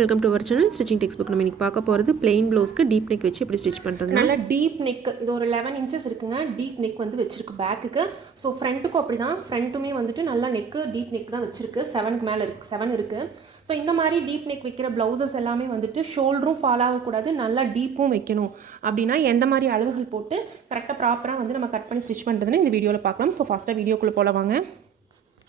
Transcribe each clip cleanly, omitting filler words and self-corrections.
Welcome to our channel stitching textbook. நம்ம இன்றைக்கி பார்க்க போகிறது பிளெயின் ப்ளவுஸ்க்கு டீப் நெக் வச்சு எப்படி ஸ்டிச் பண்ணுறது. நல்லா டீப் நெக், இது ஒரு 11 inches இருக்குங்க. டீப் நெக் வந்து வச்சிருக்கு பேக்குக்கு. ஸோ ஃப்ரண்ட்டுக்கும் அப்படி தான், ஃப்ரண்ட்டுமே வந்துட்டு நல்லா நெக்கு டீப் நெக் தான் வச்சிருக்கு. 7க்கு மேலே இருக்குது, 7 இருக்குது. ஸோ இந்த மாதிரி டீப் நெக் வைக்கிற ப்ளவுசஸ் எல்லாமே வந்துட்டு ஷோல்டரும் ஃபால் ஆகக்கூடாது, நல்லா டீப்பும் வைக்கணும். அப்படின்னா எந்த மாதிரி அளவுகள் போட்டு கரெக்டாக ப்ராப்பராக வந்து நம்ம கட் பண்ணி ஸ்டிச் பண்ணுறதுன்னு இந்த வீடியோவில் பார்க்கலாம். ஸோ ஃபஸ்ட்டாக வீடியோக்குள்ளே போல வாங்க.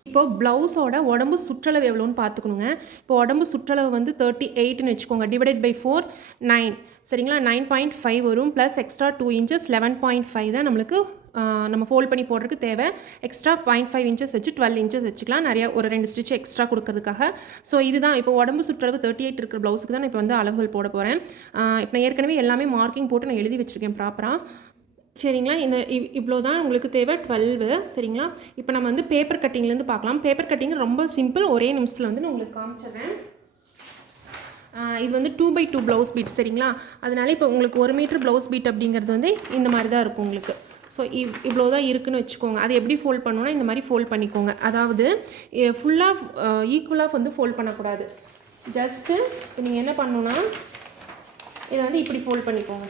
இப்போது ப்ளவுஸோட உடம்பு சுற்றளவு எவ்வளோன்னு பார்த்துக்கணுங்க. இப்போ உடம்பு சுற்றளவு வந்து 38ன்னு வச்சுக்கோங்க. டிவைடட் பை 4 9, சரிங்களா? 9.5 வரும். ப்ளஸ் எக்ஸ்ட்ரா 2 inches 11.5 தான் நம்மளுக்கு நம்ம ஃபோல்ட் பண்ணி போடுறதுக்கு தேவை. எக்ஸ்ட்ரா 0.5 inches வச்சு 12 inches வச்சுக்கலாம், நிறையா ஒரு 2 ஸ்டிச் எக்ஸ்ட்ரா கொடுக்கறதுக்காக. ஸோ இதுதான் இப்போ உடம்பு சுற்றளவு 38 இருக்கிற ப்ளவுஸுக்கு தான் நான் இப்போ வந்து அளவுகள் போட போகிறேன். இப்போ நான் ஏற்கனவே எல்லாமே மார்க்கிங் போட்டு நான் எழுதி வச்சுருக்கேன் ப்ராப்பராக, சரிங்களா? இந்த இவ்வளோ தான் உங்களுக்கு தேவை, 12, சரிங்களா? இப்போ நம்ம வந்து பேப்பர் கட்டிங்லேருந்து பார்க்கலாம். பேப்பர் கட்டிங் ரொம்ப சிம்பிள், ஒரே நிமிஷத்தில் வந்து நான் உங்களுக்கு காமிச்சிடுறேன். இது வந்து 2x2 ப்ளவுஸ் பீட், சரிங்களா? அதனால இப்போ உங்களுக்கு 1 மீட்டர் ப்ளவுஸ் பீட் அப்படிங்கிறது வந்து இந்த மாதிரி தான் இருக்கும் உங்களுக்கு. ஸோ இவ்வளோ தான் இருக்குதுன்னு வச்சுக்கோங்க. அது எப்படி ஃபோல்ட் பண்ணணும்னா இந்த மாதிரி ஃபோல்ட் பண்ணிக்கோங்க. அதாவது ஃபுல்லாக ஈக்குவலாக வந்து ஃபோல்ட் பண்ணக்கூடாது. ஜஸ்ட்டு நீங்கள் என்ன பண்ணணுன்னா இதை வந்து இப்படி ஃபோல்ட் பண்ணிக்கோங்க,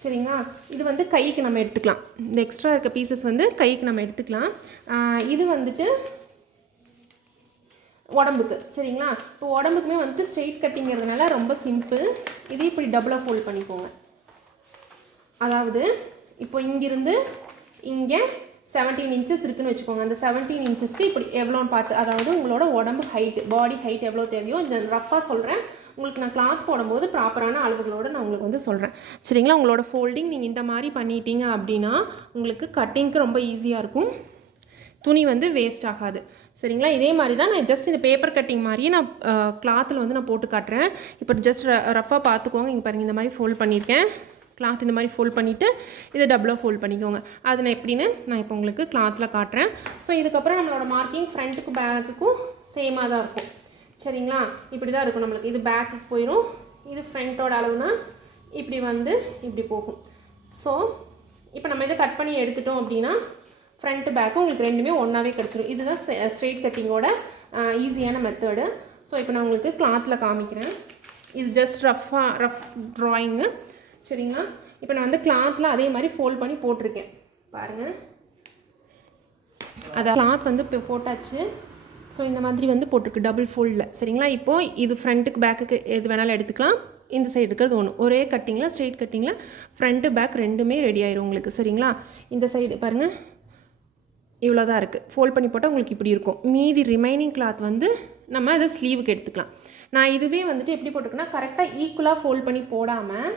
சரிங்களா? இது வந்து கைக்கு நம்ம எடுத்துக்கலாம். இந்த எக்ஸ்ட்ரா இருக்க பீசஸ் வந்து கைக்கு நம்ம எடுத்துக்கலாம். இது வந்துட்டு உடம்புக்கு, சரிங்களா? இப்போ உடம்புக்குமே வந்துட்டு ஸ்ட்ரெயிட் கட்டிங்கிறதுனால ரொம்ப சிம்பிள். இது இப்படி டபுளாக ஃபோல்ட் பண்ணிக்கோங்க. அதாவது இப்போ இங்கிருந்து இங்கே 17 inches இருக்குதுன்னு வச்சுக்கோங்க. அந்த 17 inchesக்கு இப்படி எவ்வளோன்னு பார்த்து, அதாவது உங்களோட உடம்பு ஹைட்டு, பாடி ஹைட் எவ்வளோ தேவையோ, இந்த ரஃப்பாக சொல்கிறேன். உங்களுக்கு நான் கிளாத் போடும்போது ப்ராப்பரான அளவுகளோடு நான் உங்களுக்கு வந்து சொல்கிறேன், சரிங்களா? உங்களோட ஃபோல்டிங் நீங்கள் இந்த மாதிரி பண்ணிட்டீங்க அப்படின்னா உங்களுக்கு கட்டிங்க்கு ரொம்ப ஈஸியாக இருக்கும், துணி வந்து வேஸ்ட் ஆகாது, சரிங்களா? இதே மாதிரி தான் நான் ஜஸ்ட் இந்த பேப்பர் கட்டிங் மாதிரியே நான் கிளாத்தில் வந்து நான் போட்டு காட்டுறேன். இப்போ ஜஸ்ட் ரஃப்பாக பார்த்துக்கோங்க. இங்கே பாருங்கள், இந்த மாதிரி ஃபோல்ட் பண்ணியிருக்கேன். கிளாத் இந்த மாதிரி ஃபோல்ட் பண்ணிவிட்டு இதை டபுளாக ஃபோல்ட் பண்ணிக்கோங்க. அது நான் எப்படின்னு நான் இப்போ உங்களுக்கு கிளாத்தில் காட்டுறேன். ஸோ இதுக்கப்புறம் நம்மளோட மார்க்கிங் ஃப்ரண்ட்டுக்கும் பேக்குக்கும் சேமாக தான் இருக்கும், சரிங்களா? இப்படி தான் இருக்கும் நம்மளுக்கு. இது பேக்குக்கு போயிடும், இது ஃப்ரண்ட்டோட அளவுனா இப்படி வந்து இப்படி போகும். ஸோ இப்போ நம்ம இதை கட் பண்ணி எடுத்துட்டோம் அப்படின்னா ஃப்ரண்ட்டு பேக்கும் உங்களுக்கு ரெண்டுமே ஒன்றாவே கிடச்சிடும். இதுதான் ஸ்ட்ரெயிட் கட்டிங்கோட ஈஸியான மெத்தடு. ஸோ இப்போ நான் உங்களுக்கு கிளாத்தில் காமிக்கிறேன். இது ஜஸ்ட் ரஃப் ட்ராயிங்கு, சரிங்களா? இப்போ நான் வந்து கிளாத்தில் அதே மாதிரி ஃபோல்ட் பண்ணி போட்டிருக்கேன் பாருங்கள். அதான் கிளாத் வந்து இப்போ போட்டாச்சு. ஸோ இந்த மாதிரி வந்து போட்டிருக்கு டபுள் ஃபோல்டில், சரிங்களா? இப்போது இது ஃப்ரண்ட்டுக்கு பேக்குக்கு எது வேணாலும் எடுத்துக்கலாம். இந்த சைடு இருக்கிறது ஒன்று, ஒரே கட்டிங்கில் ஸ்ட்ரெயிட் கட்டிங்கில் ஃப்ரண்ட்டு பேக் ரெண்டுமே ரெடி ஆயிரும் உங்களுக்கு, சரிங்களா? இந்த சைடு பாருங்கள், இவ்வளோ தான் இருக்குது. ஃபோல்ட் பண்ணி போட்டால் உங்களுக்கு இப்படி இருக்கும். மீதி ரிமைனிங் கிளாத் வந்து நம்ம அதை ஸ்லீவுக்கு எடுத்துக்கலாம். நான் இதுவே வந்துட்டு எப்படி போட்டிருக்கேன்னா கரெக்டாக ஈக்குவலாக ஃபோல்ட் பண்ணி போடாமல்,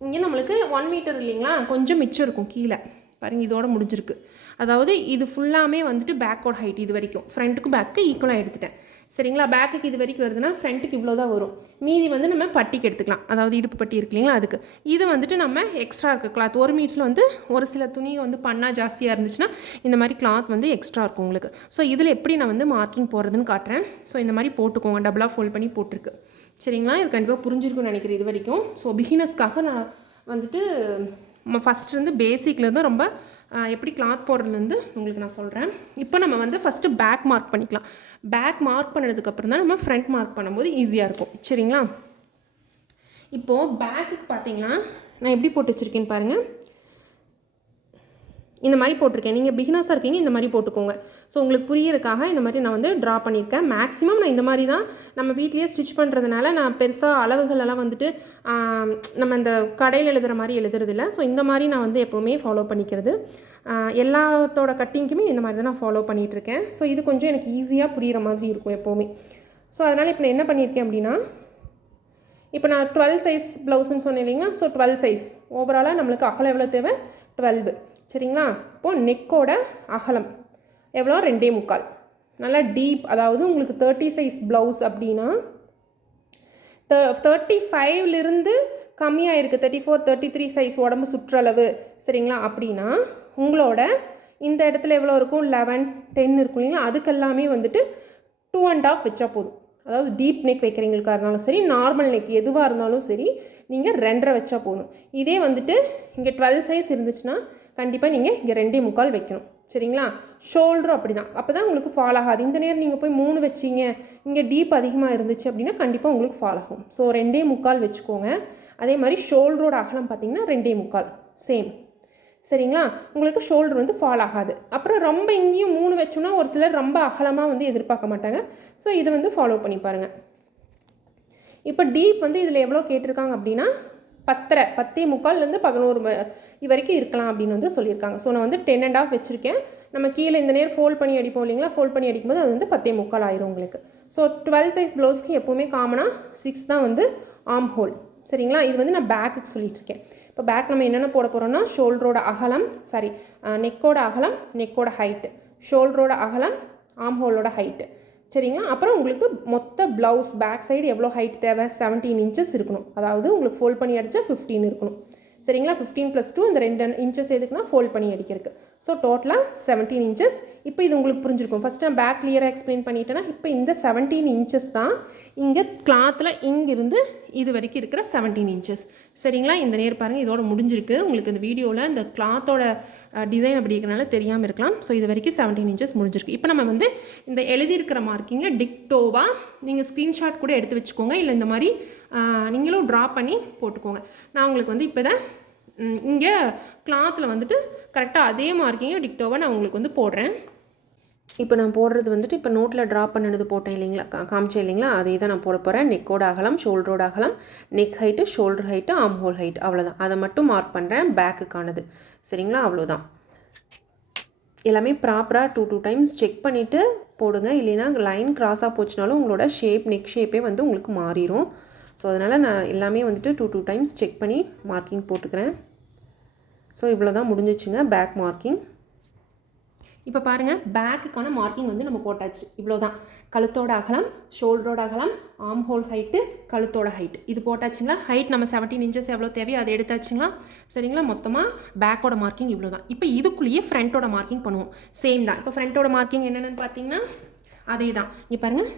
இங்கே நம்மளுக்கு 1 மீட்டர் இல்லைங்களா, கொஞ்சம் மிச்சம் இருக்கும் கீழே பாருங்கள், இதோட முடிஞ்சிருக்கு. அதாவது இது ஃபுல்லாமே வந்துட்டு பேக்கோட ஹைட் இது வரைக்கும், ஃப்ரண்ட்டுக்கும் பேக்கு ஈக்குவலாக எடுத்துட்டேன், சரிங்களா? பேக்குக்கு இது வரைக்கும் வருதுன்னா ஃப்ரண்ட்டுக்கு இவ்வளோ தான் வரும். மீதி வந்து நம்ம பட்டிக்கு எடுத்துக்கலாம், அதாவது இடுப்பு பட்டி இருக்கு இல்லைங்களா, அதுக்கு. இது வந்துட்டு நம்ம எக்ஸ்ட்ரா இருக்க கிளாத் 1 மீட்டரில் வந்து ஒரு சில துணி வந்து பண்ணால் ஜாஸ்தியாக இருந்துச்சுன்னா இந்த மாதிரி கிளாத் வந்து எக்ஸ்ட்ரா இருக்கும் உங்களுக்கு. ஸோ இதில் எப்படி நான் வந்து மார்க்கிங் போடுறதுன்னு காட்டுறேன். ஸோ இந்த மாதிரி போட்டுக்கோங்க, டபுளாக ஃபோல்ட் பண்ணி போட்டிருக்கு, சரிங்களா? இது கண்டிப்பாக புரிஞ்சிருக்குன்னு நினைக்கிறேன் இது வரைக்கும். ஸோ பிகினர்ஸ்க்காக நான் வந்துட்டு ஃபஸ்ட்டு பேசிக்லேருந்து ரொம்ப எப்படி கிளாத் போடுறதுலேருந்து உங்களுக்கு நான் சொல்கிறேன். இப்போ நம்ம வந்து ஃபஸ்ட்டு பேக் மார்க் பண்ணிக்கலாம். பேக் மார்க் பண்ணதுக்கப்புறம் தான் நம்ம ஃப்ரண்ட் மார்க் பண்ணும்போது ஈஸியாக இருக்கும், சரிங்களா? இப்போது பேக்குக்கு பார்த்தீங்கன்னா நான் எப்படி போட்டு வச்சுருக்கேன்னு பாருங்கள். இந்த மாதிரி போட்டிருக்கேன். நீங்கள் பிகினர்ஸாக இருக்கீங்க, இந்த மாதிரி போட்டுக்கோங்க. ஸோ உங்களுக்கு புரியறதுக்காக இந்த மாதிரி நான் வந்து ட்ரா பண்ணியிருக்கேன். மேக்ஸிமம் நான் இந்த மாதிரி தான் நம்ம வீட்லேயே ஸ்டிச் பண்ணுறதுனால நான் பெருசாக அளவுகளெல்லாம் வந்துட்டு நம்ம இந்த கடையில் எழுதுகிற மாதிரி எழுதுறதில்ல. ஸோ இந்த மாதிரி நான் வந்து எப்போவுமே ஃபாலோ பண்ணிக்கிறது. எல்லாத்தோட கட்டிங்க்குமே இந்த மாதிரி தான் நான் ஃபாலோ பண்ணிகிட்ருக்கேன். ஸோ இது கொஞ்சம் எனக்கு ஈஸியாக புரிகிற மாதிரி இருக்கும் எப்போவுமே. ஸோ அதனால் இப்போ நான் என்ன பண்ணியிருக்கேன் அப்படின்னா, இப்போ நான் 12 சைஸ் ப்ளவுஸ்ன்னு சொன்னேன் இல்லைங்களா. ஸோ 12 சைஸ் ஓவராலாக நம்மளுக்கு அகலம் எவ்வளோ தேவை, 12, சரிங்களா? இப்போது நெக்கோட அகலம் எவ்வளோ, 2.25. நல்லா டீப், அதாவது உங்களுக்கு 30 சைஸ் ப்ளவுஸ் அப்படின்னா 35லிருந்து கம்மியாக இருக்குது, 34 33 சைஸ் உடம்பு சுற்றளவு, சரிங்களா? அப்படின்னா உங்களோட இந்த இடத்துல எவ்வளோ இருக்கும், 11 10 இருக்கும் இல்லைங்களா, அதுக்கெல்லாமே வந்துட்டு 2.5 வச்சா போதும். அதாவது டீப் நெக் வைக்கிறீங்களுக்காக இருந்தாலும் சரி, நார்மல் நெக் எதுவாக இருந்தாலும் சரி, நீங்கள் 2.5 வச்சா போதும். இதே வந்துட்டு இங்கே 12 சைஸ் இருந்துச்சுன்னா கண்டிப்பாக நீங்கள் இங்கே 2.25 வைக்கணும், சரிங்களா. ஷோல்டரும் அப்படி தான். அப்போ தான் உங்களுக்கு ஃபால் ஆகாது. இந்த நேரம் நீங்கள் போய் 3 வச்சிங்க, இங்கே டீப் அதிகமாக இருந்துச்சு அப்படின்னா கண்டிப்பாக உங்களுக்கு ஃபால் ஆகும். ஸோ 2.25 வச்சுக்கோங்க. அதே மாதிரி ஷோல்டரோட அகலம் பார்த்திங்கன்னா 2.25 சேம். சரிங்களா. உங்களுக்கு ஷோல்டர் வந்து ஃபால் ஆகாது. அப்புறம் ரொம்ப இங்கேயும் 3 வச்சோன்னா ஒரு சிலர் ரொம்ப அகலமாக வந்து எதிர்பார்க்க மாட்டாங்க. ஸோ இது வந்து ஃபாலோ பண்ணி பாருங்கள். இப்போ டீப் வந்து இதில் எவ்வளோ கேட்டிருக்காங்க அப்படின்னா 10.25 11 வரைக்கும் இருக்கலாம் அப்படின்னு வந்து சொல்லியிருக்காங்க. ஸோ நான் வந்து 10.5 வச்சுருக்கேன். நம்ம கீழே இந்த நேரம் ஃபோல்ட் பண்ணி அடிப்போம் இல்லைங்களா, ஃபோல்ட் பண்ணி அடிக்கும்போது அது வந்து 10.25 ஆயிரும் உங்களுக்கு. ஸோ 12 சைஸ் ப்ளவுஸ்க்கு எப்போவுமே காமனாக 6 தான் வந்து ஆர்ம் ஹோல். சரிங்களா. இது வந்து நான் பேக்குக்கு சொல்லிட்டுருக்கேன். இப்போ பேக் நம்ம என்னென்ன போட போகிறோம்னா ஷோல்டரோட அகலம், நெக்கோட அகலம், நெக்கோட ஹைட்டு, ஷோல்டரோட அகலம், ஆர்ம் ஹோலோட ஹைட்டு. சரிங்களா. அப்புறம் உங்களுக்கு மொத்த ப்ளவுஸ் பேக் சைடு எவ்வளோ ஹைட் தேவை, 17 இன்ச்சஸ் இருக்கணும். அதாவது உங்களுக்கு ஃபோல்ட் பண்ணி அடித்தா 15 இருக்கணும். சரிங்களா. 15 + 2 இந்த 2 இன்ச்சஸ் எதுக்குன்னா ஃபோல்ட் பண்ணி அடிக்கிறதுக்கு. ஸோ டோட்டலாக 17 இன்ச்சஸ். இப்போ இது உங்களுக்கு புரிஞ்சிருக்கும். ஃபஸ்ட்டு நான் பேக் கிளியராக எக்ஸ்பிளைன் பண்ணிட்டேன்னா, இப்போ இந்த 17 இன்ச்சஸ் தான் இங்கே கிளாத்தில் இங்கிருந்து இது வரைக்கும் இருக்கிற 17 இன்ச்சஸ். சரிங்களா. இந்த நேர் பாருங்கள், இதோட முடிஞ்சிருக்கு. உங்களுக்கு இந்த வீடியோவில் இந்த கிளாத்தோட டிசைன் அப்படி இருக்கிறனால தெரியாமல் இருக்கலாம். ஸோ இது வரைக்கும் 17 இன்ச்சஸ் முடிஞ்சிருக்கு. இப்போ நம்ம வந்து இந்த எழுதியிருக்கிற மார்க்கிங்கை டிக்டோவாக நீங்கள் ஸ்க்ரீன்ஷாட் கூட எடுத்து வச்சுக்கோங்க. இல்லை இந்த மாதிரி நீங்களும் ட்ரா பண்ணி போட்டுக்கோங்க. நான் உங்களுக்கு வந்து இப்போ தான் இங்கே கிளாத்தில் வந்துட்டு கரெக்டாக அதே மார்க்கிங்கை டிக்டோவாக நான் உங்களுக்கு வந்து போடுறேன். இப்போ நான் போடுறது வந்துட்டு இப்போ நோட்டில் ட்ரா பண்ணினது போட்டேன் இல்லைங்களா, காமிச்சேன் இல்லைங்களா, அதே தான் நான் போட போகிறேன். நெக்கோட அகலம், ஷோல்டரோட அகலம், neck height, shoulder height, armhole height, அவ்வளோதான். அதை மட்டும் மார்க் பண்ணுறேன் பேக்குக்கானது. சரிங்களா. அவ்வளோதான். எல்லாமே ப்ராப்பராக 2 டைம்ஸ் செக் பண்ணிவிட்டு போடுங்க. இல்லைன்னா லைன் க்ராஸாக போச்சுனாலும் உங்களோட நெக் ஷேப்பே வந்து உங்களுக்கு மாறிடும். ஸோ அதனால் நான் எல்லாமே வந்துட்டு 2 டைம்ஸ் செக் பண்ணி மார்க்கிங் போட்டுக்கிறேன். ஸோ இவ்வளோ தான் முடிஞ்சிச்சுங்க பேக் மார்க்கிங். இப்போ பாருங்கள், பேக்குக்கான மார்க்கிங் வந்து நம்ம போட்டாச்சு. இவ்வளோ தான். கழுத்தோட அகலம், ஷோல்டரோட அகலம், ஆர்ம் ஹோல் ஹைட்டு, கழுத்தோட ஹைட் இது போட்டாச்சுங்களா. ஹைட் நம்ம 17 இன்ச்சஸ் எவ்வளோ தேவையோ அதை எடுத்தாச்சுங்களா. சரிங்களா. மொத்தமாக பேக்கோட மார்க்கிங் இவ்வளோ தான். இப்போ இதுக்குள்ளேயே ஃப்ரண்ட்டோட மார்க்கிங் பண்ணுவோம். சேம் தான். இப்போ ஃப்ரண்ட்டோட மார்க்கிங் என்னென்னு பார்த்தீங்கன்னா அதே தான். இங்கே பாருங்கள்,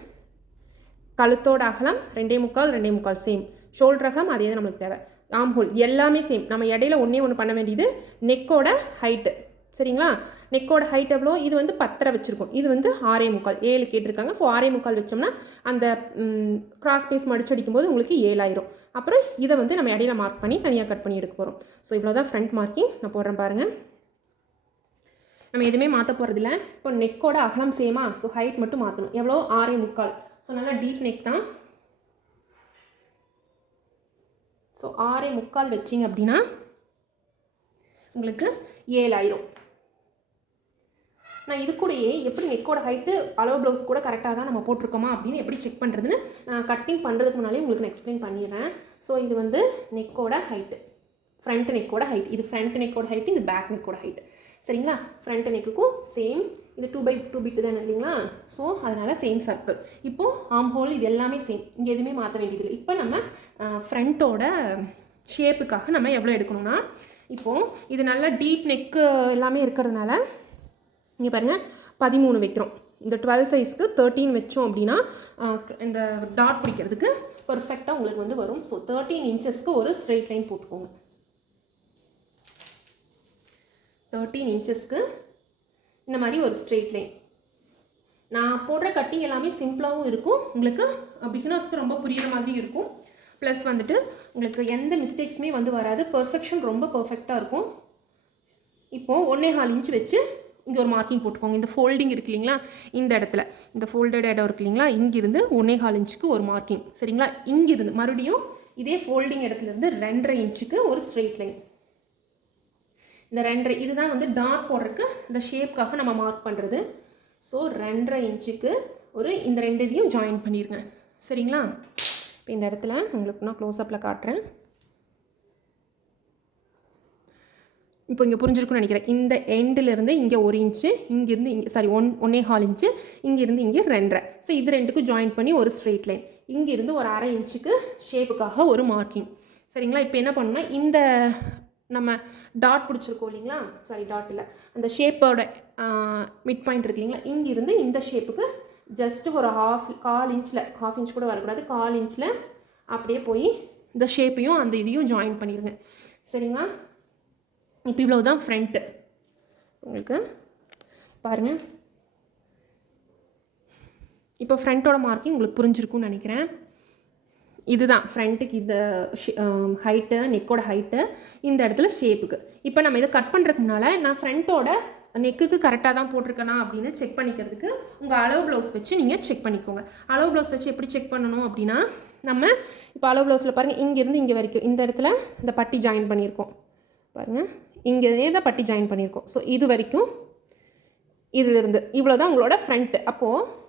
கழுத்தோட அகலம் 2.25 சேம், ஷோல்டர் அகலம் அதே தான் நம்மளுக்கு தேவை, ஆர்ம் ஹோல் எல்லாமே சேம். நம்ம இடையில ஒன்று பண்ண வேண்டியது நெக்கோட ஹைட்டு. சரிங்களா. நெக்கோட ஹைட் எவ்வளோ, இது வந்து 10 வச்சுருக்கோம், இது வந்து 6.25 7 கேட்டிருக்காங்க. ஸோ 6.25 வச்சோம்னா அந்த கிராஸ் பீஸ் மடிச்சடிக்கும் போது உங்களுக்கு 7 ஆயிரும். அப்புறம் இதை வந்து நம்ம இடையில மார்க் பண்ணி தனியாக கட் பண்ணி எடுக்க போகிறோம். ஸோ இவ்வளோ தான் ஃப்ரண்ட் மார்க்கிங். நான் போடுறேன் பாருங்கள். நம்ம எதுவுமே மாற்ற போகிறதில்ல. இப்போ நெக்கோட அகலம் சேமா, ஸோ ஹைட் மட்டும் மாற்றணும். எவ்வளோ, 6.25. ஸோ நல்லா டீப் நெக் தான். ஸோ 6.25 வச்சிங்க அப்படின்னா உங்களுக்கு 7 ஆயிரும். நான் இது கூடயே எப்படி நெக்கோட ஹைட்டு அளவு ப்ளவுஸ் கூட கரெக்டாக தான் நம்ம போட்டிருக்கோமா அப்படின்னு எப்படி செக் பண்ணுறதுன்னு நான் கட்டிங் பண்ணுறதுக்கு முன்னாலே உங்களுக்கு நான் எக்ஸ்பிளைன் பண்ணிடுறேன். ஸோ இது வந்து நெக்கோட ஹைட்டு, ஃப்ரண்ட் நெக்கோட ஹைட், இது ஃப்ரண்ட் நெக்கோட ஹைட்டு, இது பேக் நெக்கோட ஹைட்டு. சரிங்களா. ஃப்ரண்ட் நெக்குக்கும் சேம், இது 2/2 பிட்டு தானே இல்லைங்களா. ஸோ அதனால் சேம் சர்க்கிள். இப்போது ஆர்ம் ஹோல் இது எல்லாமே சேம், இங்கே எதுவுமே மாற்ற வேண்டியதில்லை. இப்போ நம்ம ஃப்ரண்ட்டோட ஷேப்புக்காக நம்ம எவ்வளோ எடுக்கணும்னா, இப்போது இது நல்லா டீப் நெக்கு எல்லாமே இருக்கிறதுனால இங்கே பாருங்கள் 13 வைக்கிறோம். இந்த 12 சைஸ்க்கு 13 வச்சோம் அப்படின்னா இந்த டாட் பிடிக்கிறதுக்கு பர்ஃபெக்டாக உங்களுக்கு வந்து வரும். ஸோ 13 இன்ச்சஸ்க்கு ஒரு ஸ்ட்ரெயிட் லைன் போட்டுக்கோங்க. 13 இன்ச்சஸ்க்கு இந்த மாதிரி ஒரு ஸ்ட்ரெயிட் லைன். நான் போடுற கட்டிங் எல்லாமே சிம்பிளாகவும் இருக்கும், உங்களுக்கு பிகினர்ஸ்க்கு ரொம்ப புரிகிற மாதிரி இருக்கும். ப்ளஸ் வந்துட்டு உங்களுக்கு எந்த மிஸ்டேக்ஸுமே வந்து வராது, பர்ஃபெக்ஷன் ரொம்ப பர்ஃபெக்டாக இருக்கும். இப்போது 1.25 இன்ச் வச்சு இங்கே ஒரு மார்க்கிங் போட்டுக்கோங்க. இந்த ஃபோல்டிங் இருக்கு இல்லைங்களா, இந்த இடத்துல இந்த ஃபோல்டட் இடம் இருக்கு இல்லைங்களா, இங்கிருந்து 1.25 இன்ச்சுக்கு ஒரு மார்க்கிங். சரிங்களா. இங்கிருந்து மறுபடியும் இதே ஃபோல்டிங் இடத்துலேருந்து 2.5 இன்ச்சுக்கு ஒரு ஸ்ட்ரெயிட் லைன். இந்த 2.5 இதுதான் வந்து டாட் போடுறதுக்கு இந்த ஷேப்காக நம்ம மார்க் பண்ணுறது. ஸோ 2.5 இன்ச்சுக்கு ஒரு இந்த 2 இதையும் ஜாயின் பண்ணிடுங்க. சரிங்களா. இப்போ இந்த இடத்துல உங்களுக்கு நான் க்ளோஸ்அப்பில் காட்டுறேன். இப்போ இங்கே புரிஞ்சிருக்குன்னு நினைக்கிறேன். இந்த எண்டிலிருந்து இங்கே 1 இன்ச்சு, இங்கேருந்து இங்கே 1.25 இன்ச்சு, இங்கேருந்து இங்கே 2.5. ஸோ இது ரெண்டுக்கும் ஜாயின் பண்ணி ஒரு ஸ்ட்ரெயிட் லைன். இங்கேருந்து ஒரு 1/2 இன்ச்சுக்கு ஷேப்புக்காக ஒரு மார்க்கிங். சரிங்களா. இப்போ என்ன பண்ணணும்னா, இந்த நம்ம டாட் பிடிச்சிருக்கோம் இல்லைங்களா, டாட் இல்லை, அந்த ஷேப்போட மிட் பாயிண்ட் இருக்கு இல்லைங்களா, இங்கிருந்து இந்த ஷேப்புக்கு ஜஸ்ட்டு ஒரு 1/4 இன்ச்சில், 1/2 இன்ச் கூட வரக்கூடாது, 1/4 இன்ச்சில் அப்படியே போய் இந்த ஷேப்பையும் அந்த இதையும் ஜாயின் பண்ணிடுங்க. சரிங்களா. இப்போ இவ்வளோ தான் ஃப்ரண்ட்டு உங்களுக்கு. பாருங்கள். இப்போ ஃப்ரண்ட்டோட மார்க்கிங் உங்களுக்கு புரிஞ்சிருக்கும்னு நினைக்கிறேன். இதுதான் ஃப்ரண்ட்டுக்கு இந்த ஹைட்டு, நெக்கோட ஹைட்டு, இந்த இடத்துல ஷேப்புக்கு. இப்போ நம்ம இதை கட் பண்ணுறதுக்கு முன்னால் நான் ஃப்ரண்ட்டோட நெக்குக்கு கரெக்டாக தான் போட்டிருக்கேனா அப்படின்னு செக் பண்ணிக்கிறதுக்கு உங்கள் அளவு ப்ளவுஸ் வச்சு நீங்கள் செக் பண்ணிக்கோங்க. அளவு ப்ளவுஸ் வச்சு எப்படி செக் பண்ணணும் அப்படின்னா, நம்ம இப்போ அளவு ப்ளவுஸில் பாருங்கள், இங்கேருந்து இங்கே வரைக்கும் இந்த இடத்துல இந்த பட்டி ஜாயின் பண்ணியிருக்கோம் பாருங்கள், இங்கே தான் பட்டி ஜாயின் பண்ணியிருக்கோம். ஸோ இது வரைக்கும் இதிலிருந்து இவ்வளோ தான் உங்களோட ஃப்ரண்ட்டு. அப்போது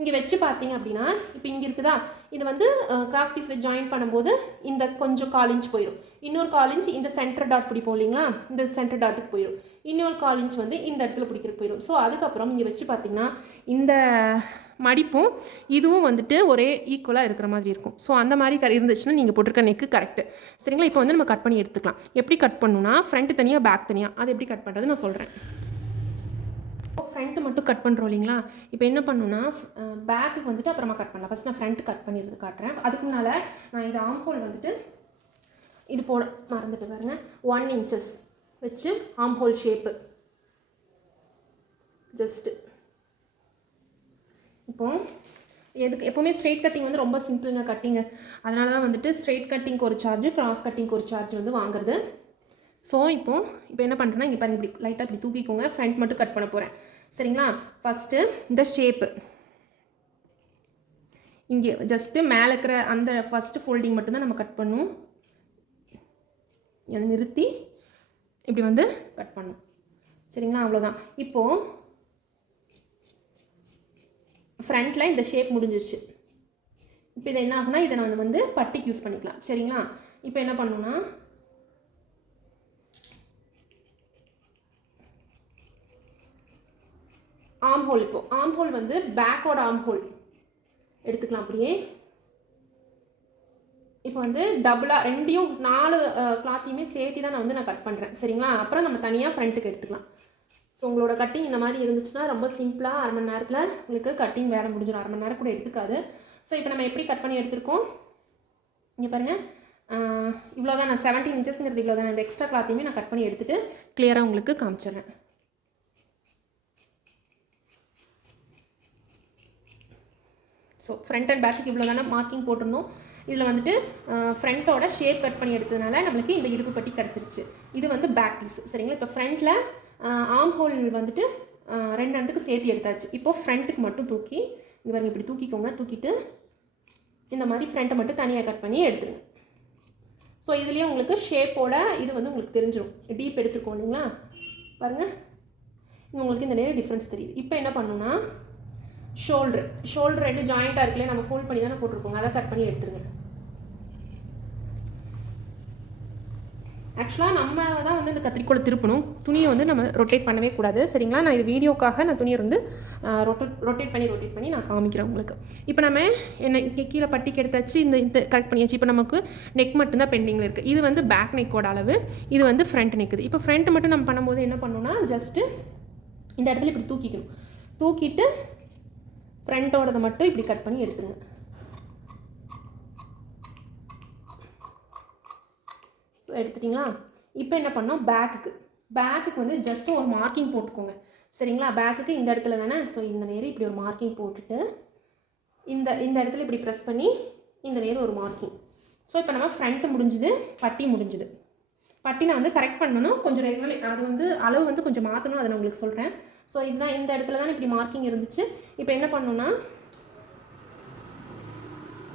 இங்கே வச்சு பார்த்தீங்க அப்படின்னா, இப்போ இங்கே இருக்குதா, இது வந்து கிராஸ் பீஸ் வச்சு ஜாயின் பண்ணும்போது இந்த கொஞ்சம் 1/4 இன்ச் போயிடும். இன்னொரு 1/4 இன்ச் இந்த சென்டர் டாட் பிடிப்போம் இல்லைங்களா, இந்த சென்டர் டாட்டுக்கு போயிடும். இன்னொரு 1/4 இன்ச் வந்து இந்த இடத்துல பிடிக்கிறதுக்கு போயிடும். ஸோ அதுக்கப்புறம் இங்கே வச்சு பார்த்தீங்கன்னா இந்த மடிப்பும் இதுவும் வந்துட்டு ஒரே ஈக்குவலாக இருக்கிற மாதிரி இருக்கும். ஸோ அந்த மாதிரி இருந்துச்சுன்னா நீங்கள் போட்டிருக்க நெக்கு கரெக்டு. சரிங்களா? இப்போ வந்து நம்ம கட் பண்ணி எடுத்துக்கலாம். எப்படி கட் பண்ணணும்னா, ஃப்ரண்ட் தனியாக பேக் தனியாக, அது எப்படி கட் பண்ணுறது நான் சொல்கிறேன். ஃப்ரண்ட்டு மட்டும் கட் பண்ணுறோம் இல்லைங்களா, இப்போ என்ன பண்ணணும்னா பேக்குக்கு வந்துட்டு அப்புறமா கட் பண்ணலாம். ஃபஸ்ட் நான் ஃப்ரண்ட்டு கட் பண்ணிடுறது காட்டுறேன். அதுக்கு முன்னால் நான் இது ஆம்ஹோல் வந்துட்டு இது போட மறந்துட்டு பாருங்க, 1 inches வச்சு ஆம்ஹோல் ஷேப்பு ஜஸ்ட்டு. இப்போ எதுக்கு எப்போவுமே ஸ்ட்ரெயிட் கட்டிங் வந்து ரொம்ப சிம்பிளுங்க கட்டிங்கு. அதனால தான் வந்துட்டு ஸ்ட்ரெயிட் கட்டிங்க்கு ஒரு சார்ஜு, கிராஸ் கட்டிங்க்கு ஒரு சார்ஜ் வந்து வாங்குறது. ஸோ இப்போ என்ன பண்ணுறேன்னா, இங்கே பாருங்கள், இப்படி லைட்டாக இப்படி தூக்கிக்கோங்க. ஃப்ரண்ட் மட்டும் கட் பண்ண போகிறேன். சரிங்களா? ஃபஸ்ட்டு இந்த ஷேப்பு இங்கே ஜஸ்ட்டு மேலே இருக்கிற அந்த ஃபஸ்ட்டு ஃபோல்டிங் மட்டும்தான் நம்ம கட் பண்ணணும். நிறுத்தி இப்படி வந்து கட் பண்ணணும். சரிங்களா? அவ்வளோதான். இப்போது ஃப்ரண்ட்டில் இந்த ஷேப் முடிஞ்சிருச்சு. இப்போ இதை என்ன ஆகுனா, இதை நான் வந்து பட்டிக்கு யூஸ் பண்ணிக்கலாம். சரிங்களா? இப்போ என்ன பண்ணணும்னா, ஆம்ஹோல், இப்போ ஆம்ஹோல் வந்து பேக்கோட ஆம்ஹோல் எடுத்துக்கலாம். அப்படியே இப்போ வந்து டபுளாக ரெண்டையும் 4 கிளாத்தையுமே சேர்த்து தான் நான் கட் பண்ணுறேன். சரிங்களா? அப்புறம் நம்ம தனியாக ஃப்ரண்ட்டுக்கு எடுத்துக்கலாம். ஸோ உங்களோட கட்டிங் இந்த மாதிரி இருந்துச்சுன்னா ரொம்ப சிம்பிளாக 1/2 மணி நேரத்தில் உங்களுக்கு கட்டிங் வேலை முடிஞ்சிடும். 1/2 மணி நேரம் கூட எடுத்துக்காது. ஸோ இப்போ நம்ம எப்படி கட் பண்ணி எடுத்துருக்கோம் இங்கே பாருங்கள். இவ்வளோ தான், நான் 17 inchesங்கிறது இவ்வளோ தான். இந்த எக்ஸ்ட்ரா கிளாத்தையுமே நான் கட் பண்ணி எடுத்துகிட்டு கிளியராக உங்களுக்கு காமிச்சிடுறேன். ஸோ ஃப்ரண்ட் அண்ட் பேக்குக்கு இவ்வளோ தானே மார்க்கிங் போட்டிருந்தோம். இதில் வந்துட்டு ஃப்ரண்ட்டோட ஷேப் கட் பண்ணி எடுத்ததுனால நம்மளுக்கு இந்த இடுப்பு பட்டி கிடச்சிருச்சு. இது வந்து பேக் பீஸ். சரிங்களா? இப்போ ஃப்ரண்ட்டில் ஆம் ஹோல் வந்துட்டு 2 இடத்துக்கு சேர்த்து எடுத்தாச்சு. இப்போது ஃப்ரண்ட்டுக்கு மட்டும் தூக்கி இங்கே பாருங்கள், இப்படி தூக்கிக்கோங்க. தூக்கிட்டு இந்த மாதிரி ஃப்ரண்ட்டை மட்டும் தனியாக கட் பண்ணி எடுத்துருங்க. ஸோ இதுலேயே உங்களுக்கு ஷேப்போட இது வந்து உங்களுக்கு தெரிஞ்சிடும். டீப் எடுத்துருக்கோம் இல்லைங்களா, பாருங்கள், உங்களுக்கு இந்த நேரம் டிஃப்ரென்ஸ் தெரியுது. இப்போ என்ன பண்ணணும்னா, ஷோல்டர் 2 ஜாயிண்ட்டாக இருக்குல்ல, நம்ம ஃபோல்ட் பண்ணி தானே போட்டிருக்கோங்க, அதை கட் பண்ணி எடுத்துருங்க. ஆக்சுவலாக நம்ம தான் வந்து இந்த கத்திரிக்கோளை திருப்பணும். துணியை வந்து நம்ம ரொட்டேட் பண்ணவே கூடாது. சரிங்களா? நான் இது வீடியோக்காக நான் துணியை வந்து ரொட்டேட் பண்ணி நான் காமிக்கிறேன் உங்களுக்கு. இப்போ நம்ம என்ன கீழே பட்டிக்கு எடுத்தாச்சு, இந்த கரெக்ட் பண்ணியாச்சு. இப்போ நமக்கு நெக் மட்டும்தான் பெண்டிங்கில் இருக்குது. இது வந்து பேக் நெக்கோட அளவு, இது வந்து ஃப்ரண்ட் நெக்குது. இப்போ ஃப்ரண்ட் மட்டும் நம்ம பண்ணும்போது என்ன பண்ணணும்னா, ஜஸ்ட்டு இந்த இடத்துல இப்படி தூக்கிக்கணும். தூக்கிட்டு ஃப்ரண்ட்டோடதை மட்டும் இப்படி கட் பண்ணி எடுத்துருங்க. ஸோ எடுத்துட்டிங்களா? இப்போ என்ன பண்ணோம், பேக்குக்கு வந்து ஜஸ்ட்டு ஒரு மார்க்கிங் போட்டுக்கோங்க. சரிங்களா? பேக்குக்கு இந்த இடத்துல தானே. ஸோ இந்த நேரம் இப்படி ஒரு மார்க்கிங் போட்டுட்டு இந்த இடத்துல இப்படி ப்ரெஸ் பண்ணி இந்த நேரம் ஒரு மார்க்கிங். ஸோ இப்போ நம்ம ஃப்ரண்ட்டு முடிஞ்சுது, பட்டி முடிஞ்சுது. பட்டி நான் வந்து கரெக்ட் பண்ணணும் கொஞ்சம் ரெகுலர், அது வந்து அளவு வந்து கொஞ்சம் மாற்றணும், அதை நான் உங்களுக்கு சொல்கிறேன். ஸோ இதுதான், இந்த இடத்துல தான் இப்படி மார்க்கிங் இருந்துச்சு. இப்போ என்ன பண்ணணும்னா,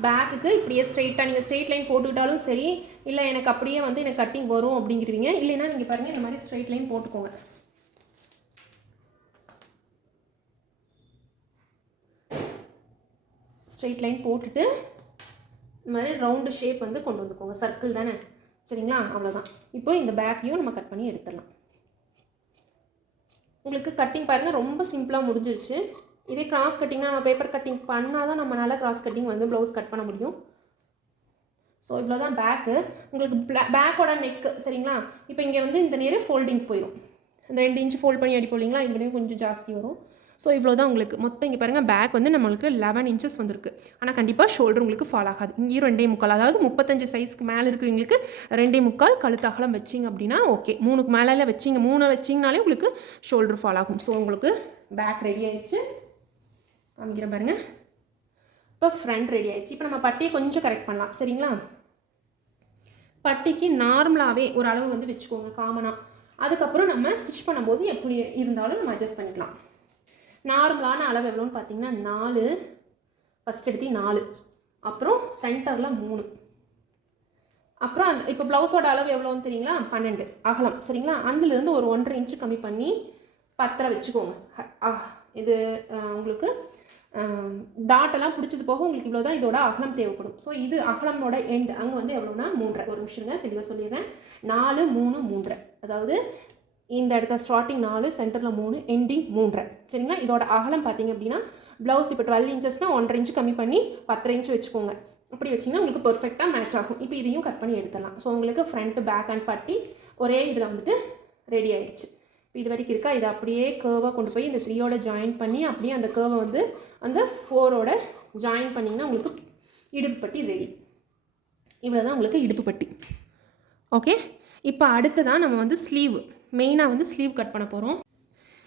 பேக்குக்கு இப்படியே ஸ்ட்ரெயிட்டாக நீங்கள் ஸ்ட்ரெயிட் லைன் போட்டுக்கிட்டாலும் சரி, இல்லை எனக்கு அப்படியே வந்து எனக்கு கட்டிங் வரும் அப்படிங்கிறீங்க, இல்லைன்னா நீங்கள் பாருங்கள் இந்த மாதிரி ஸ்ட்ரெயிட் லைன் போட்டுக்கோங்க. ஸ்ட்ரெயிட் லைன் போட்டுட்டு இந்த மாதிரி ரவுண்டு ஷேப் வந்து கொண்டு வந்துக்கோங்க. சர்க்கிள் தானே. சரிங்களா? அவ்வளோதான். இப்போ இந்த பேக்கையும் நம்ம கட் பண்ணி எடுத்துடலாம். உங்களுக்கு கட்டிங் பாருங்கள் ரொம்ப சிம்பிளாக முடிஞ்சிருச்சு. இதே கிராஸ் கட்டிங்னா நம்ம பேப்பர் கட்டிங் பண்ணால் தான் நம்மளால் கிராஸ் கட்டிங் வந்து ப்ளவுஸ் கட் பண்ண முடியும். ஸோ இவ்வளோ தான் பேக்கு. உங்களுக்கு பேக்கோட நெக்கு. சரிங்களா? இப்போ இங்கே வந்து இந்த நேரம் ஃபோல்டிங் போயிடும். அந்த 2 இன்ச் ஃபோல்ட் பண்ணி அடிப்போம் இல்லைங்களா, இங்கே கொஞ்சம் ஜாஸ்தி வரும். ஸோ இவ்வளோ தான் உங்களுக்கு மொத்தம் இங்கே பாருங்கள் பேக் வந்து நம்மளுக்கு 11 இன்ச்சஸ் வந்திருக்கு. ஆனால் கண்டிப்பாக ஷோல்டர் உங்களுக்கு ஃபால் ஆகாது. இங்கேயும் 2.25, அதாவது 35 சைஸ்க்கு மேலே இருக்கிறவங்களுக்கு 2.25 கழுத்து அகலம் வச்சிங்க அப்படின்னா ஓகே. 3க்கு மேலே வச்சிங்க, 3 வச்சிங்கனாலே உங்களுக்கு ஷோல்டர் ஃபால் ஆகும். ஸோ உங்களுக்கு பேக் ரெடி ஆயிடுச்சு, காமிக்கிறேன் பாருங்கள். இப்போ ஃப்ரண்ட் ரெடி ஆயிடுச்சு. இப்போ நம்ம பட்டியை கொஞ்சம் கரெக்ட் பண்ணலாம் சரிங்களா. பட்டிக்கு நார்மலாகவே ஒரு அளவு வந்து வச்சுக்கோங்க காமனாக. அதுக்கப்புறம் நம்ம ஸ்டிச் பண்ணும்போது எப்படி இருந்தாலும் நம்ம அட்ஜஸ்ட் பண்ணிக்கலாம். நார்மலான அளவு எவ்வளோன்னு பார்த்தீங்கன்னா 4, ஃபஸ்ட் எடுத்து 4, அப்புறம் சென்டரில் 3, அப்புறம் இப்போ ப்ளவுஸோட அளவு எவ்வளோன்னு தெரியுங்களா, 12 அகலம் சரிங்களா. அதுலேருந்து ஒரு 1.5 இன்ச்சு கம்மி பண்ணி 10 வச்சுக்கோங்க. இது உங்களுக்கு டாட்டெல்லாம் பிடிச்சது போக உங்களுக்கு இவ்வளோ தான் இதோட அகலம் தேவைப்படும். ஸோ இது அகலமோட எண்ட் அங்கே வந்து எவ்வளோனா 3.5. ஒரு நிமிஷங்க தெளிவாக சொல்லிடுறேன். 4, 3, 3.5, அதாவது இந்த இடத்துல ஸ்டார்டிங் 4, சென்டரில் 3, எண்டிங் 3.5 சரிங்களா. இதோட அகலம் பார்த்தீங்க அப்படின்னா ப்ளவுஸ் இப்போ 12 இன்ச்சஸ்னால் 1.5 இன்ச்சு கம்மி பண்ணி 10 இன்ச்சு வச்சுக்கோங்க. அப்படி வச்சிங்கன்னா உங்களுக்கு பர்ஃபெக்டாக மேட்ச் ஆகும். இப்போ இதையும் கட் பண்ணி எடுத்துடலாம். ஸோ உங்களுக்கு ஃப்ரண்ட் பேக் அண்ட் பட்டி ஒரே இதில் வந்துட்டு ரெடி ஆயிடுச்சு. இப்போ இது வரைக்கும் இருக்கா, இதை அப்படியே கேர்வாக கொண்டு போய் இந்த 3யோட ஜாயின் பண்ணி அப்படியே அந்த கேர்வை வந்து அந்த 4ஓட ஜாயின் பண்ணிங்கன்னா உங்களுக்கு இடுப்பு பட்டி ரெடி. இவ்வளோ தான் உங்களுக்கு இடுப்பு பட்டி. ஓகே, இப்போ அடுத்ததான் நம்ம வந்து ஸ்லீவ், மெயினாக வந்து ஸ்லீவ் கட் பண்ண போகிறோம்.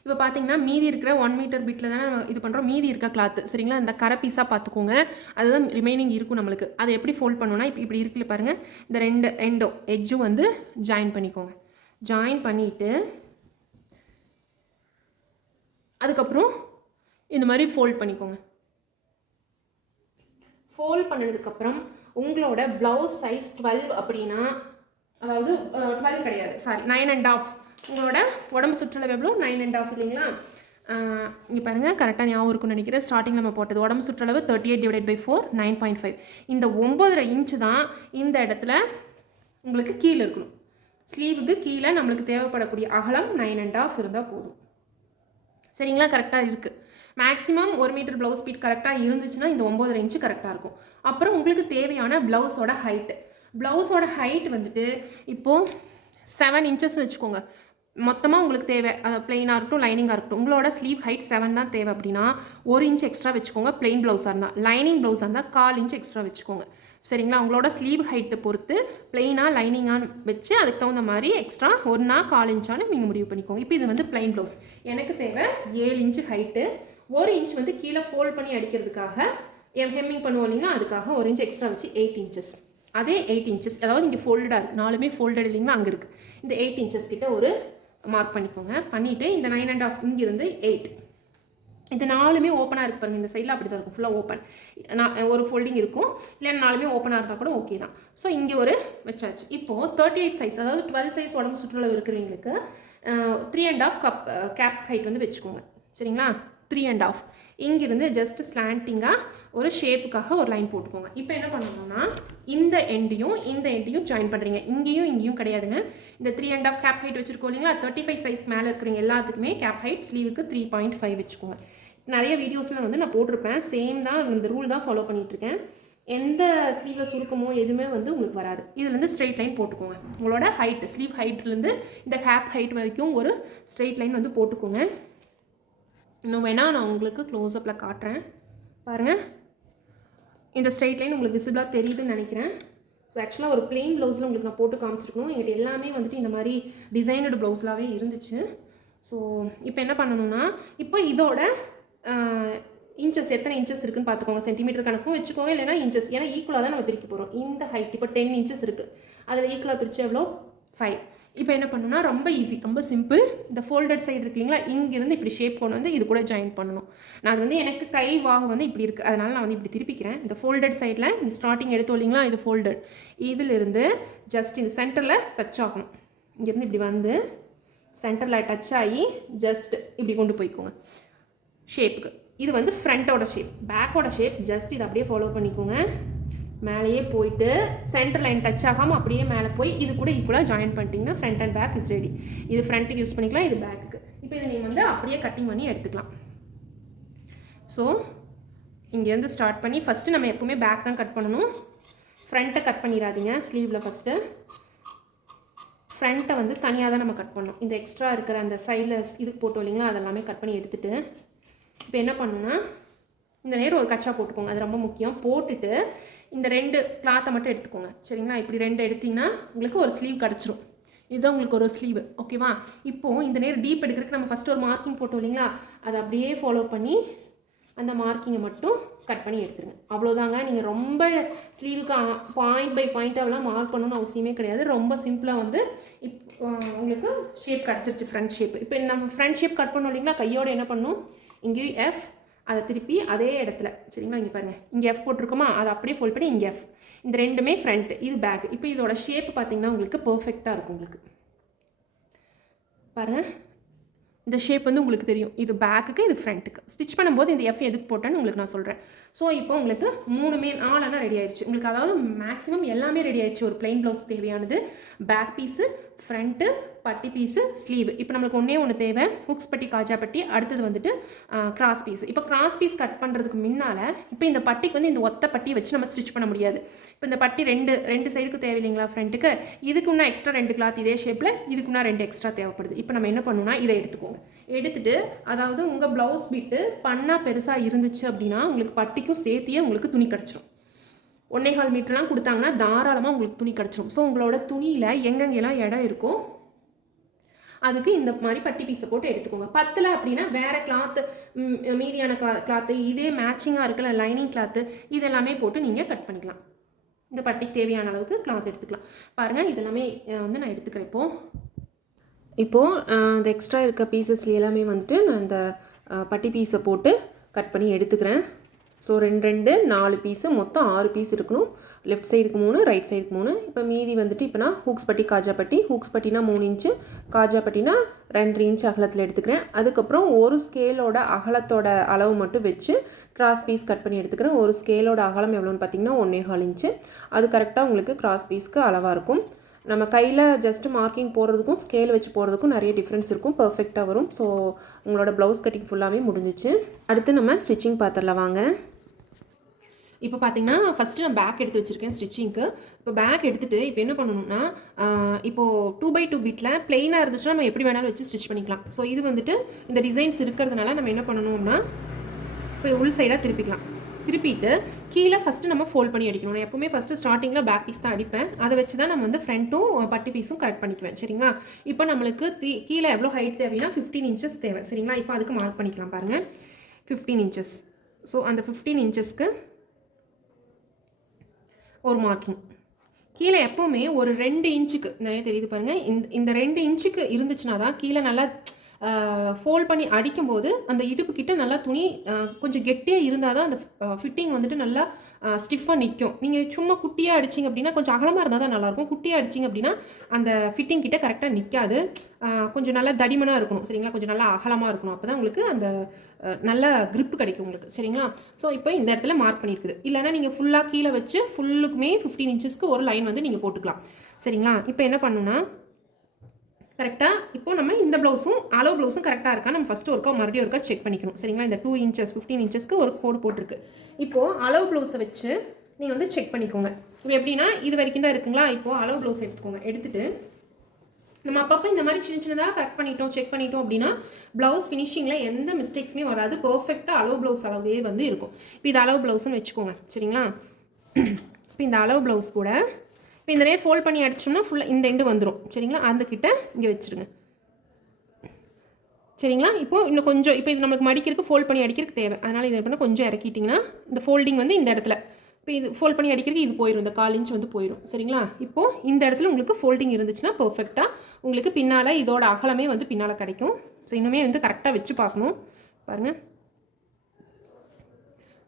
இப்போ பார்த்தீங்கன்னா மீதி இருக்கிற 1 மீட்டர் பிட்டில் தானே நம்ம இது பண்ணுறோம். மீதி இருக்க கிளாத்து சரிங்களா, இந்த கரை பீஸாக பார்த்துக்கோங்க. அதுதான் ரிமைனிங் இருக்கும் நம்மளுக்கு. அதை எப்படி ஃபோல்ட் பண்ணோன்னா இப்போ இப்படி இருக்குல்ல பாருங்கள், இந்த 2 எண்டோ எட்ஜும் வந்து ஜாயின் பண்ணிக்கோங்க. ஜாயின் பண்ணிவிட்டு அதுக்கப்புறம் இந்த மாதிரி ஃபோல்ட் பண்ணிக்கோங்க. ஃபோல்ட் பண்ணதுக்கப்புறம் உங்களோட ப்ளவுஸ் சைஸ் 12 அப்படின்னா, அதாவது 12 கிடையாது சாரி 9.5, உங்களோட உடம்பு சுற்றளவு எவ்வளோ 9.5 இல்லைங்களா. இங்கே பாருங்கள் கரெக்டாக ஞாபகம் இருக்குன்னு நினைக்கிறேன். ஸ்டார்டிங் நம்ம போட்டது உடம்பு சுற்றளவு 38/4 9.5. இந்த 9.5 இன்ச்சு தான் இந்த இடத்துல உங்களுக்கு கீழே இருக்கணும். ஸ்லீவுக்கு கீழே நம்மளுக்கு தேவைப்படக்கூடிய அகலம் 9.5 இருந்தால் போதும் சரிங்களா. கரெக்டாக இருக்குது. மேக்ஸிமம் 1 மீட்டர் ப்ளவுஸ் பீட் கரெக்டாக இருந்துச்சுன்னா இந்த 9.5 இன்ச்சு கரெக்டாக இருக்கும். அப்புறம் உங்களுக்கு தேவையான ப்ளவுஸோட ஹைட்டு, ப்ளவுஸோட ஹைட் வந்துட்டு இப்போது 7 இன்ச்சஸ் வச்சுக்கோங்க. மொத்தமாக உங்களுக்கு தேவை பிளெயினாக இருக்கட்டும் லைனிங்காக இருக்கட்டும், உங்களோட ஸ்லீவ் ஹைட் 7 தான் தேவை அப்படின்னா 1 இன்ச் எக்ஸ்ட்ரா வச்சுக்கோங்க. பிளெயின் ப்ளவுஸாக இருந்தால், லைனிங் ப்ளவுஸாக இருந்தால் 1/4 இன்ச் எக்ஸ்ட்ரா வச்சுக்கோங்க சரிங்களா. உங்களோட ஸ்லீவ் ஹைட்டை பொறுத்து பிளெயினாக லைனிங்காக வச்சு அதுக்கு தகுந்த மாதிரி எக்ஸ்ட்ரா 1/4 இன்ச்சானு நீங்கள் முடிவு பண்ணிக்கோங்க. இப்போ இது வந்து பிளெயின் ப்ளவுஸ், எனக்கு தேவை 7 இன்ச்சு ஹைட்டு, 1 இன்ச் வந்து கீழே ஃபோல்ட் பண்ணி அடிக்கிறதுக்காக ஹெம்மிங் பண்ணுவோம் இல்லைங்களா, அதுக்காக 1 இன்ச் எக்ஸ்ட்ரா வச்சு 8 இன்ச்சஸ். அதே 8 இன்ச்சஸ், அதாவது இங்கே ஃபோல்டடாக இருக்குது, 4மே ஃபோல்டட் இல்லைங்களா, அங்கே இருக்குது. இந்த 8 இன்ச்சஸ் கிட்ட ஒரு மார்க் பண்ணிக்கோங்க. பண்ணிவிட்டு இந்த 9.5 இங்கிருந்து 8, இது 4மே ஓப்பனாக இருக்கு பாருங்கள். இந்த சைடில் அப்படி தான் இருக்கும், ஃபுல்லாக ஓப்பன். ஒரு ஃபோல்டிங் இருக்கும், இல்லை 4மே ஓப்பனாக இருந்தால் கூட ஓகே தான். ஸோ இங்கே ஒரு வச்சாச்சு. இப்போது 38 சைஸ், அதாவது 12 சைஸ் உடம்பு சுற்றுலா இருக்கிறவங்களுக்கு 3.5 கேப் ஹைட் வந்து வச்சுக்கோங்க சரிங்களா. 3.5 இங்கிருந்து ஜஸ்ட் ஸ்லாண்டிங்காக ஒரு ஷேப்புக்காக ஒரு லைன் போட்டுக்கோங்க. இப்போ என்ன பண்ணணும்னா இந்த எண்டையும் ஜாயின் பண்ணுறீங்க. இங்கேயும் கிடையாதுங்க. இந்த 3.5 கேப் ஹைட் வச்சுருக்கோம் இல்லைங்களா, 35 சைஸ் மேலே இருக்கிறவங்க எல்லாத்துக்குமே கேப் ஹைட் ஸ்லீவுக்கு 3.5 வச்சுக்கோங்க. நிறைய வீடியோஸில் வந்து நான் போட்டிருப்பேன், சேம் தான், இந்த ரூல் தான் ஃபாலோ பண்ணிகிட்ருக்கேன். எந்த ஸ்லீவில் சுருக்கமோ எதுவுமே வந்து உங்களுக்கு வராது. இதுலேருந்து ஸ்ட்ரெயிட் லைன் போட்டுக்கோங்க. உங்களோட ஹைட் ஸ்லீவ் ஹைட்லேருந்து இந்த கேப் ஹைட் வரைக்கும் ஒரு ஸ்ட்ரெயிட் லைன் வந்து போட்டுக்கோங்க. இன்னும் வேணால் நான் உங்களுக்கு க்ளோஸ்அப்பில் காட்டுறேன் பாருங்கள். இந்த ஸ்ட்ரெயிட் லைன் உங்களுக்கு விசிபிளாக தெரியுதுன்னு நினைக்கிறேன். ஸோ ஆக்சுவலாக ஒரு பிளெயின் ப்ளவுஸில் உங்களுக்கு நான் போட்டு காமிச்சிருக்கணும். எங்கிட்ட எல்லாமே வந்துட்டு இந்த மாதிரி டிசைனடு ப்ளவுஸ்லாகவே இருந்துச்சு. ஸோ இப்போ என்ன பண்ணணும்னா, இப்போ இதோட இன்ச்சஸ் எத்தனை இன்ச்சஸ் இருக்குன்னு பார்த்துக்கோங்க. சென்டிமீட்டர் கணக்கும் வச்சுக்கோங்க, இல்லைனா இன்ச்சஸ், ஏன்னா ஈக்குவலாக தான் நம்ம பிரிக்க போகிறோம். இந்த ஹைட் இப்போ 10 இன்ச்சஸ் இருக்குது, அதில் ஈக்குவலாக பிரித்து எவ்வளோ 5. இப்போ என்ன பண்ணணும்னா ரொம்ப ஈஸி, ரொம்ப சிம்பிள். இந்த ஃபோல்டட் சைடு இருக்கு இல்லைங்களா, இங்கேருந்து இப்படி ஷேப் கொண்டு வந்து இது கூட ஜாயின் பண்ணணும். நான் அது வந்து எனக்கு கை வாகு வந்து இப்படி இருக்குது, அதனால் நான் வந்து இப்படி திருப்பிக்கிறேன். இந்த ஃபோல்டட் சைடில் இந்த ஸ்டார்டிங் எடுத்தோம் இல்லைங்களா, இது ஃபோல்டட், இதிலிருந்து ஜஸ்ட் இந்த சென்டரில் டச் ஆகணும். இங்கேருந்து இப்படி வந்து சென்டரில் டச் ஆகி ஜஸ்ட் இப்படி கொண்டு போய்க்கோங்க ஷேப்புக்கு. இது வந்து ஃப்ரண்ட்டோட ஷேப். பேக்கோட ஷேப் ஜஸ்ட் இதை அப்படியே ஃபாலோ பண்ணிக்கோங்க. மேலேயே போயிட்டு சென்டர் லைன் டச் ஆகாமல் அப்படியே மேலே போய் இது கூட ஈக்குவலாக ஜாயின் பண்ணிட்டீங்கன்னா front and back is ready. இது ஃப்ரண்ட்டுக்கு யூஸ் பண்ணிக்கலாம், இது பேக்குக்கு. இப்போ இதை நீங்கள் வந்து அப்படியே கட்டிங் பண்ணி எடுத்துக்கலாம். ஸோ இங்கேருந்து ஸ்டார்ட் பண்ணி ஃபஸ்ட்டு நம்ம எப்போவுமே பேக் தான் கட் பண்ணணும். ஃப்ரண்ட்டை கட் பண்ணிடாதீங்க. ஸ்லீவில் ஃபஸ்ட்டு ஃப்ரண்ட்டை வந்து தனியாக தான் நம்ம கட் பண்ணணும். இந்த எக்ஸ்ட்ரா இருக்கிற அந்த சைடில் இதுக்கு போட்டோம் இல்லைங்களா, அதெல்லாமே கட் பண்ணி எடுத்துகிட்டு இப்போ என்ன பண்ணணும்னா இந்த நேரம் ஒரு கச்சா போட்டுக்கோங்க, அது ரொம்ப முக்கியம். போட்டுட்டு இந்த 2 கிளாத்தை மட்டும் எடுத்துக்கோங்க. சரிங்களா? இப்படி 2 எடுத்திங்கன்னா உங்களுக்கு ஒரு ஸ்லீவ் கிடச்சிரும். இதுதான் உங்களுக்கு ஒரு ஸ்லீவ். ஓகேவா? இப்போது இந்த நேரம் டீப் எடுக்கிறதுக்கு நம்ம ஃபஸ்ட்டு ஒரு மார்க்கிங் போட்டோம் இல்லைங்களா, அதை அப்படியே ஃபாலோ பண்ணி அந்த மார்க்கிங்கை மட்டும் கட் பண்ணி எடுத்துருங்க. அவ்வளோதாங்க. நீங்கள் ரொம்ப ஸ்லீவுக்கு பாயிண்ட் பை பாயிண்ட்டாகலாம் மார்க் பண்ணணும்னு அவசியமே கிடையாது. ரொம்ப சிம்பிளாக வந்து உங்களுக்கு ஷேப் கிடச்சிருச்சு, ஃப்ரண்ட் ஷேப். இப்போ நம்ம ஃப்ரண்ட் ஷேப் கட் பண்ணோம் இல்லைங்களா, கையோடு என்ன பண்ணணும், இங்கேயும் எஃப், அதை திருப்பி அதே இடத்துல, சரிங்களா, இங்கே பாருங்கள், இங்கே எஃப் போட்டிருக்கோமா, அதை அப்படியே ஃபோல்ட் பண்ணி இங்கே எஃப். இந்த ரெண்டுமே ஃப்ரண்ட், இது பேக். இப்போ இதோட ஷேப் பார்த்தீங்கன்னா உங்களுக்கு பர்ஃபெக்டாக இருக்கும். உங்களுக்கு பாருங்கள், இந்த ஷேப் வந்து உங்களுக்கு தெரியும். இது பேக்குக்கு, இது ஃப்ரண்ட்டுக்கு. ஸ்டிச் பண்ணும்போது இந்த எஃப் எதுக்கு போட்டேன்னு உங்களுக்கு நான் சொல்கிறேன். ஸோ இப்போ உங்களுக்கு 3மே 4 ரெடி ஆயிடுச்சு உங்களுக்கு. அதாவது மேக்ஸிமம் எல்லாமே ரெடி ஆயிடுச்சு. ஒரு பிளைன் ப்ளவுஸ் தேவையானது பேக் பீஸு, ஃப்ரண்ட்டு, பட்டி பீஸு, ஸ்லீவ். இப்போ நம்மளுக்கு ஒன்று தேவை, ஹுக்ஸ் பட்டி, காஜா பட்டி. அடுத்தது வந்துட்டு கிராஸ் பீஸ். இப்போ கிராஸ் பீஸ் கட் பண்ணுறதுக்கு முன்னால் இப்போ இந்த பட்டிக்கு வந்து இந்த ஒத்த பட்டியை வச்சு நம்ம ஸ்டிச் பண்ண முடியாது. இப்போ இந்த பட்டி ரெண்டு சைடுக்கு தேவையில்லைங்களா, ஃப்ரண்ட்டுக்கு. இதுக்கு இன்னும் எக்ஸ்ட்ரா 2 கிளாத் இதே ஷேப்பில், இதுக்கு இன்னும் 2 எக்ஸ்ட்ரா தேவைப்படுது. இப்போ நம்ம என்ன பண்ணணும்னா இதை எடுத்துக்கோங்க. எடுத்துகிட்டு அதாவது உங்கள் ப்ளவுஸ் பிட்டு பண்ணால் பெருசாக இருந்துச்சு அப்படின்னா உங்களுக்கு பட்டிக்கும் சேர்த்தியே உங்களுக்கு துணி கிடச்சிரும். 1.25 மீட்டர்லாம் கொடுத்தாங்கன்னா தாராளமாக உங்களுக்கு துணி கிடச்சிரும். ஸோ உங்களோட துணியில் எங்கெங்கெல்லாம் இடம் இருக்கோ அதுக்கு இந்த மாதிரி பட்டி பீஸை போட்டு எடுத்துக்கோங்க. பத்தலை அப்படின்னா வேறு கிளாத்து, மீதியான கிளாத்து, இதே மேட்சிங்காக இருக்கல லைனிங் கிளாத்து, இதெல்லாமே போட்டு நீங்கள் கட் பண்ணிக்கலாம். இந்த பட்டிக்கு தேவையான அளவுக்கு கிளாத் எடுத்துக்கலாம். பாருங்கள், இதெல்லாமே வந்து நான் எடுத்துக்கிறேன். இப்போது இந்த எக்ஸ்ட்ரா இருக்க பீசஸ்ல எல்லாமே வந்துட்டு நான் இந்த பட்டி பீஸை போட்டு கட் பண்ணி எடுத்துக்கிறேன். ஸோ 2 4 பீஸு, மொத்தம் 6 பீஸ் இருக்கணும். லெஃப்ட் சைடுக்கு 3, ரைட் சைடுக்கு 3. இப்போ மீதி வந்துட்டு இப்போ நான் ஹூக்ஸ் பட்டி, காஜா பட்டி. ஹூக்ஸ் பட்டினா 3 இன்ச்சு, காஜா பட்டினா 2 இன்ச் அகலத்தில் எடுத்துக்கிறேன். அதுக்கப்புறம் ஒரு ஸ்கேலோட அகலத்தோட அளவு மட்டும் வச்சு கிராஸ் பீஸ் கட் பண்ணி எடுத்துக்கிறேன். ஒரு ஸ்கேலோட அகலம் எவ்வளோன்னு பார்த்தீங்கன்னா 1.25 இன்ச்சு. அது கரெக்டாக உங்களுக்கு கிராஸ் பீஸ்க்கு அளவாக இருக்கும். நம்ம கையில் ஜஸ்ட்டு மார்க்கிங் போடுறதுக்கும் ஸ்கேல் வச்சு போடுறதுக்கும் நிறைய டிஃப்ரென்ஸ் இருக்கும். பர்ஃபெக்டாக வரும். ஸோ உங்களோட ப்ளவுஸ் கட்டிங் ஃபுல்லாகவே முடிஞ்சிச்சு. அடுத்து நம்ம ஸ்டிச்சிங் பார்த்துடலாம் வாங்க. இப்போ பார்த்தீங்கன்னா ஃபஸ்ட்டு நான் பேக் எடுத்து வச்சுருக்கேன் ஸ்டிச்சிங்க்கு. இப்போ பேக் எடுத்துகிட்டு இப்போ என்ன பண்ணணும்னா இப்போது 2x2 பீட்டில் பிளெயினாக இருந்துச்சுன்னா நம்ம எப்படி வேணாலும் வச்சு ஸ்டிச் பண்ணிக்கலாம். ஸோ இது வந்துட்டு இந்த டிசைன்ஸ் இருக்கிறதுனால நம்ம என்ன பண்ணணும்னா இப்போ உள் சைடாக திருப்பிக்கலாம். திருப்பிட்டு கீழே ஃபஸ்ட்டு நம்ம ஃபோல்ட் பண்ணி அடிக்கணும். நான் எப்போவுமே ஃபஸ்ட்டு ஸ்டார்டிங்கில் பேக் பீஸ் தான் அடிப்பேன். அதை வச்சு தான் நம்ம வந்து ஃப்ரண்ட்டும் பட்டி பீஸும் கரெக்ட் பண்ணிக்குவேன். சரிங்களா? இப்போ நம்மளுக்கு கீழே எவ்வளோ ஹைட் தேவைன்னா 15 இன்ச்சஸ் தேவை. சரிங்களா? இப்போ அதுக்கு மார்க் பண்ணிக்கலாம் பாருங்கள், 15 இன்ச்சஸ். ஸோ அந்த 15 இன்ச்சஸ்க்கு ஒரு மார்க்கிங். கீழே எப்போவுமே ஒரு 2 இன்ச்சுக்கு நிறைய தெரியுது பாருங்கள், இந்த 2 இன்ச்சுக்கு இருந்துச்சுன்னா தான் கீழே நல்லா ஃபோல்ட் பண்ணி அடிக்கும்போது அந்த இடுப்பு கிட்ட நல்லா துணி கொஞ்சம் கெட்டியாக இருந்தால் தான் அந்த ஃபிட்டிங் வந்துட்டு நல்லா ஸ்டிஃபாக நிற்கும். நீங்கள் சும்மா குட்டியாக அடிச்சிங்க அப்படின்னா, கொஞ்சம் அகலமாக இருந்தால் தான் நல்லாயிருக்கும். குட்டியாக அடிச்சிங்க அப்படின்னா அந்த ஃபிட்டிங் கிட்ட கரெக்டாக நிற்காது. கொஞ்சம் நல்லா தடிமனாக இருக்கணும். சரிங்களா? கொஞ்சம் நல்லா அகலமாக இருக்கணும். அப்போ தான் உங்களுக்கு அந்த நல்ல grip கிடைக்கும் உங்களுக்கு. சரிங்களா? ஸோ இப்போ இந்த இடத்துல மார்க் பண்ணியிருக்குது. இல்லைனா நீங்கள் ஃபுல்லாக கீழே வச்சு ஃபுல்லுக்குமே 15 இன்ச்சஸ்க்கு ஒரு லைன் வந்து நீங்கள் போட்டுக்கலாம். சரிங்களா? இப்போ என்ன பண்ணணும்னா கரெக்டாக இப்போ நம்ம இந்த ப்ளவுஸும் அளவு ப்ளவுஸும் கரெக்டாக இருக்கா நம்ம ஃபஸ்ட்டு மறுபடியும் ஒருக்கா செக் பண்ணிக்கணும். சரிங்களா? இந்த 2 இன்ச்சஸ் 15 இன்ச்சஸ்க்கு ஒரு கோடு போட்டிருக்கு. இப்போது அளவு ப்ளவுஸை வச்சு நீங்கள் வந்து செக் பண்ணிக்கோங்க. இப்போ எப்படின்னா இது வரைக்கும் தான் இருக்குங்களா? இப்போது அளவு ப்ளவுஸ் எடுத்துக்கோங்க. எடுத்துகிட்டு நம்ம அப்பப்போ இந்த மாதிரி சின்னதாக கரெக்ட் பண்ணிட்டோம், செக் பண்ணிட்டோம் அப்படின்னா ப்ளவுஸ் ஃபினிஷிங்கில் எந்த மிஸ்டேக்ஸுமே வராது. பர்ஃபெக்டாக அளவு ப்ளவுஸ் அளவே வந்து இருக்கும். இப்போ இது அளவு ப்ளவுஸ்ன்னு வச்சுக்கோங்க. சரிங்களா? இப்போ இந்த அளவு ப்ளவுஸ் கூட இப்போ இந்த நேரம் ஃபோல்ட் பண்ணி அடிச்சோம்னா ஃபுல்லாக இந்த எண்டு வந்துடும். சரிங்களா? அந்த கிட்ட இங்கே வச்சுருங்க. சரிங்களா? இப்போது இன்னும் கொஞ்சம் இப்போ இது நம்மளுக்கு மடிக்கிறதுக்கு ஃபோல்ட் பண்ணி அடிக்கிறதுக்கு தேவை. அதனால் இது பண்ணால் கொஞ்சம் இறக்கிட்டிங்கன்னா இந்த ஃபோல்டிங் வந்து இந்த இடத்துல இப்போ இது ஃபோல்ட் பண்ணி அடிக்கிறதுக்கு இது போயிடும். இந்த 1/4 இன்ச் வந்து போயிடும். சரிங்களா? இப்போது இந்த இடத்துல உங்களுக்கு ஃபோல்டிங் இருந்துச்சுன்னா பர்ஃபெக்டாக உங்களுக்கு பின்னால் இதோட அகலமே வந்து பின்னால் கிடைக்கும். ஸோ இன்னுமே வந்து கரெக்டாக வச்சு பார்க்கணும். பாருங்கள்,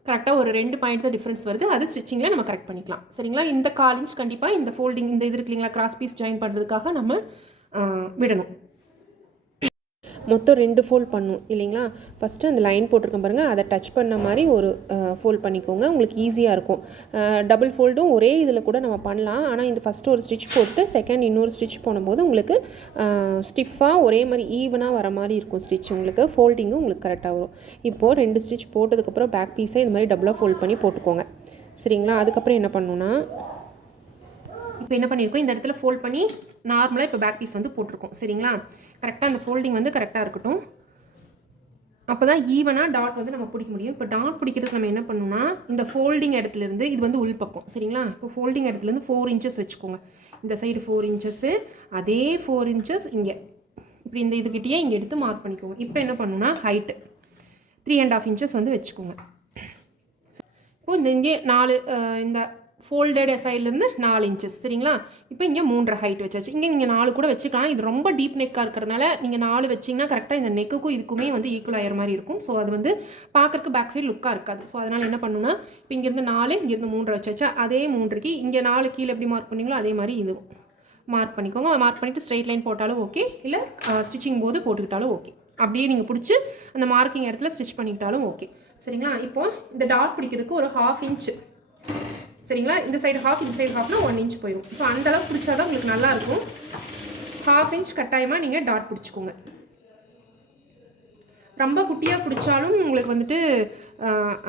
கரெக்டாக ஒரு 2 பாயிண்ட் தான் டிஃப்ரென்ஸ் வருது. அது ஸ்டிச்சிங்கில் நம்ம கரெக்ட் பண்ணிக்கலாம். சரிங்களா? இந்த 1/4 இன்ச் கண்டிப்பாக இந்த ஃபோல்டிங் இந்த இது இருக்கு இல்லைங்களா, கிராஸ் பீஸ் ஜாயின் பண்ணுறதுக்காக நம்ம விடணும். மொத்தம் 2 ஃபோல்ட் பண்ணும் இல்லைங்களா? ஃபஸ்ட்டு அந்த லைன் போட்டிருக்கேன் பாருங்கள், அதை டச் பண்ண மாதிரி ஒரு ஃபோல்ட் பண்ணிக்கோங்க. உங்களுக்கு ஈஸியாக இருக்கும். டபுள் ஃபோல்டும் ஒரே இதில் கூட நம்ம பண்ணலாம். ஆனால் இந்த ஃபஸ்ட்டு ஒரு ஸ்டிச் போட்டு செகண்ட் இன்னொரு ஸ்டிச் போடும்போது உங்களுக்கு ஸ்டிஃபாக ஒரே மாதிரி ஈவனாக வர மாதிரி இருக்கும் ஸ்டிச். உங்களுக்கு ஃபோல்டிங்கும் உங்களுக்கு கரெக்டாக வரும். இப்போது 2 ஸ்டிச் போட்டதுக்கப்புறம் பேக் பீஸை இந்த மாதிரி டபுளாக ஃபோல்ட் பண்ணி போட்டுக்கோங்க. சரிங்களா? அதுக்கப்புறம் என்ன பண்ணணுன்னா இப்போ என்ன பண்ணியிருக்கோம், இந்த இடத்துல ஃபோல்ட் பண்ணி நார்மலாக இப்போ பேக் பீஸ் வந்து போட்டிருக்கோம். சரிங்களா? கரெக்டாக அந்த ஃபோல்டிங் வந்து கரெக்டாக இருக்கட்டும். அப்போ தான் ஈவனாக டாட் வந்து நம்ம பிடிக்க முடியும். இப்போ டாட் பிடிக்கிறதுக்கு நம்ம என்ன பண்ணணும்னா இந்த ஃபோல்டிங் இடத்துலேருந்து இது வந்து உள்பக்கம் சரிங்களா. இப்போ ஃபோல்டிங் இடத்துலேருந்து 4 இன்ச்சஸ் வச்சுக்கோங்க. இந்த சைடு 4 இன்ச்சஸ்ஸு, அதே 4 இன்ச்சஸ் இங்கே இப்படி இந்த இதுக்கிட்டேயே இங்கே எடுத்து மார்க் பண்ணிக்கோங்க. இப்போ என்ன பண்ணணும்னா ஹைட்டு 3.5 இன்ச்சஸ் வந்து வச்சுக்கோங்க. இப்போது இந்த இங்கே 4 இந்த ஃபோல்டட் சைட்லேருந்து 4 இன்ச்சஸ் சரிங்களா. இப்போ இங்கே 3.5 ஹைட் வச்சாச்சு. இங்கே நீங்கள் 4 கூட வச்சுக்கலாம். இது ரொம்ப டீப் நெக்காக இருக்கிறதுனால நீங்கள் 4 வச்சிங்கன்னா கரெக்டாக இந்த நெக்குக்கும் இதுக்குமே வந்து ஈக்குவல் ஆகிற மாதிரி இருக்கும். ஸோ அது வந்து பார்க்கறக்கு பேக் சைடு லுக்காக இருக்காது. ஸோ அதனால் என்ன பண்ணணும்னா இப்போ இங்கேருந்து 4 இங்கேருந்து 3 வச்சாச்சா, அதே 3க்கு இங்கே 4 கீழே எப்படி மார்க் பண்ணிங்களோ அதே மாதிரி இது மார்க் பண்ணிக்கோங்க. மார்க் பண்ணிவிட்டு ஸ்ட்ரெயிட் லைன் போட்டாலும் ஓகே, இல்லை ஸ்டிச்சிங் போது போட்டுக்கிட்டாலும் ஓகே. அப்படியே நீங்கள் பிடிச்சி அந்த மார்க்கிங் இடத்துல ஸ்டிச் பண்ணிக்கிட்டாலும் ஓகே சரிங்களா. இப்போது இந்த டாட் பிடிக்கிறதுக்கு ஒரு 1/2 இன்ச் சரிங்களா. இந்த சைடு ஹாஃப், இந்த சைடு ஹாஃப்னா 1 இன்ச் போயிடும். ஸோ அந்தளவுக்கு பிடிச்சா தான் உங்களுக்கு நல்லாயிருக்கும். 1/2 இன்ச் கட்டாயமாக நீங்கள் டாட் பிடிச்சிக்கோங்க. ரொம்ப குட்டியாக பிடிச்சாலும் உங்களுக்கு வந்துட்டு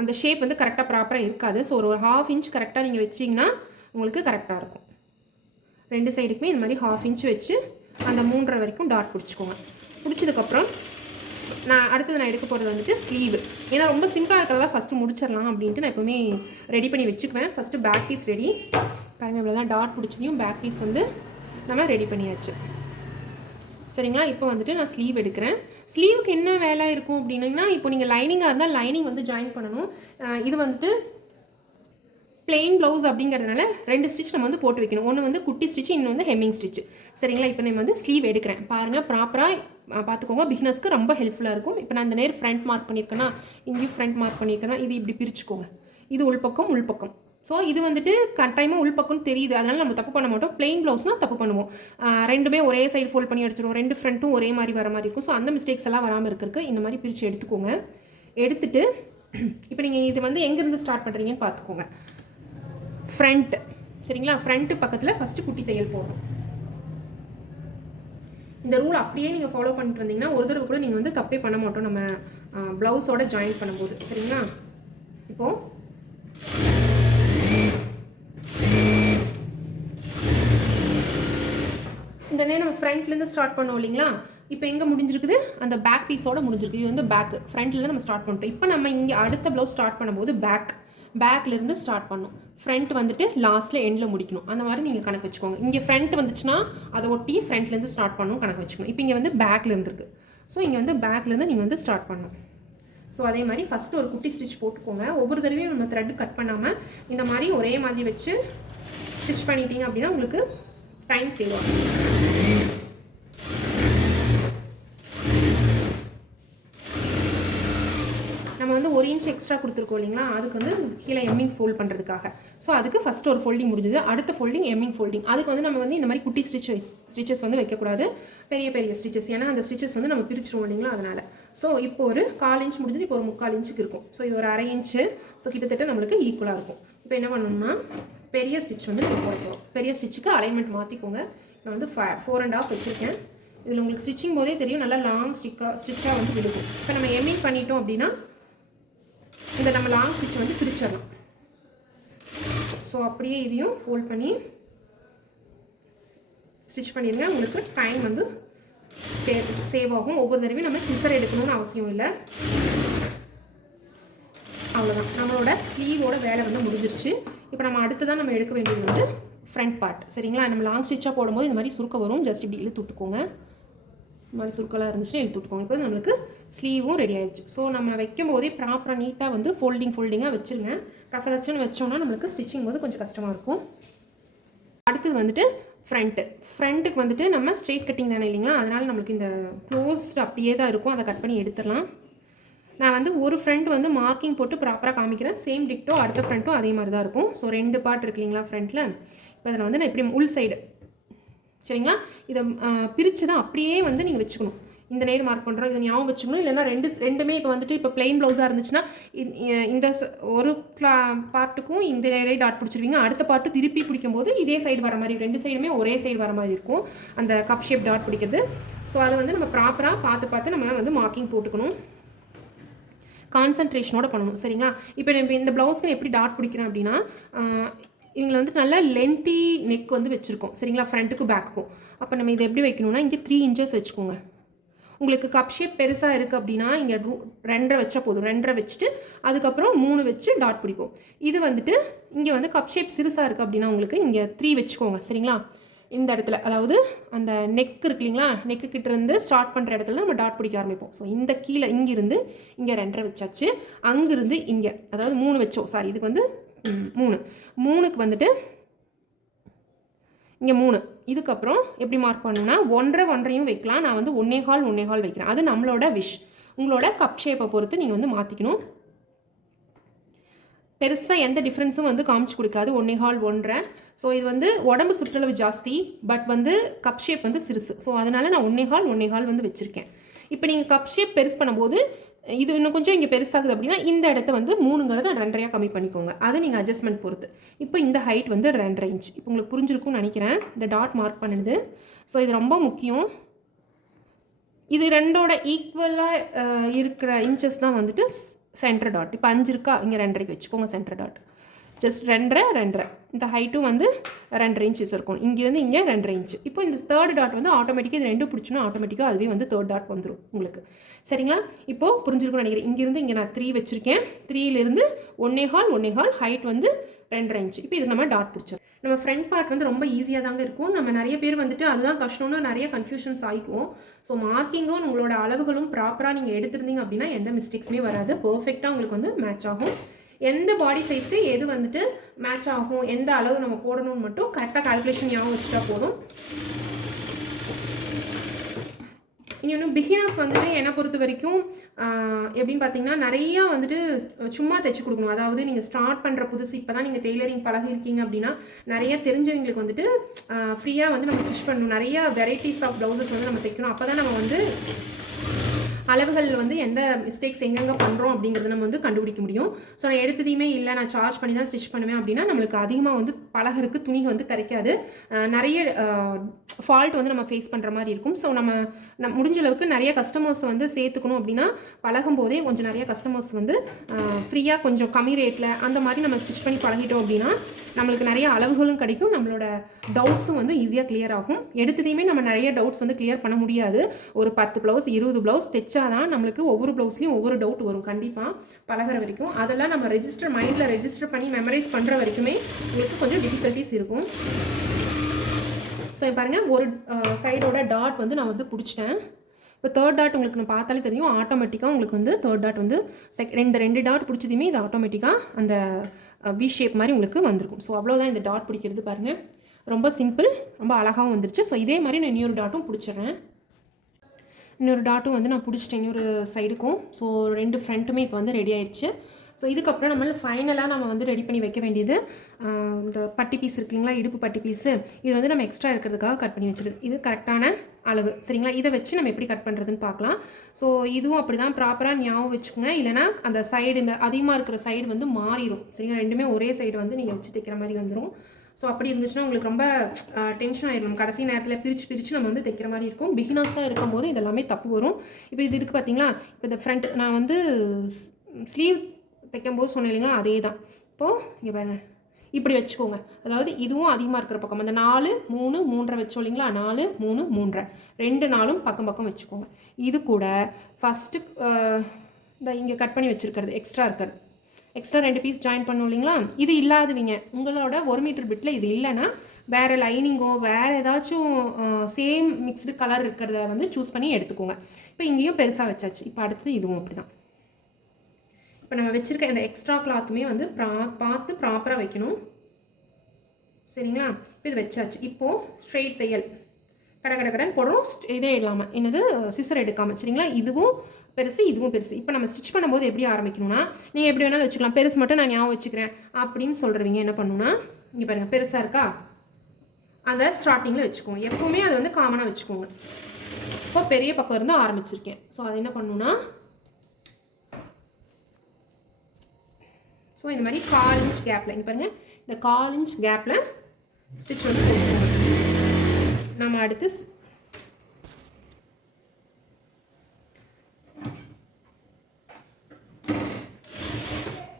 அந்த ஷேப் வந்து கரெக்டாக ப்ராப்பராக இருக்காது. ஸோ ஒரு 1/2 இன்ச் கரெக்டாக நீங்கள் வச்சிங்கன்னா உங்களுக்கு கரெக்டாக இருக்கும். 2 சைடுக்குமே இந்த மாதிரி 1/2 இன்ச் வச்சு அந்த 3.5 வரைக்கும் டாட் பிடிச்சிக்கோங்க. பிடிச்சதுக்கப்புறம் நான் எடுக்க போகிறது வந்துட்டு ஸ்லீவ். ஏன்னா ரொம்ப சிம்பிளாக இருக்கிறதா ஃபஸ்ட்டு முடிச்சிடலாம் அப்படின்ட்டு நான் எப்போவுமே ரெடி பண்ணி வச்சுக்குவேன். ஃபஸ்ட்டு பேக் பீஸ் ரெடி பாருங்கள். இவ்வளோ தான் டாட் பிடிச்சதையும் பேக் பீஸ் வந்து நம்ம ரெடி பண்ணியாச்சு சரிங்களா. இப்போ வந்துட்டு நான் ஸ்லீவ் எடுக்கிறேன். ஸ்லீவுக்கு என்ன வேலை இருக்கும் அப்படின்னா, இப்போ நீங்கள் லைனிங்காக இருந்தால் லைனிங் வந்து ஜாயின் பண்ணணும். இது வந்துட்டு பிளெயின் ப்ளவுஸ் அப்படிங்கிறதுனால 2 ஸ்டிச் நம்ம வந்து போட்டு வைக்கணும். ஒன்று வந்து குட்டி ஸ்டிச், இன்னும் வந்து ஹெம்மிங் ஸ்டிச் சரிங்களா. இப்போ நம்ம வந்து ஸ்லீவ் எடுக்கிறேன் பாருங்கள். ப்ராப்பராக பார்த்துக்கோங்க. பிகினர்ஸ்க்கு ரொம்ப ஹெல்ப்ஃபுல்லாக இருக்கும். இப்போ நான் இந்த நேர் ஃப்ரண்ட் மார்க் பண்ணியிருக்கேன்னா, இங்கேயும் ஃப்ரண்ட் மார்க் பண்ணியிருக்கேன்னா, இது இப்படி பிரிச்சுக்கோங்க. இது உள்பக்கம் உள்பக்கம். ஸோ இது வந்துட்டு கட்டாயமாக உள்பக்கம்னு தெரியுது, அதனால் நம்ம தப்பு பண்ண மாட்டோம். பிளெயின் ப்ளவுஸ்னால் தப்பு பண்ணுவோம். ரெண்டுமே ஒரே சைடு ஃபோல்ட் பண்ணி எடுத்துருவோம். 2 ஃப்ரண்ட்டும் ஒரே மாதிரி வர மாதிரி இருக்கும். ஸோ அந்த மிஸ்டேக்ஸ் எல்லாம் வராமல் இருக்கிறதுக்கு இந்த மாதிரி பிரித்து எடுத்துக்கோங்க. எடுத்துட்டு இப்போ நீங்கள் இது வந்து எங்கேருந்து ஸ்டார்ட் பண்ணுறீங்கன்னு பார்த்துக்கோங்க. ஃப்ரண்ட் சரிங்களா. ஃப்ரண்ட்டு பக்கத்தில் ஃபஸ்ட்டு குட்டி தையல் போடணும். இந்த ரூல் அப்படியே நீங்கள் ஃபாலோ பண்ணிட்டு வந்தீங்கன்னா ஒரு தடவை கூட நீங்கள் வந்து தப்பே பண்ண மாட்டோம் நம்ம ப்ளவுஸோட ஜாயின் பண்ணும்போது சரிங்களா. இப்போது இந்த நேரம் நம்ம ஃப்ரண்ட்லேருந்து ஸ்டார்ட் பண்ணோம் இல்லைங்களா. இப்போ எங்கே முடிஞ்சிருக்குது, அந்த பேக் பீஸோட முடிஞ்சிருக்கு. இது வந்து பேக்கு, ஃப்ரண்ட்லேருந்து நம்ம ஸ்டார்ட் பண்ணிட்டோம். இப்போ நம்ம இங்கே அடுத்த ப்ளவுஸ் ஸ்டார்ட் பண்ணும்போது பேக்லேருந்து ஸ்டார்ட் பண்ணணும். ஃப்ரண்ட் வந்துட்டு லாஸ்ட்டில் எண்டில் முடிக்கணும். அந்த மாதிரி நீங்கள் கணக்கு வச்சுக்கோங்க. இங்கே ஃப்ரண்ட் வந்துச்சுன்னா அதை ஒட்டி ஃப்ரண்ட்லேருந்து ஸ்டார்ட் பண்ணணும் கணக்கு வச்சுக்கணும். இப்போ இங்கே வந்து பேக்லேருந்து இருக்குது. ஸோ இங்கே வந்து பேக்லேருந்து நீங்கள் வந்து ஸ்டார்ட் பண்ணணும். ஸோ அதே மாதிரி ஃபஸ்ட்டு ஒரு குட்டி ஸ்டிச் போட்டுக்கோங்க. ஒவ்வொரு தடவையும் நம்ம த்ரெட் கட் பண்ணாமல் இந்த மாதிரி ஒரே மாதிரி வச்சு ஸ்டிச் பண்ணிட்டீங்க அப்படின்னா உங்களுக்கு டைம் சேவ் ஆகும். நம்ம வந்து 1 இன்ச் எக்ஸ்ட்ரா கொடுத்துருக்கோம் இல்லைங்களா, அதுக்கு வந்து கீழே எம்மிங் ஃபோல்ட் பண்ணுறதுக்காக. ஸோ அதுக்கு ஃபஸ்ட்டு ஒரு ஃபோல்டிங் முடிஞ்சது. அடுத்த ஃபோல்டிங் எம்மிங் ஃபோல்டிங். அதுக்கு வந்து நம்ம வந்து இந்த மாதிரி குட்டி ஸ்டிச்சஸ் வந்து வைக்கக்கூடாது, பெரிய பெரிய ஸ்டிச்சஸ். ஏன்னா அந்த ஸ்டிச்சஸ் வந்து நம்ம பிரிச்சுருவோம் இல்லைங்களா, அதனால். ஸோ இப்போ ஒரு 1/4 இன்ச் முடிஞ்சது. இப்போ ஒரு 3/4 இன்ச்சுக்கு இருக்கும். ஸோ இது ஒரு 1/2 இன்ச்சு. ஸோ கிட்டத்தட்ட நம்மளுக்கு ஈக்குவலாக இருக்கும். இப்போ என்ன பண்ணணும்னா பெரிய ஸ்டிச் வந்து நம்ம போடுறோம். பெரிய ஸ்டிச்சுக்கு அலைன்மெண்ட் மாற்றிக்கோங்க. நான் வந்து 4.5 வச்சுருக்கேன். இதில் உங்களுக்கு ஸ்டிச்சிங் போதே தெரியும், நல்லா லாங் ஸ்டிச்சாக வந்து விழுகும். இப்போ நம்ம எம்மிங் பண்ணிட்டோம் அப்படின்னா இந்த நம்ம லாங் ஸ்டிச் வந்து பிரிச்சிடலாம். ஸோ அப்படியே இதையும் ஃபோல்ட் பண்ணி ஸ்டிச் பண்ணிடுங்க. உங்களுக்கு டைம் வந்து சேவ் ஆகும். ஒவ்வொரு தடவையும் நம்ம சிசர் எடுக்கணும்னு அவசியம் இல்லை. அவ்வளோதான், நம்மளோட ஸ்லீவோட வேலை வந்து முடிஞ்சிருச்சு. இப்போ நம்ம அடுத்ததான் நம்ம எடுக்க வேண்டியது வந்து ஃப்ரண்ட் பார்ட் சரிங்களா. நம்ம லாங் ஸ்டிச்சாக போடும்போது இந்த மாதிரி சுருக்க வரும். ஜஸ்ட் இப்படி இழுத்து விட்டுக்கோங்க. இந்த மாதிரி சுருக்கெல்லாம் இருந்துச்சுன்னா இழுத்து விட்டுக்கோங்க. இப்போ நம்மளுக்கு ஸ்லீவும் ரெடி ஆயிடுச்சு. ஸோ நம்ம வைக்கும் போதே ப்ராப்பராக நீட்டாக வந்து ஃபோல்டிங்காக வச்சுருங்க. கசகச்சன்னு வச்சோம்னா நம்மளுக்கு ஸ்டிச்சிங் போது கொஞ்சம் கஷ்டமாக இருக்கும். அடுத்தது வந்துட்டு ஃப்ரண்ட்டுக்கு வந்துட்டு நம்ம ஸ்ட்ரெயிட் கட்டிங் தானே இல்லைங்களா, அதனால் நம்மளுக்கு இந்த க்ளோஸ்டு அப்படியே தான் இருக்கும். அதை கட் பண்ணி எடுத்துடலாம். நான் வந்து ஒரு ஃப்ரண்ட் வந்து மார்க்கிங் போட்டு ப்ராப்பராக காமிக்கிறேன். சேம் டிக்டோ அடுத்த ஃப்ரண்ட்டும் அதே மாதிரி தான் இருக்கும். ஸோ 2 பார்ட் இருக்கு இல்லைங்களா ஃப்ரண்ட்டில். இப்போ அதில் வந்து நான் இப்படி உள் சைடு சரிங்களா, இதை பிரித்து தான் அப்படியே வந்து நீங்கள் வச்சுக்கணும். இந்த நேர் மார்க் பண்ணுறோம், இதை ஞாபகம் வச்சுக்கணும். இல்லைன்னா ரெண்டுமே இப்போ வந்துட்டு இப்போ பிளெயின் ப்ளவுஸாக இருந்துச்சுன்னா இந்த ஒரு பார்ட்டுக்கும் இந்த நேரே டாட் பிடிச்சிருவீங்க. அடுத்த பார்ட்டு திருப்பி பிடிக்கும்போது இதே சைடு வர மாதிரி, 2 சைடுமே ஒரே சைடு வர மாதிரி இருக்கும் அந்த கப் ஷேப் டாட் பிடிக்கிறது. ஸோ அதை வந்து நம்ம ப்ராப்பராக பார்த்து நம்ம வந்து மார்க்கிங் போட்டுக்கணும். கான்சன்ட்ரேஷனோட பண்ணணும் சரிங்களா. இப்போ நம்ம இந்த ப்ளவுஸ்க்கு எப்படி டாட் பிடிக்கிறேன் அப்படின்னா, இவங்களை வந்து நல்லா லென்த்தி நெக் வந்து வச்சுருக்கோம் சரிங்களா, ஃப்ரண்ட்டுக்கும் பேக்குக்கும். அப்போ நம்ம இதை எப்படி வைக்கணும்னா இங்கே 3 இன்ச்சஸ் வச்சுக்கோங்க. உங்களுக்கு கப் ஷேப் பெருசாக இருக்குது அப்படின்னா இங்கே 2.5 வச்சா போதும். 2.5 வச்சுட்டு அதுக்கப்புறம் 3 வச்சு டாட் பிடிப்போம். இது வந்துட்டு இங்கே வந்து கப் ஷேப் சிறுசாக இருக்குது அப்படின்னா உங்களுக்கு இங்கே 3 வச்சுக்கோங்க. சரிங்களா? இந்த இடத்துல அதாவது அந்த நெக் இருக்கு இல்லைங்களா, நெக்கு கிட்ட இருந்து ஸ்டார்ட் பண்ணுற இடத்துல நம்ம டாட் பிடிக்க ஆரம்பிப்போம். ஸோ இந்த கீழே இங்கிருந்து இங்கே 2.5 வச்சாச்சு. அங்கிருந்து இங்கே அதாவது 3 வச்சோம். சாரி, இதுக்கு வந்து 3க்கு வந்துட்டு இங்கே 3. இதுக்கப்புறம் எப்படி மார்க் பண்ணணும்னா 1.5 வைக்கலாம். நான் வந்து 1.25 வைக்கிறேன். அது நம்மளோட விஷ். உங்களோட கப் ஷேப்பை பொறுத்து நீங்கள் வந்து மாற்றிக்கணும். பெருசாக எந்த டிஃப்ரென்ஸும் வந்து காமிச்சு கொடுக்காது. 1.25 ஸோ இது வந்து உடம்பு சுற்றளவு ஜாஸ்தி, பட் வந்து கப் ஷேப் வந்து சிறுசு. ஸோ அதனால் நான் 1.25 வந்து வச்சுருக்கேன். இப்போ நீங்கள் கப் ஷேப் பெருசு பண்ணும்போது இது இன்னும் கொஞ்சம் இங்கே பெருசாகுது அப்படின்னா இந்த இடத்த வந்து 3ங்கிறத 2.5 கம்மி பண்ணிக்கோங்க. அது நீங்கள் அட்ஜஸ்ட்மெண்ட் பொறுத்து. இப்போ இந்த ஹைட் வந்து 2.5 இன்ச். இப்போ உங்களுக்கு புரிஞ்சிருக்கும்னு நினைக்கிறேன் இந்த டாட் மார்க் பண்ணுது. ஸோ இது ரொம்ப முக்கியம். இது ரெண்டோட ஈக்குவலாக இருக்கிற இன்ச்சஸ் தான் வந்துட்டு சென்டர் டாட். இப்போ 5 இருக்கா, இங்கே 2.5 வச்சுக்கோங்க சென்டர் டாட். ஜஸ்ட் 2.5 இந்த ஹைட்டும் வந்து 2.5 இன்ச்சஸ் இருக்கும். இங்கேருந்து இங்கே 2.5 இன்ச்சு. இப்போ இந்த தேர்ட் டாட் வந்து ஆட்டோமேட்டிக்காக இது ரெண்டும் பிடிச்சோன்னா ஆட்டோமேட்டிக்காக அதுவே வந்து தேர்ட் டாட் வந்துடும் உங்களுக்கு. சரிங்களா? இப்போது புரிஞ்சிருக்கும்னு நினைக்கிறேன். இங்கேருந்து இங்கே நான் 3 வச்சுருக்கேன். 3லேருந்து 1.25 ஹைட் வந்து 2.5 இன்ச்சு. இப்போ இது நம்ம டாட் பிடிச்சோம். நம்ம ஃப்ரண்ட் பார்ட் வந்து ரொம்ப ஈஸியாக தாங்க இருக்கும். நம்ம நிறைய பேர் வந்துட்டு அதுதான் கஷ்டம்னு நிறைய கன்ஃபியூஷன்ஸ் ஆகிக்கும். ஸோ மார்க்கிங்கும் உங்களோட அளவுகளும் ப்ராப்பராக நீங்கள் எடுத்திருந்தீங்க அப்படின்னா எந்த மிஸ்டேக்ஸுமே வராது. பர்ஃபெக்டாக உங்களுக்கு வந்து மேட்ச் ஆகும். எந்த பாடி சைஸ்க்கு எது வந்துட்டு மேட்ச் ஆகும், எந்த அளவு நம்ம போடணும்னு மட்டும் கரெக்டாக கால்குலேஷன் ஞாபகம் வச்சுட்டா போதும். இன்னும் பிகினர்ஸ் வந்துட்டு என்னை பொறுத்த வரைக்கும் எப்படின்னு பார்த்தீங்கன்னா நிறையா வந்துட்டு சும்மா தைச்சி கொடுக்கணும். அதாவது நீங்கள் ஸ்டார்ட் பண்ணுற புதுசு இப்போ தான் நீங்கள் டெய்லரிங் பழகிருக்கீங்க அப்படின்னா நிறைய தெரிஞ்சவங்களுக்கு வந்துட்டு ஃப்ரீயாக வந்து நம்ம ஸ்டிச் பண்ணணும். நிறைய வெரைட்டிஸ் ஆஃப் ப்ளவுசஸ் வந்து நம்ம தைக்கணும். அப்போ தான் நம்ம வந்து அளவுகள் வந்து எந்த மிஸ்டேக்ஸ் எங்கெங்கே பண்ணுறோம் அப்படிங்கிறத நம்ம வந்து கண்டுபிடிக்க முடியும். ஸோ நான் எடுத்ததையுமே இல்லை நான் சார்ஜ் பண்ணி தான் ஸ்டிச் பண்ணுவேன் அப்படின்னா நம்மளுக்கு அதிகமாக வந்து பழகிறதுக்கு துணி வந்து கிடைக்காது. நிறைய ஃபால்ட் வந்து நம்ம ஃபேஸ் பண்ணுற மாதிரி இருக்கும். ஸோ நம்ம முடிஞ்ச அளவுக்கு நிறைய கஸ்டமர்ஸ் வந்து சேர்த்துக்கணும் அப்படின்னா பழகும் போதே கொஞ்சம் நிறைய கஸ்டமர்ஸ் வந்து ஃப்ரீயாக கொஞ்சம் கம்மி ரேட்டில் அந்த மாதிரி நம்ம ஸ்டிச் பண்ணி பழகிட்டோம் அப்படின்னா நம்மளுக்கு நிறைய அளவுகளும் கிடைக்கும். நம்மளோட டவுட்ஸும் வந்து ஈஸியாக கிளியர் ஆகும். எடுத்ததையுமே நம்ம நிறைய டவுட்ஸ் வந்து கிளியர் பண்ண முடியாது. ஒரு 10 ப்ளவுஸ் 20 ப்ளவுஸ் தைச்சாதான் நம்மளுக்கு ஒவ்வொரு ப்ளவுஸ்லையும் ஒவ்வொரு டவுட் வரும் கண்டிப்பாக பழகிற வரைக்கும். அதெல்லாம் நம்ம மைண்டில் ரெஜிஸ்டர் பண்ணி மெமரைஸ் பண்ணுற வரைக்குமே உங்களுக்கு கொஞ்சம் டிஃபிகல்ட்டிஸ் இருக்கும். ஸோ பாருங்கள் ஒரு சைடோட டாட் வந்து நான் வந்து பிடிச்சிட்டேன். இப்போ தேர்ட் டாட் உங்களுக்கு நான் பார்த்தாலே தெரியும். ஆட்டோமேட்டிக்காக உங்களுக்கு வந்து தேர்ட் டாட் வந்து ரெண்டு டாட் பிடிச்சதையுமே இது ஆட்டோமேட்டிக்காக அந்த வி ஷேப் மாதிரி உங்களுக்கு வந்திருக்கும். ஸோ அவ்வளோதான் இந்த டாட் பிடிக்கிறது பாருங்கள். ரொம்ப சிம்பிள், ரொம்ப அழகாகவும் வந்துருச்சு. ஸோ இதே மாதிரி நான் இன்னொரு டாட்டும் பிடிச்சிடுறேன். இன்னொரு டாட்டும் வந்து நான் பிடிச்சிட்டேன் இன்னொரு சைடுக்கும். ஸோ 2 ஃப்ரண்ட்டுமே இப்போ வந்து ரெடி ஆயிடுச்சு. ஸோ இதுக்கப்புறம் நம்ம ஃபைனலாக நம்ம வந்து ரெடி பண்ணி வைக்க வேண்டியது இந்த பட்டி பீஸ் இருக்கு இல்லைங்களா, இடுப்பு பட்டி பீஸு. இது வந்து நம்ம எக்ஸ்ட்ரா இருக்கிறதுக்காக கட் பண்ணி வச்சுருது. இது கரெக்டான அளவு. சரிங்களா? இதை வச்சு நம்ம எப்படி கட் பண்ணுறதுன்னு பார்க்கலாம். ஸோ இதுவும் அப்படி தான் ப்ராப்பராக ஞாபகம் வச்சுக்கோங்க. இல்லைனா அந்த சைடு இந்த அதிகமாக இருக்கிற சைடு வந்து மாறிடும். சரிங்களா? ரெண்டுமே ஒரே சைடு வந்து நீங்கள் வச்சு தைக்கிற மாதிரி வந்துடும். ஸோ அப்படி இருந்துச்சுன்னா உங்களுக்கு ரொம்ப டென்ஷன் ஆகிடும். கடைசி நேரத்தில் பிரித்து நம்ம வந்து தைக்கிற மாதிரி இருக்கும். பிகினர்ஸாக இருக்கும்போது இதெல்லாமே தப்பு வரும். இப்போ இது இருக்குது பார்த்தீங்களா, இப்போ இந்த ஃப்ரண்ட் நான் வந்து ஸ்லீவ் தைக்கும்போது சொன்னேன் இல்லைங்களா, அதே தான். இப்போது இங்கே பாருங்கள், இப்படி வச்சுக்கோங்க. அதாவது இதுவும் அதிகமாக இருக்கிற பக்கம் அந்த 4 3 3 வச்சோம் இல்லைங்களா, 4 3 3 2 4 பக்கம் பக்கம் வச்சுக்கோங்க. இது கூட ஃபஸ்ட்டு இந்த இங்கே கட் பண்ணி வச்சுருக்கிறது எக்ஸ்ட்ரா 2 பீஸ் ஜாயின் பண்ணோம் இல்லைங்களா, இது இல்லாதவங்க உங்களோட 1 மீட்டர் பிட்டில் இது இல்லைன்னா வேறு லைனிங்கோ வேறு ஏதாச்சும் சேம் மிக்ஸ்டு கலர் இருக்கிறத வந்து சூஸ் பண்ணி எடுத்துக்கோங்க. இப்போ இங்கேயும் பெருசாக வச்சாச்சு. இப்போ அடுத்தது இதுவும் அப்படி தான். இப்போ நம்ம வச்சுருக்க இந்த எக்ஸ்ட்ரா கிளாத்துமே வந்து பார்த்து ப்ராப்பராக வைக்கணும். சரிங்களா? இப்போ இது வச்சாச்சு. இப்போது ஸ்ட்ரெயிட் தையல் கடன் போடுறோம். இதே இல்லாமல் என்னது சிசர் எடுக்காமல். சரிங்களா? இதுவும் பெருசு இதுவும் பெருசு. இப்போ நம்ம ஸ்டிச் பண்ணும்போது எப்படி ஆரம்பிக்கணும்னா நீங்கள் எப்படி வேணாலும் வச்சுக்கலாம். பெருசு மட்டும் நான் ஞாபகம் வச்சுக்கிறேன் அப்படின்னு சொல்கிறவங்க என்ன பண்ணணும்னா இங்கே பாருங்கள், பெருசாக இருக்கா அந்த ஸ்டார்டிங்கில் வச்சுக்கோங்க. எப்போவுமே அதை வந்து காமனாக வச்சுக்கோங்க. ஸோ பெரிய பக்கம் இருந்து ஆரம்பிச்சிருக்கேன். ஸோ அது என்ன பண்ணணும்னா ஸோ இந்த மாதிரி 1/4 இன்ச் கேப்பில் இங்கே பாருங்கள், இந்த 1/4 இன்ச் கேப்பில் ஸ்டிச் வந்து போட்டுக்கோங்க. நம்ம அடுத்து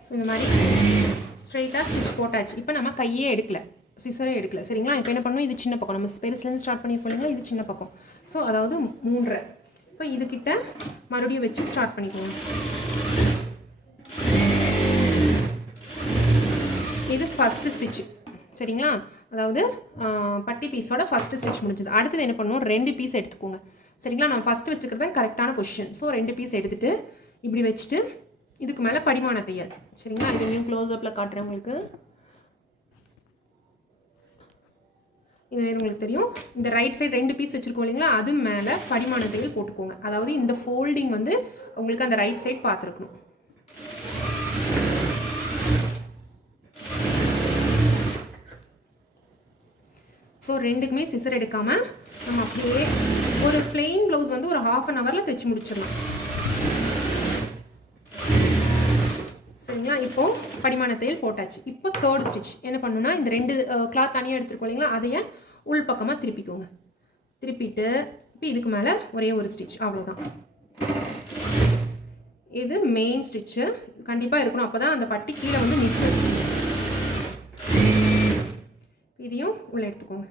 ஸோ இந்த மாதிரி ஸ்ட்ரைட்டாக ஸ்டிச் போட்டாச்சு. இப்போ நம்ம கையே எடுக்கல, சிசரே எடுக்கல. சரிங்களா? இப்போ என்ன பண்ணணும், இது சின்ன பக்கம் நம்ம பெருசுலேருந்து ஸ்டார்ட் பண்ணியிருப்போம் இல்லைங்களா, இது சின்ன பக்கம். ஸோ அதாவது 3.5 இப்போ இதுக்கிட்ட மறுபடியும் வச்சு ஸ்டார்ட் பண்ணிக்கோங்க. இது ஃபஸ்ட்டு ஸ்டிச்சு சரிங்களா, அதாவது பட்டி பீஸோட ஃபஸ்ட்டு ஸ்டிச் முடிஞ்சது. அடுத்தது என்ன பண்ணணும், 2 பீஸ் எடுத்துக்கோங்க சரிங்களா. நான் ஃபஸ்ட்டு வச்சுக்கிறது தான் கரெக்டான பொசிஷன். ஸோ 2 பீஸ் எடுத்துகிட்டு இப்படி வச்சுட்டு இதுக்கு மேலே படிமான தையல் சரிங்களா. இது க்ளோஸ்அப்பில் காட்டுறேன் உங்களுக்கு. இது உங்களுக்கு தெரியும், இந்த ரைட் சைடு 2 பீஸ் வச்சுருக்கோம் இல்லைங்களா, அது மேலே படிமான தையல் போட்டுக்கோங்க. அதாவது இந்த ஃபோல்டிங் வந்து உங்களுக்கு அந்த ரைட் சைடு பார்த்துருக்கணும். ஸோ ரெண்டுக்குமே சிசர் எடுக்காமல் நம்ம அப்படியே ஒரு பிளெயின் ப்ளவுஸ் வந்து ஒரு 1/2 hour தைச்சி முடிச்சிடலாம் சரிங்களா. இப்போது படிமான தையல் போட்டாச்சு. இப்போ 3rd ஸ்டிச் என்ன பண்ணுன்னா, இந்த 2 கிளாத் தனியாக எடுத்துருக்கோம் இல்லைங்களா, அதையே உள் பக்கமாக திருப்பிக்கோங்க. திருப்பிட்டு இப்போ இதுக்கு மேலே ஒரே ஒரு ஸ்டிச், அவ்வளோதான். இது மெயின் ஸ்டிச்சு கண்டிப்பாக இருக்கணும், அப்போ தான் அந்த பட்டி கீழே வந்து நிற்கும். இதையும் உள்ளே எடுத்துக்கோங்க.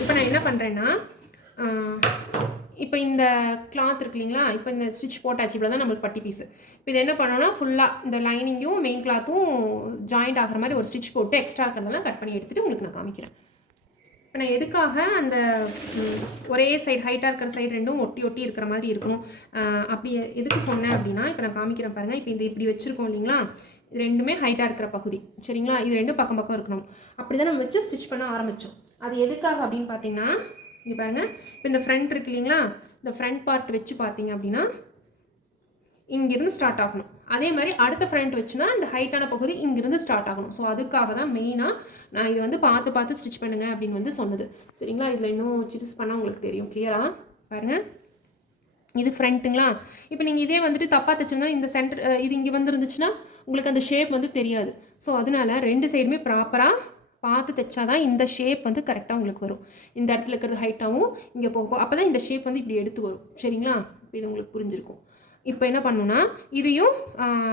இப்போ நான் என்ன பண்ணுறேன்னா, இப்போ இந்த கிளாத் இருக்கு இல்லைங்களா, இப்போ இந்த ஸ்டிச் போட்டாச்சு, இவ்வளோ தான் நம்மளுக்கு பட்டி பீஸு. இப்போ இது என்ன பண்ணோன்னா, ஃபுல்லாக இந்த லைனிங்கும் மெயின் கிளாத்தும் ஜாயிண்ட் ஆகிற மாதிரி ஒரு ஸ்டிச் போட்டு எக்ஸ்ட்ரா இருக்கிறதெல்லாம் கட் பண்ணி எடுத்துகிட்டு உங்களுக்கு நான் காமிக்கிறேன். இப்போ நான் எதுக்காக அந்த ஒரே சைடு ஹைட்டாக இருக்கிற சைடு ரெண்டும் ஒட்டி ஒட்டி இருக்கிற மாதிரி இருக்கணும் அப்படி எதுக்கு சொன்னேன் அப்படின்னா, இப்போ நான் காமிக்கிறேன் பாருங்கள். இப்போ இந்த இப்படி வச்சுருக்கோம் இல்லைங்களா, இது ரெண்டுமே ஹைட்டாக இருக்கிற பகுதி சரிங்களா. இது ரெண்டும் பக்கம் பக்கம் இருக்கணும். அப்படி தான் நம்ம வச்சு ஸ்டிச் பண்ண ஆரம்பித்தோம். அது எதுக்காக அப்படின்னு பார்த்தீங்கன்னா, இங்கே பாருங்கள், இப்போ இந்த ஃப்ரண்ட் இருக்கு இல்லைங்களா, இந்த ஃப்ரண்ட் பார்ட் வச்சு பார்த்தீங்க அப்படின்னா இங்கிருந்து ஸ்டார்ட் ஆகணும். அதே மாதிரி அடுத்த ஃப்ரண்ட் வச்சுன்னா இந்த ஹைட்டான பகுதி இங்கிருந்து ஸ்டார்ட் ஆகணும். ஸோ அதுக்காக தான் மெயினாக நான் இது வந்து பார்த்து ஸ்டிச் பண்ணுங்க அப்படின்னு வந்து சொன்னது சரிங்களா. இதில் இன்னும் சிரிஸ் பண்ணால் உங்களுக்கு தெரியும் கிளியராக பாருங்கள். இது ஃப்ரண்ட்டுங்களா. இப்போ நீங்கள் இதே வந்துட்டு தப்பாக தைச்சுன்னா இந்த சென்டர் இது இங்கே வந்துருந்துச்சுன்னா உங்களுக்கு அந்த ஷேப் வந்து தெரியாது. ஸோ அதனால 2 சைடுமே ப்ராப்பராக பார்த்து தைச்சாதான் இந்த ஷேப் வந்து கரெக்டாக உங்களுக்கு வரும். இந்த இடத்துல இருக்கிறது ஹைட்டாகவும் இங்கே போகும், அப்போ தான் இந்த ஷேப் வந்து இப்படி எடுத்து வரும் சரிங்களா. இப்போ இது உங்களுக்கு புரிஞ்சிருக்கும். இப்போ என்ன பண்ணணும்னா, இதையும்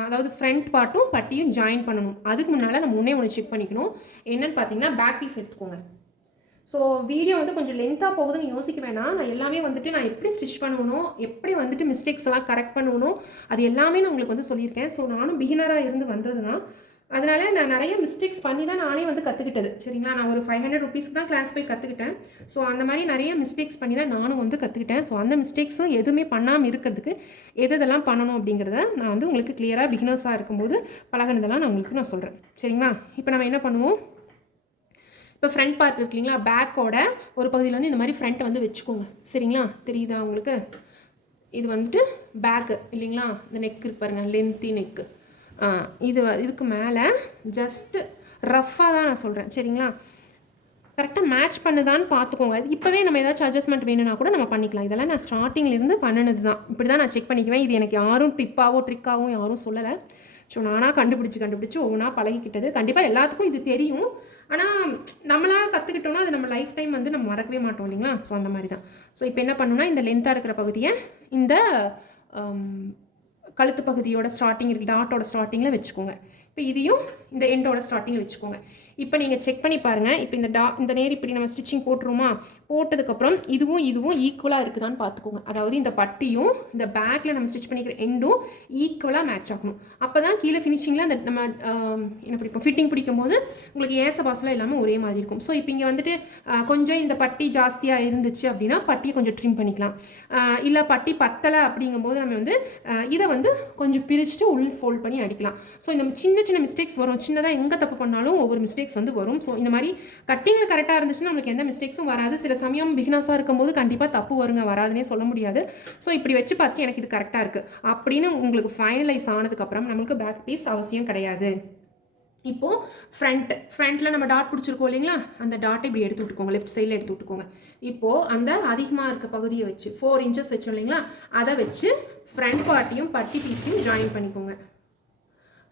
அதாவது ஃப்ரண்ட் பார்ட்டும் பட்டியும் ஜாயின் பண்ணணும். அதுக்கு முன்னால் நம்ம ஒன்று செக் பண்ணிக்கணும். என்னென்னு பார்த்தீங்கன்னா, பேக் பீஸ் எடுத்துக்கோங்க. ஸோ வீடியோ வந்து கொஞ்சம் லென்த்தாக போகுதுன்னு யோசிக்க வேணாம். நான் எல்லாமே வந்துட்டு நான் எப்படி ஸ்டிச் பண்ணணும், எப்படி வந்துட்டு மிஸ்டேக்ஸ் எல்லாம் கரெக்ட் பண்ணணும், அது எல்லாமே நான் உங்களுக்கு வந்து சொல்லியிருக்கேன். ஸோ நானும் பிகினராக இருந்து வந்தது தான். அதனால் நான் நிறைய மிஸ்டேக்ஸ் பண்ணி தான் நானே வந்து கற்றுக்கிட்டது சரிங்களா. நான் ஒரு 500 rupeesக்கு தான் கிளாஸ் போய் கற்றுக்கிட்டேன். ஸோ அந்த மாதிரி நிறைய மிஸ்டேக்ஸ் பண்ணி தான் நானும் வந்து கற்றுக்கிட்டேன். ஸோ அந்த மிஸ்டேக்ஸும் எதுவுமே பண்ணாமல் இருக்கிறதுக்கு எதெல்லாம் பண்ணணும் அப்படிங்கிறத நான் வந்து உங்களுக்கு கிளியராக பிகினர்ஸாக இருக்கும்போது பழகினதெல்லாம் நான் சொல்கிறேன் சரிங்களா. இப்போ நம்ம என்ன பண்ணுவோம், இப்போ ஃப்ரண்ட் பார்ட் இருக்கு இல்லைங்களா, பேக்கோட ஒரு பகுதியில் வந்து இந்த மாதிரி ஃப்ரண்ட்டை வந்து வச்சுக்கோங்க சரிங்களா. தெரியுதா உங்களுக்கு, இது வந்துட்டு பேக்கு இல்லைங்களா, இந்த நெக் இருக்கு பாருங்கள், லென்த்தி நெக்கு. இதுக்கு மேலே ஜஸ்ட்டு ரஃப்பாக தான் நான் சொல்கிறேன் சரிங்களா. கரெக்டாக மேட்ச் பண்ணுதான்னு பார்த்துக்கோங்க. இப்போவே நம்ம ஏதாச்சும் அட்ஜஸ்ட்மெண்ட் வேணும்னா கூட நம்ம பண்ணிக்கலாம். இதெல்லாம் நான் ஸ்டார்டிங்லேருந்து பண்ணினது தான். இப்படி தான் நான் செக் பண்ணிக்குவேன். இது எனக்கு யாரும் ட்ரிக்காகவும் யாரும் சொல்லலை. ஸோ நானாக கண்டுபிடிச்சி ஒவ்வொன்றா பழகிக்கிட்டது. கண்டிப்பாக எல்லாத்துக்கும் இது தெரியும், ஆனால் நம்மளாக கற்றுக்கிட்டோன்னா அது நம்ம லைஃப் டைம் வந்து நம்ம மறக்கவே மாட்டோம் இல்லைங்களா. ஸோ அந்த மாதிரி தான். ஸோ இப்போ என்ன பண்ணணும்னா, இந்த லென்த்தாக இருக்கிற பகுதியை இந்த கழுத்து பகுதியோட ஸ்டார்டிங் இருக்குது, டாட்டோட ஸ்டார்டிங்கில் வச்சுக்கோங்க. இப்போ இதையும் இந்த எண்டோட ஸ்டார்டிங்கில் வச்சுக்கோங்க. இப்போ நீங்கள் செக் பண்ணி பாருங்கள். இப்போ இந்த நேர் இப்படி நம்ம ஸ்டிச்சிங் போட்டுருமா, போட்டதுக்கப்புறம் இதுவும் ஈக்குவலாக இருக்குதான்னு பார்த்துக்கோங்க. அதாவது இந்த பட்டியும் இந்த பேக்கில் நம்ம ஸ்டிச் பண்ணிக்கிற எண்டும் ஈக்குவலாக மேட்ச் ஆகணும். அப்போ தான் கீழே ஃபினிஷிங்கில் அந்த நம்ம என்ன பிடிக்கும், ஃபிட்டிங் பிடிக்கும் போது உங்களுக்கு ஏச பாசலாம் இல்லாமல் ஒரே மாதிரி இருக்கும். ஸோ இப்போ இங்கே வந்துட்டு கொஞ்சம் இந்த பட்டி ஜாஸ்தியாக இருந்துச்சு அப்படின்னா பட்டியை கொஞ்சம் ட்ரிம் பண்ணிக்கலாம். இல்லை பட்டி பத்தலை அப்படிங்கும்போது நம்ம வந்து இதை வந்து கொஞ்சம் பிரிச்சுட்டு உள் ஃபோல்ட் பண்ணி அடிக்கலாம். ஸோ இந்த சின்ன மிஸ்டேக்ஸ் வரும். சின்னதாக எங்கே தப்பு பண்ணாலும் ஒவ்வொரு மிஸ்டேக்ஸ் வந்து வரும். ஸோ இந்த மாதிரி கட்டிங்கில் கரெக்டாக இருந்துச்சுன்னா நம்மளுக்கு எந்த மிஸ்டேக்ஸும் வராது. சில சமயம் பிகினர்ஸாக இருக்கும்போது கண்டிப்பாக தப்பு வருங்க, வராதுன்னே சொல்ல முடியாது. ஸோ இப்படி வச்சு பார்த்து எனக்கு இது கரெக்டாக இருக்குது அப்படின்னு உங்களுக்கு ஃபைனலைஸ் ஆனதுக்கப்புறம் நம்மளுக்கு பேக் பீஸ் அவசியம் கிடையாது. இப்போது ஃப்ரண்ட்டில் நம்ம டாட் பிடிச்சிருக்கோம் இல்லைங்களா, அந்த டாட்டை இப்படி எடுத்து விட்டுக்கோங்க, லெஃப்ட் சைடில் எடுத்து விட்டுக்கோங்க. இப்போது அந்த அதிகமாக இருக்க பகுதியை வச்சு 4 inches வச்சோம் இல்லைங்களா, அதை வச்சு ஃப்ரண்ட் பார்ட்டையும் பட்டி பீஸையும் ஜாயின் பண்ணிக்கோங்க.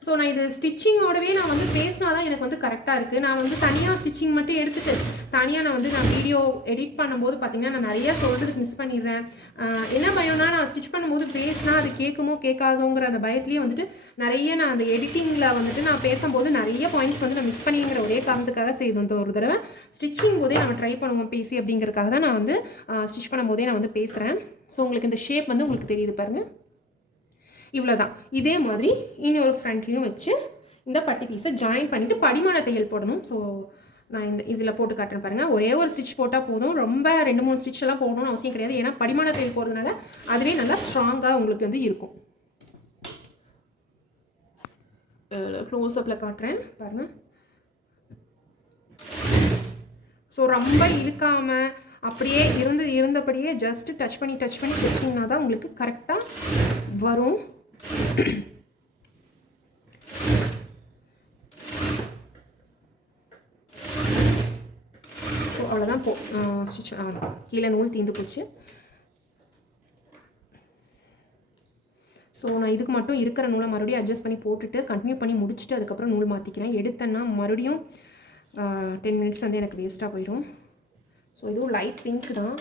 ஸோ நான் இது ஸ்டிச்சிங்கோடவே நான் வந்து பேசினா தான் எனக்கு வந்து கரெக்டாக இருக்குது. நான் வந்து தனியாக ஸ்டிச்சிங் மட்டும் எடுத்துகிட்டு தனியாக நான் வீடியோ எடிட் பண்ணும்போது பார்த்தீங்கன்னா நான் நிறையா சொல்கிறதுக்கு மிஸ் பண்ணிடுறேன். என்ன பயம்னா நான் ஸ்டிச் பண்ணும்போது பேசினா அது கேட்குமோ கேட்காதோங்கிற அந்த பயத்துலேயே நிறைய நான் அந்த எடிட்டிங்கில் நான் பேசும்போது நிறைய பாயிண்ட்ஸ் நான் மிஸ் பண்ணிங்கிற ஒரே காரணத்துக்காக செய்து ஒரு தடவை ஸ்டிச்சிங் போதே நம்ம ட்ரை பண்ணுவோம் பேசி அப்படிங்கிறதுக்காக தான் நான் ஸ்டிச் பண்ணும்போதே நான் பேசுகிறேன். ஸோ உங்களுக்கு இந்த ஷேப் உங்களுக்கு தெரியுது பாருங்கள், இவ்வளோதான். இதே மாதிரி இன்னொரு ஃப்ரண்ட்லேயும் வச்சு இந்த பட்டி பீஸை ஜாயின் பண்ணிவிட்டு படிமான தையல் போடணும். ஸோ நான் இதில் போட்டு காட்டுறேன் பாருங்கள். ஒரே ஒரு ஸ்டிச் போட்டால் போதும், ரொம்ப 2-3 ஸ்டிச்செல்லாம் போடணும்னு அவசியம் கிடையாது. ஏன்னா படிமான தையல் போடுறதுனால அதுவே நல்லா ஸ்ட்ராங்காக உங்களுக்கு இருக்கும். க்ளோஸ்அப்பில் காட்டுறேன் பாருங்கள். ஸோ ரொம்ப இழுக்காமல் அப்படியே இருந்தபடியே ஜஸ்ட் டச் பண்ணி வச்சிங்கன்னா தான் உங்களுக்கு கரெக்டாக வரும். ஸோ அவ்வளோதான். ஸ்டிச் கீழே நூல் தீர்ந்து போச்சு. ஸோ நான் இதுக்கு மட்டும் இருக்கிற நூலை மறுபடியும் அட்ஜஸ்ட் பண்ணி போட்டுட்டு கண்டினியூ பண்ணி முடிச்சுட்டு அதுக்கப்புறம் நூல் மாற்றிக்கிறேன். எடுத்தேன்னா மறுபடியும் 10 மினிட்ஸ் எனக்கு வேஸ்ட்டாக போயிடும். ஸோ இதுவும் லைட் பிங்க் தான்.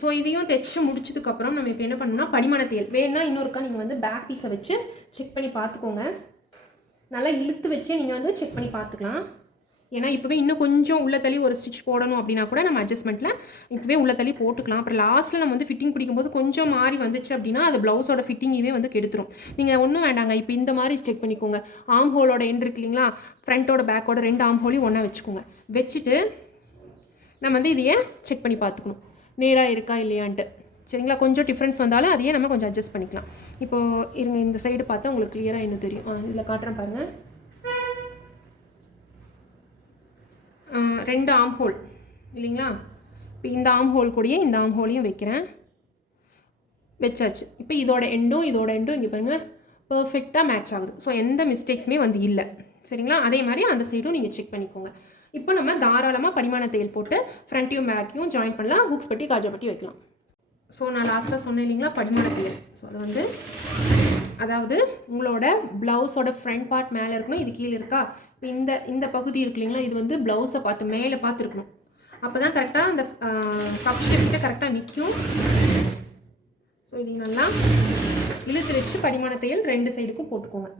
ஸோ இதையும் தைச்சு முடிச்சதுக்கப்புறம் நம்ம இப்போ என்ன பண்ணணும்னா படிமான தையல் வேணும்னா இன்னொருக்கா நீங்கள் பேக் பீஸை வச்சு செக் பண்ணி பார்த்துக்கோங்க. நல்லா இழுத்து வச்சே நீங்கள் செக் பண்ணி பார்த்துக்கலாம். ஏன்னா இப்போவே இன்னும் கொஞ்சம் உள்ள தள்ளி ஒரு ஸ்டிச் போடணும் அப்படின்னா கூட நம்ம அட்ஜஸ்ட்மெண்ட்டில் இப்போவே உள்ள தள்ளி போட்டுக்கலாம். அப்புறம் லாஸ்ட்டில் நம்ம ஃபிட்டிங் பிடிக்கும்போது கொஞ்சம் மாறி வந்துச்சு அப்படின்னா அது ப்ளவுஸோட ஃபிட்டிங்கையே கெடுத்துரும். நீங்கள் ஒன்றும் வேண்டாங்க, இப்போ இந்த மாதிரி செக் பண்ணிக்கோங்க. ஆம் ஹோலோட எண்ட் இருக்கு இல்லைங்களா, ஃப்ரண்ட்டோட பேக்கோட 2 ஆம் ஹோலையும் ஒன்றா வச்சுக்கோங்க. வச்சுட்டு நம்ம இதையே செக் பண்ணி பார்த்துக்கணும் நேராக இருக்கா இல்லையான்ட்டு. சரிங்களா, கொஞ்சம் டிஃப்ரென்ஸ் வந்தாலும் அதையே நம்ம கொஞ்சம் அட்ஜஸ்ட் பண்ணிக்கலாம். இப்போது இருங்க, இந்த சைடு பார்த்தா உங்களுக்கு கிளியராக இன்னும் தெரியும். இதில் காட்டுறேன் பாருங்கள். 2 ஆம் ஹோல் இல்லைங்களா, இப்போ இந்த ஆம் ஹோல் கூடயே இந்த ஆம் ஹோலையும் வைக்கிறேன். வச்சாச்சு. இப்போ இதோட எண்டும் இங்கே பாருங்கள் பர்ஃபெக்டாக மேட்ச் ஆகுது. ஸோ எந்த மிஸ்டேக்ஸுமே இல்லை. சரிங்களா, அதே மாதிரி அந்த சைடும் நீங்கள் செக் பண்ணிக்கோங்க. இப்போ நம்ம தாராளமாக படிமான தையல் போட்டு ஃப்ரண்ட்டையும் பேக்கையும் ஜாயின் பண்ணலாம். ஹூக்ஸ் பட்டி காஜா பட்டி வைக்கலாம். ஸோ நான் லாஸ்ட்டாக சொன்னேன் இல்லைங்களா படிமான தையல். ஸோ அது அதாவது உங்களோட ப்ளவுஸோட ஃப்ரண்ட் பார்ட் மேலே இருக்கணும், இது கீழே இருக்கா. இப்போ இந்த பகுதி இருக்கு இல்லைங்களா, இது ப்ளவுஸை பார்த்து மேலே பார்த்துருக்கணும். அப்போ தான் கரெக்டாக அந்த கப் ஷேப்கிட்ட கரெக்டாக நிற்கும். ஸோ இது நல்லா இழுத்து வச்சு படிமான தையல் 2 சைடுக்கும் போட்டுக்கோங்க.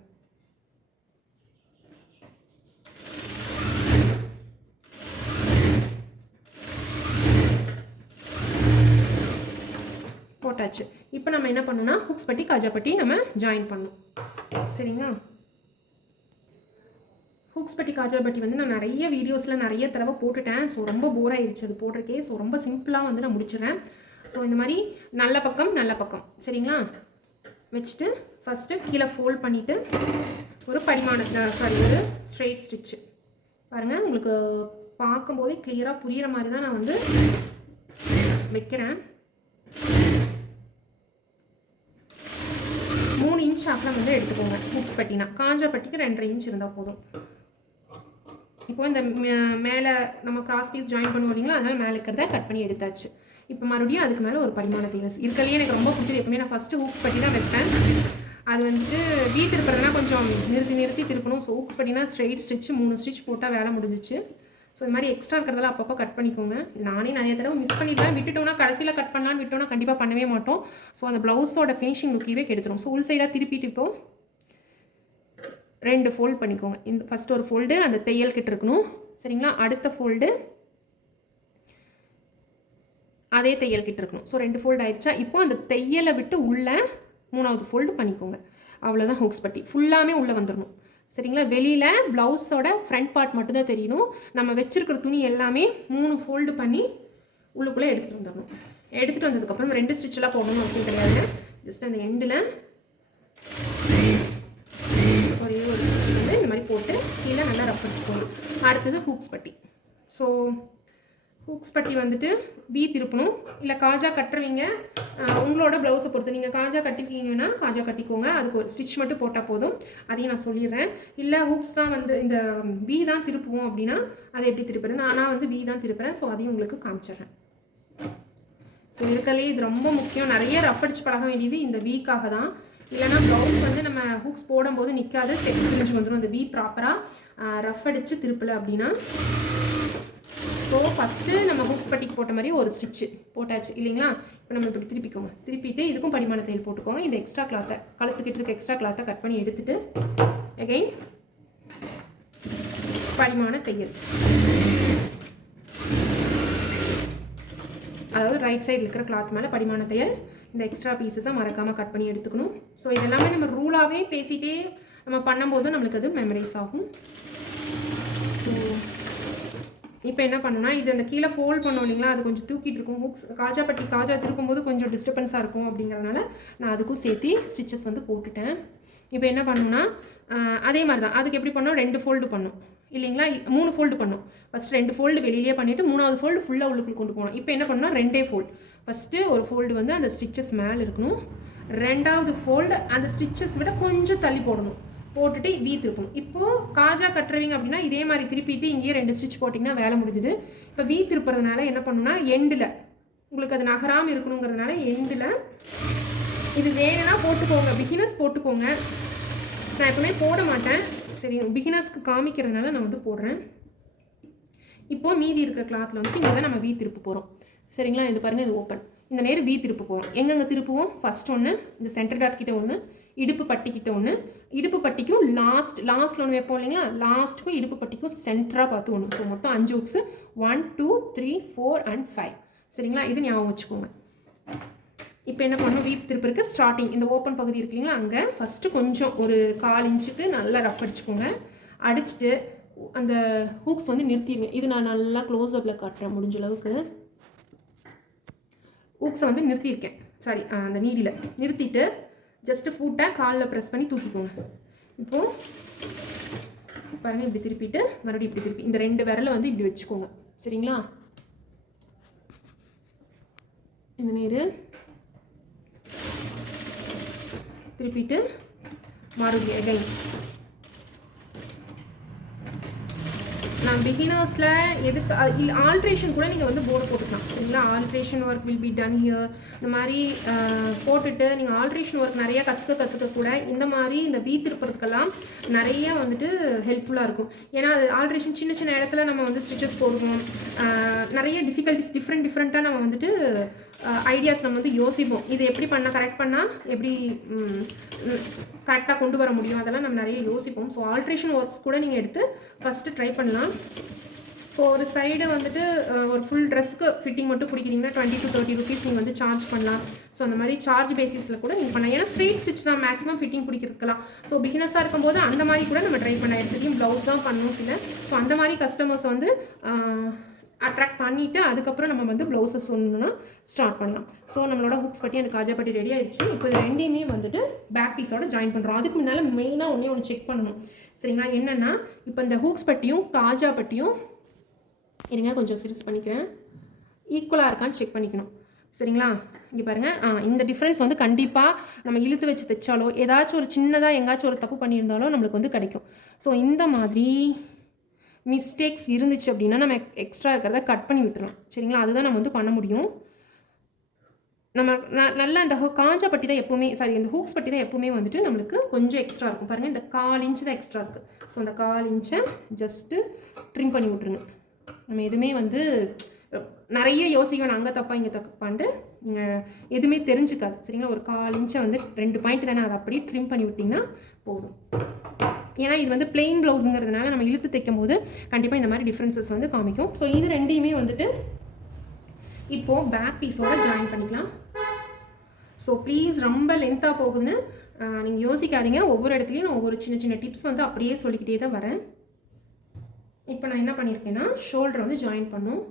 போட்டாச்சு. இப்போ நம்ம என்ன பண்ணணும்னா ஹுக்ஸ் பட்டி காஜா பட்டி நம்ம ஜாயின் பண்ணணும். சரிங்களா, ஹுக்ஸ் பட்டி காஜா பட்டி நான் நிறைய வீடியோஸில் நிறைய தடவை போட்டுட்டேன். ஸோ ரொம்ப போர் ஆயிடுச்சு அது போட்டிருக்கே. ஸோ ரொம்ப சிம்பிளாக நான் முடிச்சிடுறேன். ஸோ இந்த மாதிரி நல்ல பக்கம் சரிங்களா வச்சுட்டு ஃபஸ்ட்டு கீழே ஃபோல்ட் பண்ணிவிட்டு ஒரு ஒரு ஸ்ட்ரெயிட் ஸ்டிச்சு பாருங்கள். உங்களுக்கு பார்க்கும்போதே கிளியராக புரிகிற மாதிரி தான் நான் வைக்கிறேன். 3 இன்ச் அகலம் எடுத்துக்கோங்க. ஹுக்ஸ் பட்டினா காஞ்சா பட்டிக்கு 2.5 இன்ச் இருந்தால் போதும். இப்போ இந்த மேலே நம்ம கிராஸ் பீஸ் ஜாயின் பண்ணுவோம் இல்லைங்களா, அதனால் மேலே இருக்கிறத கட் பண்ணி எடுத்தாச்சு. இப்போ மறுபடியும் அதுக்கு மேலே ஒரு படிமான தையல் இருக்கலையே எனக்கு ரொம்ப பிடிச்சது. எப்பவுமே நான் ஃபஸ்ட்டு ஹூக்ஸ் பட்டி தான் வைப்பேன். அது வீ திருப்புறதுனா கொஞ்சம் நிறுத்தி திருப்பணும். ஸோ ஹூக்ஸ் பட்டினா ஸ்ட்ரெயிட் ஸ்டிச் 3 ஸ்டிச் போட்டால் வேலை முடிஞ்சிச்சு. ஸோ இது மாதிரி எக்ஸ்ட்ரா இருக்கிறதெல்லாம் அப்பப்போ கட் பண்ணிக்கோங்க. நானே நிறைய தடவை மிஸ் பண்ணிடுவேன். விட்டுட்டோம்னா கடைசியில் கட் பண்ணலான்னு விட்டோம்னா கண்டிப்பாக பண்ணவே மாட்டோம். ஸோ அந்த ப்ளவுஸோட ஃபினிஷிங் லுக்கையே கெடுத்துரும். ஸோ உள் சைடாக திருப்பிட்டு இப்போ 2 ஃபோல்ட் பண்ணிக்கோங்க. இந்த ஃபஸ்ட் ஒரு ஃபோல்டு அந்த தையல் கிட்ட இருக்கணும். சரிங்களா, அடுத்த ஃபோல்டு அதே தையல் கிட்ட இருக்கணும். ஸோ 2 ஃபோல்டு ஆயிடுச்சா. இப்போ அந்த தையலை விட்டு உள்ளே 3வது ஃபோல்டு பண்ணிக்கோங்க. அவ்வளோதான் ஹூக்ஸ் பட்டி ஃபுல்லாமே உள்ளே வந்துடணும். சரிங்களா, வெளியில் ப்ளவுஸோட ஃப்ரண்ட் பார்ட் மட்டும்தான் தெரியணும். நம்ம வச்சுருக்கிற துணி எல்லாமே 3 ஃபோல்டு பண்ணி உள்ளுக்குள்ளே எடுத்துகிட்டு வந்துடணும். எடுத்துகிட்டு வந்ததுக்கப்புறம் 2 ஸ்டிச்செல்லாம் போடணும்னு அவசியம் கிடையாது. ஜஸ்ட் அந்த எண்டில் ஒரே ஒரு ஸ்டிச் இந்த மாதிரி போட்டு கீழே நல்லா ரஃப் அடிச்சுக்கணும். அடுத்தது ஹூக்ஸ் பட்டி. ஸோ ஹூக்ஸ் பட்டி வீ திருப்பணும். இல்லை காஜா கட்டுறவங்க உங்களோட ப்ளவுஸை பொறுத்து நீங்கள் காஜா கட்டிக்கிங்கன்னா காஜா கட்டிக்கோங்க. அதுக்கு ஒரு ஸ்டிச் மட்டும் போட்டால் போதும். அதையும் நான் சொல்லிடுறேன். இல்லை ஹூக்ஸ் தான் இந்த வீ தான் திருப்புவோம் அப்படின்னா அதை எப்படி திருப்புறது, நானாக வீ தான் திருப்புறேன். ஸோ அதையும் உங்களுக்கு காமிச்சிடுறேன். ஸோ இருக்கலே இது ரொம்ப முக்கியம். நிறைய ரஃப் அடிச்சு பழக வேண்டியது இந்த வீக்காக தான். இல்லைனா ப்ளவுஸ் வந்து நம்ம ஹூக்ஸ் போடும்போது நிற்காது, கிழிஞ்சு வந்துடும். அந்த வி ப்ராப்பராக ரஃப் அடித்து திருப்பலை அப்படின்னா. ஸோ ஃபஸ்ட்டு நம்ம ஹூக்ஸ் பட்டிக்கு போட்ட மாதிரி ஒரு ஸ்டிச்சு போட்டாச்சு இல்லைங்களா. இப்போ நம்ம இப்படி திருப்பிக்கோங்க. திருப்பிட்டு இதுக்கும் படிமான தையல் போட்டுக்கோங்க. இந்த எக்ஸ்ட்ரா கிளாத்தை, கழுத்துக்கிட்டு இருக்க எக்ஸ்ட்ரா கிளாத்தை கட் பண்ணி எடுத்துட்டு அகைன் படிமான தையல், அதாவது ரைட் சைடில் இருக்கிற கிளாத் மேலே படிமான தையல். இந்த எக்ஸ்ட்ரா பீசஸை மறக்காமல் கட் பண்ணி எடுத்துக்கணும். ஸோ இதெல்லாமே நம்ம ரூலாகவே பேசிகிட்டே நம்ம பண்ணும்போது நம்மளுக்கு அது மெமரைஸ் ஆகும். ஸோ இப்போ என்ன பண்ணணும்னா, இது அந்த கீழே ஃபோல்ட் பண்ணோம் இல்லைங்களா, அது கொஞ்சம் தூக்கிட்டு இருக்கும். ஹூக்ஸ் காஜா திருக்கும்போது கொஞ்சம் டிஸ்டர்பன்ஸாக இருக்கும். அப்படிங்கிறதுனால நான் அதுக்கும் சேர்த்து ஸ்டிச்சஸ் வந்து போட்டுட்டேன். இப்போ என்ன பண்ணணும்னா, அதே மாதிரி தான் அதுக்கு எப்படி பண்ணோம், 2 ஃபோல்டு பண்ணோம் இல்லைங்களா, 3 ஃபோல்டு பண்ணோம். ஃபஸ்ட்டு 2 ஃபோல்டு வெளியிலேயே பண்ணிவிட்டு 3வது ஃபோல்டு ஃபுல்லாக உள்ளுக்குள்ள கொண்டு போகணும். இப்போ என்ன பண்ணணும்னா 2 ஃபோல்டு. ஃபஸ்ட்டு ஒரு ஃபோல்டு வந்து அந்த ஸ்டிச்சஸ் மேலே இருக்கணும். 2வது ஃபோல்டு அந்த ஸ்டிச்சஸ் விட கொஞ்சம் தள்ளி போடணும். போட்டுட்டு வி திருப்பணும். இப்போது காஜா கட்டுறவங்க அப்படின்னா இதே மாதிரி திருப்பிட்டு இங்கேயே 2 ஸ்டிச் போட்டிங்கன்னா வேலை முடிஞ்சுது. இப்போ வி திருப்புறதுனால என்ன பண்ணணும்னா, எண்டில் உங்களுக்கு அது நகராமல் இருக்கணுங்கிறதுனால எண்டில் இது வேணும்னா போட்டுக்கோங்க, பிகினர்ஸ் போட்டுக்கோங்க. நான் எப்பவுமே போட மாட்டேன், சரி பிகினர்ஸ்க்கு காமிக்கிறதுனால நான் வந்து போடுறேன். இப்போது மீதி இருக்க கிளாத்தில் வந்துட்டு இங்கே தான் நம்ம வி திருப்பு போகிறோம் சரிங்களா. இது பாருங்கள், இது ஓப்பன். இந்த நேரம் வி திருப்பு போகிறோம். எங்கெங்கே திருப்புவோம், ஃபஸ்ட் ஒன்று இந்த சென்டர் டாட் கிட்ட ஒன்று, இடுப்பு பட்டிக்கிட்ட ஒன்று, இடுப்பு பட்டிக்கும் லாஸ்ட்டில் ஒன்று வைப்போம் இல்லைங்களா, லாஸ்ட்டுக்கும் இடுப்பு பட்டிக்கும் சென்டராக பார்த்து ஒன்று. ஸோ மொத்தம் 5 ஹூக்ஸு, 1 2 3 4 and 5 சரிங்களா. இது ஞாபகம் வச்சுக்கோங்க. இப்போ என்ன பண்ணணும், வீப் திருப்பிற்கு ஸ்டார்டிங் இந்த ஓப்பன் பகுதி இருக்கு இல்லைங்களா, அங்கே ஃபஸ்ட்டு கொஞ்சம் ஒரு 1/4 இன்ச்சுக்கு நல்லா ரஃப் அடிச்சுக்கோங்க. அடிச்சுட்டு அந்த ஹூக்ஸ் வந்து நிறுத்திடுங்க. இது நான் நல்லா க்ளோஸ்அப்பில் காட்டுறேன் முடிஞ்ச அளவுக்கு. ஹூக்ஸை வந்து நிறுத்தியிருக்கேன், சாரி அந்த நீடியில் நிறுத்திட்டு ஜஸ்ட்டு ஃபுட்டை காலில் ப்ரெஸ் பண்ணி தூக்கிக்கோங்க. இப்போது பாருங்கள், இப்படி திருப்பிட்டு மறுபடியும் இப்படி திருப்பி இந்த 2 விரலை வந்து இப்படி வச்சுக்கோங்க சரிங்களா. இந்த நேரு திருப்பிட்டு மறுபடியும் அகைன். நான் பிகினர்ஸில் எதுக்கு ஆல்ட்ரேஷன் கூட நீங்கள் வந்து போர்டு போட்டுக்கலாம் சரிங்களா. Alteration work will be done here இந்த மாதிரி போட்டுட்டு நீங்கள் ஆல்ட்ரேஷன் ஒர்க் நிறையா கற்றுக்க கூட இந்த மாதிரி இந்த வி திருப்பறதுக்கெல்லாம் நிறைய வந்துட்டு ஹெல்ப்ஃபுல்லாக இருக்கும். ஏன்னா அது ஆல்ட்ரேஷன் சின்ன சின்ன இடத்துல நம்ம வந்து ஸ்டிச்சஸ் போடுவோம், நிறைய டிஃபிகல்ட்டிஸ் டிஃப்ரெண்ட்டாக நம்ம வந்துட்டு ஐடியாஸ் நம்ம வந்து யோசிப்போம். இது எப்படி பண்ணால் கரெக்ட் பண்ணால் எப்படி கரெக்டாக கொண்டு வர முடியும், அதெல்லாம் நம்ம நிறைய யோசிப்போம். ஸோ ஆல்ட்ரேஷன் ஒர்க்ஸ் கூட நீங்கள் எடுத்து ஃபஸ்ட்டு ட்ரை பண்ணலாம். இப்போ ஒரு சைடு வந்துட்டு ஒரு ஃபுல் ட்ரெஸ்க்கு ஃபிட்டிங் மட்டும் பிடிக்கிறீங்கன்னா 20 to 30 rupees நீங்கள் வந்து சார்ஜ் பண்ணலாம். ஸோ அந்த மாதிரி சார்ஜ் பேசிஸில் கூட நீங்கள் பண்ணலாம். ஏன்னா ஸ்ட்ரெயிட் ஸ்டிச் தான் மேக்ஸிமம் ஃபிட்டிங் பிடிக்கிறதுக்கலாம். ஸோ பிகினஸாக இருக்கும்போது அந்த மாதிரி கூட நம்ம ட்ரை பண்ணலாம். எடுத்துகிட்டையும் ப்ளவுஸ் தான் பண்ணணும் இல்லை. ஸோ அந்த மாதிரி கஸ்டமர்ஸ் வந்து அட்ராக்ட் பண்ணிவிட்டு அதுக்கப்புறம் நம்ம வந்து ப்ளவுஸஸ் சொல்லணும்னா ஸ்டார்ட் பண்ணலாம். ஸோ நம்மளோட ஹூக்ஸ் பட்டி அந்த காஜா பட்டி ரெடி ஆயிடுச்சு. இப்போ இது ரெண்டையுமே வந்துட்டு பேக் பீஸோட ஜாயின் பண்ணுறோம். அதுக்கு முன்னால் மெயினாக ஒன்று செக் பண்ணணும் சரிங்களா. என்னென்னா இப்போ இந்த ஹூக்ஸ் பட்டியும் காஜா பட்டியும் இருங்க கொஞ்சம் சிரிஸ் பண்ணிக்கிறேன், ஈக்குவலாக இருக்கான்னு செக் பண்ணிக்கணும் சரிங்களா. இங்கே பாருங்கள், இந்த டிஃப்ரென்ஸ் வந்து கண்டிப்பாக நம்ம இழுத்து வச்சு தைச்சாலோ ஏதாச்சும் ஒரு சின்னதாக எங்காச்சும் ஒரு தப்பு பண்ணியிருந்தாலும் நம்மளுக்கு வந்து கிடைக்கும். ஸோ இந்த மாதிரி மிஸ்டேக்ஸ் இருந்துச்சு அப்படின்னா நம்ம எக்ஸ்ட்ரா இருக்கிறத கட் பண்ணி விட்டுறலாம் சரிங்களா. அதுதான் நம்ம வந்து பண்ண முடியும். நம்ம நல்லா இந்த காஞ்சா பட்டி தான் எப்போவுமே, சாரி இந்த ஹூக்ஸ் பட்டி தான் எப்போவுமே வந்துட்டு நம்மளுக்கு கொஞ்சம் எக்ஸ்ட்ரா இருக்கும். பாருங்கள், இந்த 1/4 இன்ச்சு தான் எக்ஸ்ட்ரா இருக்குது. ஸோ அந்த 1/4 இன்ச்சை ஜஸ்ட்டு ட்ரிம் பண்ணி விட்ருங்க. நம்ம எதுவுமே வந்து நிறைய யோசிக்கணும், அங்கே தப்பா இங்கே தப்பான்ட்டு நீங்கள் எதுவுமே தெரிஞ்சுக்காது சரிங்களா. ஒரு 1/4 இன்ச்சை வந்து 2 பாயிண்ட் தானே, அதை அப்படியே ட்ரிம் பண்ணி விட்டிங்கன்னா போதும். ஏன்னா இது வந்து பிளெயின் ப்ளவுஸுங்கிறதுனால நம்ம இழுத்து தைக்கும் போது கண்டிப்பாக இந்த மாதிரி டிஃப்ரென்சஸ் வந்து காமிக்கும். ஸோ இது ரெண்டையுமே வந்துட்டு இப்போது பேக் பீஸோட ஜாயின் பண்ணிக்கலாம். ஸோ ப்ளீஸ் ரொம்ப லென்த்தாக போகுதுன்னு நீங்கள் யோசிக்காதீங்க. ஒவ்வொரு இடத்துலையும் நான் ஒவ்வொரு சின்ன சின்ன டிப்ஸ் வந்து அப்படியே சொல்லிக்கிட்டே தான் வரேன். இப்போ நான் என்ன பண்ணியிருக்கேன்னா ஷோல்டர் வந்து ஜாயின் பண்ணும்.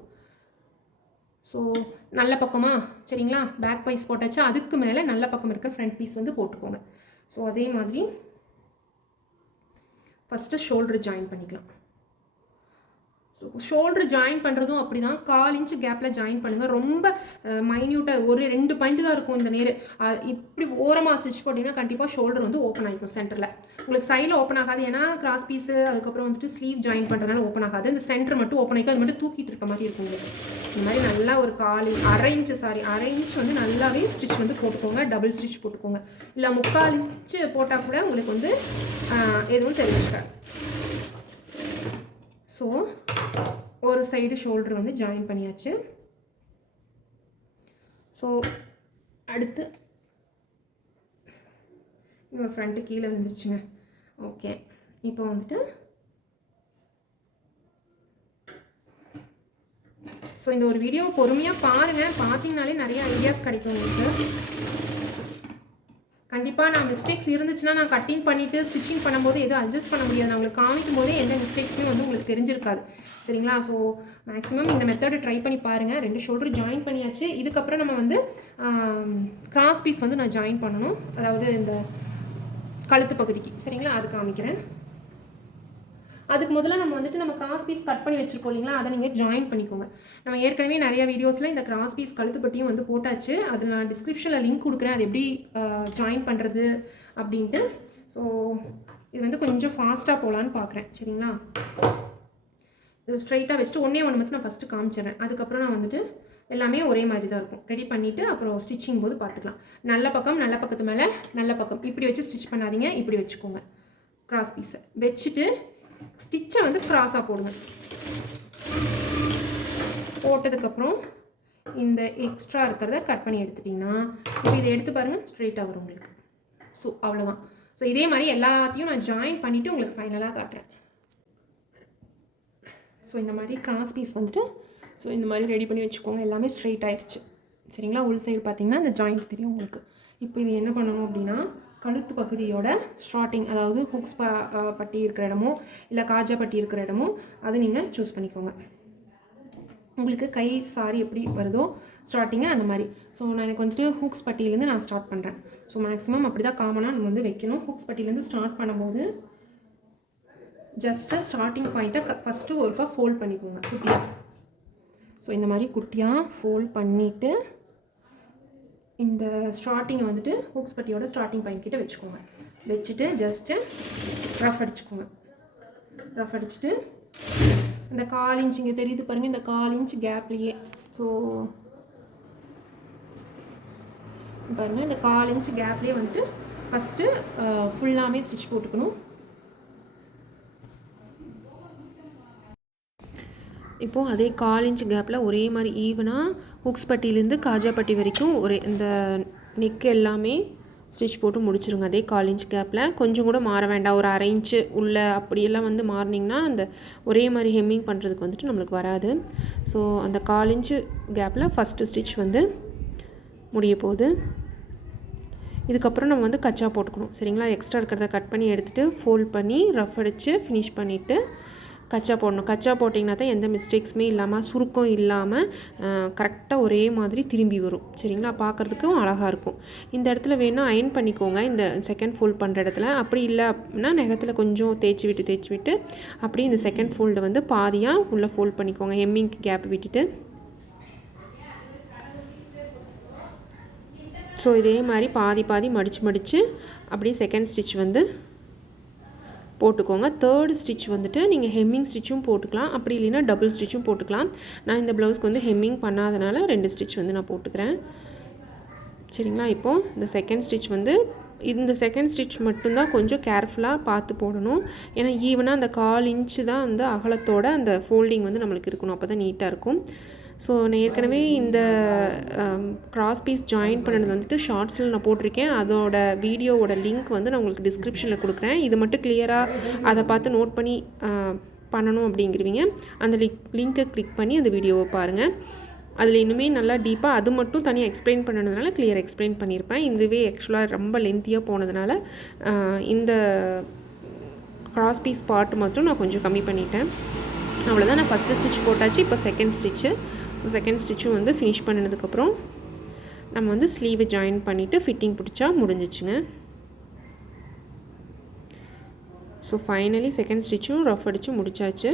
ஸோ நல்ல பக்கமாக சரிங்களா, பேக் பீஸ் போட்டாச்சு. அதுக்கு மேலே நல்ல பக்கம் இருக்கிற ஃப்ரண்ட் பீஸ் வந்து போட்டுக்கோங்க. ஸோ அதே மாதிரி ஃபஸ்ட்டு ஷோல்டர் ஜாயின் பண்ணிக்கலாம். ஸோ ஷோல்டர் ஜாயின் பண்ணுறதும் அப்படி தான் 1/4 இன்ச் கேப்பில் ஜாயின் பண்ணுங்கள். ரொம்ப மைன்யூட்டாக ஒரு 2 பாயிண்ட் தான் இருக்கும் இந்த நேர். இப்படி ஓரமாக ஸ்டிச் போட்டிங்கன்னா கண்டிப்பாக ஷோல்டர் வந்து ஓப்பன் ஆகிக்கும் சென்டரில். உங்களுக்கு சைடில் ஓப்பன் ஆகாது, ஏன்னா கிராஸ் பீஸு அதுக்கப்புறம் வந்துட்டு ஸ்லீவ் ஜாயின் பண்ணுறதுனால ஓப்பன் ஆகாது. இந்த சென்டர் மட்டும் ஓப்பன் ஆகிக்கும், அது மட்டும் தூக்கிட்டு இருக்க மாதிரி இருக்கும் உங்களுக்கு. இந்த மாதிரி நல்லா ஒரு 1/2 இன்ச் வந்து நல்லாவே ஸ்டிச் வந்து போட்டுக்கோங்க. டபுள் ஸ்டிச் போட்டுக்கோங்க, இல்லை 3/4 இன்ச் போட்டால் கூட உங்களுக்கு வந்து எதுவும் தெரிஞ்சுக்காது. ஸோ ஒரு சைடு ஷோல்டர் வந்து ஜாயின் பண்ணியாச்சு. ஸோ அடுத்து இன்னொரு ஃப்ரண்ட்டு கீழே விழுந்துருச்சுங்க. ஓகே, இப்போ வந்துட்டு ஸோ இந்த ஒரு வீடியோ பொறுமையாக பாருங்கள். பார்த்தீங்கனாலே நிறைய ஐடியாஸ் கிடைக்கும் உங்களுக்கு. கண்டிப்பாக நான் மிஸ்டேக்ஸ் இருந்துச்சுன்னா நான் கட்டிங் பண்ணிவிட்டு ஸ்டிச்சிங் பண்ணும்போது எதுவும் அட்ஜஸ்ட் பண்ண முடியாது. நான் உங்களுக்கு காமிக்கும் போதே எந்த மிஸ்டேக்ஸுமே வந்து உங்களுக்கு தெரிஞ்சிருக்காது. சரிங்களா? ஸோ மேக்ஸிமம் இந்த மெத்தடை ட்ரை பண்ணி பாருங்கள். 2 ஷோல்டர் ஜாயின் பண்ணியாச்சு. இதுக்கப்புறம் நம்ம வந்து கிராஸ் பீஸ் வந்து நான் ஜாயின் பண்ணணும், அதாவது இந்த கழுத்து பகுதிக்கு. சரிங்களா? அது காமிக்கிறேன். அதுக்கு முதல்ல நம்ம கிராஸ் பீஸ் கட் பண்ணி வச்சுருக்கோம் இல்லைங்களா, அதை நீங்கள் ஜாயின் பண்ணிக்கோங்க. நம்ம ஏற்கனவே நிறைய வீடியோஸில் இந்த கிராஸ் பீஸ் கழுத்து பட்டியும் வந்து போட்டாச்சு. அதில் நான் டிஸ்கிரிப்ஷனில் லிங்க் கொடுக்குறேன், அது எப்படி ஜாயின் பண்ணுறது அப்படின்ட்டு. ஸோ இது வந்து கொஞ்சம் ஃபாஸ்ட்டாக போகலான்னு பார்க்குறேன். சரிங்களா? இது ஸ்ட்ரைட்டாக வச்சுட்டு ஒன்றே ஒன்று மட்டும் நான் ஃபஸ்ட்டு காமிச்சிடுறேன். அதுக்கப்புறம் நான் வந்துட்டு எல்லாமே ஒரே மாதிரி தான் இருக்கும். ரெடி பண்ணிவிட்டு அப்புறம் ஸ்டிச்சிங் போது பார்த்துக்கலாம். நல்ல பக்கத்து மேலே நல்ல பக்கம் இப்படி வச்சு ஸ்டிச் பண்ணாதீங்க, இப்படி வச்சுக்கோங்க. கிராஸ் பீஸை வச்சுட்டு ஸ்டிச்சை வந்து கிராஸாக போடுங்க. போட்டதுக்கப்புறம் இந்த எக்ஸ்ட்ரா இருக்கிறத கட் பண்ணி எடுத்துட்டிங்கன்னா இப்போ இதை எடுத்து பாருங்கள், ஸ்ட்ரெயிட்டாக வரும் உங்களுக்கு. ஸோ அவ்வளோதான். ஸோ இதே மாதிரி எல்லாத்தையும் நான் ஜாயின் பண்ணிவிட்டு உங்களுக்கு ஃபைனலாக காட்டுறேன். ஸோ இந்த மாதிரி கிராஸ் பீஸ் வந்துட்டு ஸோ இந்த மாதிரி ரெடி பண்ணி வச்சுக்கோங்க. எல்லாமே ஸ்ட்ரெயிட் ஆகிடுச்சு. சரிங்களா? உள் சைடு பார்த்தீங்கன்னா இந்த ஜாயிண்ட் தெரியும் உங்களுக்கு. இப்போ இது என்ன பண்ணணும் அப்படின்னா, கழுத்து பகுதியோட ஸ்டார்டிங், அதாவது ஹுக்ஸ் பட்டி இருக்கிற இடமோ இல்லை காஜா பட்டி இருக்கிற இடமோ அது நீங்கள் சூஸ் பண்ணிக்கோங்க. உங்களுக்கு கை சாரி எப்படி வருதோ ஸ்டார்டிங்கு அந்த மாதிரி. ஸோ நான் எனக்கு வந்துட்டு ஹூக்ஸ் பட்டியிலேருந்து நான் ஸ்டார்ட் பண்ணுறேன். ஸோ மேக்ஸிமம் அப்படி தான் காமனாக நம்ம வந்து வைக்கணும். ஹூக்ஸ் பட்டியிலேருந்து ஸ்டார்ட் பண்ணும்போது ஜஸ்ட்டு ஸ்டார்டிங் பாயிண்ட்டை ஃபஸ்ட்டு ஒருக்கா ஃபோல்ட் பண்ணிக்கோங்க குட்டியாக. ஸோ இந்த மாதிரி குட்டியாக ஃபோல்ட் பண்ணிவிட்டு இந்த ஸ்டார்டிங்கை வந்துட்டு ஹூக்ஸ் பட்டியோட ஸ்டார்டிங் பாயிண்ட் கிட்ட வச்சுக்கோங்க. வச்சுட்டு ஜஸ்ட்டு ரஃப் அடிச்சுக்கோங்க. ரஃப் அடிச்சுட்டு இந்த 1/4 இன்ச் இங்கே தெரியுது பாருங்கள், இந்த 1/4 இன்ச் கேப்லேயே. ஸோ பாருங்கள், இந்த 1/4 இன்ச் கேப்லேயே வந்துட்டு ஃபஸ்ட்டு ஃபுல்லாமே ஸ்டிச் போட்டுக்கணும். இப்போது அதே 1/4 இன்ச் கேப்பில் ஒரே மாதிரி ஈவனாக ஹுக்ஸ் பட்டியிலேருந்து காஜா பட்டி வரைக்கும் ஒரே இந்த நெக் எல்லாமே ஸ்டிச் போட்டு முடிச்சிருங்க. அதே 1/4 இன்ச் கேப்பில் கொஞ்சம் கூட மாற வேண்டாம். ஒரு 1/2 இன்ச்சு உள்ள அப்படியெல்லாம் வந்து மாறினிங்கன்னா அந்த ஒரே மாதிரி ஹெம்மிங் பண்ணுறதுக்கு வந்துட்டு நம்மளுக்கு வராது. ஸோ அந்த 1/4 இன்ச்சு கேப்பில் ஃபஸ்ட்டு ஸ்டிச் வந்து முடிய போகுது. இதுக்கப்புறம் நம்ம வந்து கச்சா போட்டுக்கணும். சரிங்களா? எக்ஸ்ட்ரா இருக்கிறத கட் பண்ணி எடுத்துகிட்டு ஃபோல்ட் பண்ணி ரஃப் அடித்து ஃபினிஷ் பண்ணிவிட்டு கச்சா போடணும். கச்சா போட்டிங்கன்னா தான் எந்த மிஸ்டேக்ஸுமே இல்லாமல், சுருக்கம் இல்லாமல் கரெக்டாக ஒரே மாதிரி திரும்பி வரும். சரிங்களா? பார்க்குறதுக்கும் அழகாக இருக்கும். இந்த இடத்துல வேணால் அயன் பண்ணிக்கோங்க, இந்த செகண்ட் ஃபோல்ட் பண்ணுற இடத்துல. அப்படி இல்லை அப்படின்னா நகத்தில் கொஞ்சம் தேய்ச்சி விட்டு அப்படியே இந்த செகண்ட் ஃபோல்டை வந்து பாதியாக உள்ளே ஃபோல்ட் பண்ணிக்கோங்க, ஹெம்மிங் கேப் விட்டுட்டு. ஸோ இதே மாதிரி பாதி மடித்து அப்படியே செகண்ட் ஸ்டிச் வந்து போட்டுக்கோங்க. தேர்டு ஸ்டிச் வந்துட்டு நீங்கள் ஹெம்மிங் ஸ்டிச்சும் போட்டுக்கலாம், அப்படி இல்லைன்னா டபுள் ஸ்டிச்சும் போட்டுக்கலாம். நான் இந்த ப்ளவுஸ்க்கு வந்து ஹெம்மிங் பண்ணாதனால 2 ஸ்டிச் வந்து நான் போட்டுக்கிறேன். சரிங்களா? இப்போது இந்த செகண்ட் ஸ்டிச் வந்து இந்த செகண்ட் ஸ்டிச் மட்டும்தான் கொஞ்சம் கேர்ஃபுல்லாக பார்த்து போடணும். ஏன்னா ஈவனாக அந்த 1/4 இன்ச்சு தான் வந்து அகலத்தோட அந்த ஃபோல்டிங் வந்து நம்மளுக்கு இருக்கணும், அப்போ தான் நீட்டாக இருக்கும். ஸோ நான் ஏற்கனவே இந்த கிராஸ் பீஸ் ஜாயின் பண்ணது வந்துட்டு ஷார்ட்ஸில் நான் போட்டிருக்கேன். அதோட வீடியோவோட லிங்க் வந்து நான் உங்களுக்கு டிஸ்கிரிப்ஷனில் கொடுக்குறேன். இது மட்டும் கிளியராக அதை பார்த்து நோட் பண்ணி பண்ணணும் அப்படிங்கிறவங்க அந்த லிங்க்கை கிளிக் பண்ணி அந்த வீடியோவை பாருங்கள். அதில் இன்னுமே நல்லா டீப்பாக அது மட்டும் தனியாக எக்ஸ்பிளைன் பண்ணதுனால கிளியர் எக்ஸ்பிளைன் பண்ணியிருப்பேன். இதுவே ஆக்சுவலாக ரொம்ப லென்த்தியாக போனதுனால இந்த கிராஸ் பீஸ் பார்ட் மட்டும் நான் கொஞ்சம் கம்மி பண்ணிட்டேன். அவ்வளோதான். நான் ஃபஸ்ட்டு ஸ்டிச் போட்டாச்சு. இப்போ செகண்ட் ஸ்டிச்சு. ஸோ செகண்ட் ஸ்டிச்சும் வந்து ஃபினிஷ் பண்ணினதுக்கப்புறம் நம்ம வந்து ஸ்லீவை ஜாயின் பண்ணிவிட்டு ஃபிட்டிங் பிடிச்சா முடிஞ்சிச்சுங்க. ஸோ ஃபைனலி செகண்ட் ஸ்டிச்சும் ரஃப் அடித்து முடிச்சாச்சு.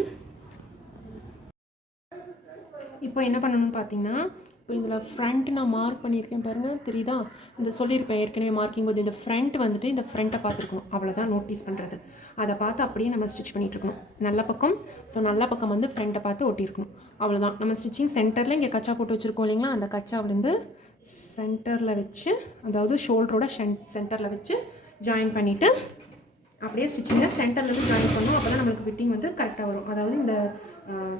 இப்போ என்ன பண்ணணும்னு பார்த்தீங்கன்னா, இப்போ இதில் ஃப்ரண்ட் நான் மார்க் பண்ணியிருக்கேன் பாருங்கள், தெரியுதா? இந்த சொல்லியிருப்பேன் ஏற்கனவே மார்க்கிங் போது இந்த ஃப்ரண்ட் வந்துட்டு இந்த ஃப்ரண்ட்டை பார்த்துருக்கணும், அவ்வளோதான் நோட்டீஸ் பண்ணுறது. அதை பார்த்து அப்படியே நம்ம ஸ்டிச் பண்ணிகிட்ருக்கணும் நல்ல பக்கம். ஸோ நல்ல பக்கம் வந்து ஃப்ரண்ட்டை பார்த்து ஒட்டியிருக்கணும், அவ்வளோதான். நம்ம ஸ்டிச்சிங் சென்டரில் இங்கே கச்சா போட்டு வச்சுருக்கோம் இல்லைங்களா, அந்த கச்சாவிலேருந்து சென்டரில் வச்சு, அதாவது ஷோல்டரோட சென்டரில் வச்சு ஜாயின் பண்ணிவிட்டு அப்படியே ஸ்டிச்சிங்கை சென்டர்லேருந்து ஜாயின் பண்ணணும். அப்போ தான் நம்மளுக்கு ஃபிட்டிங் வந்து கரெக்டாக வரும். அதாவது இந்த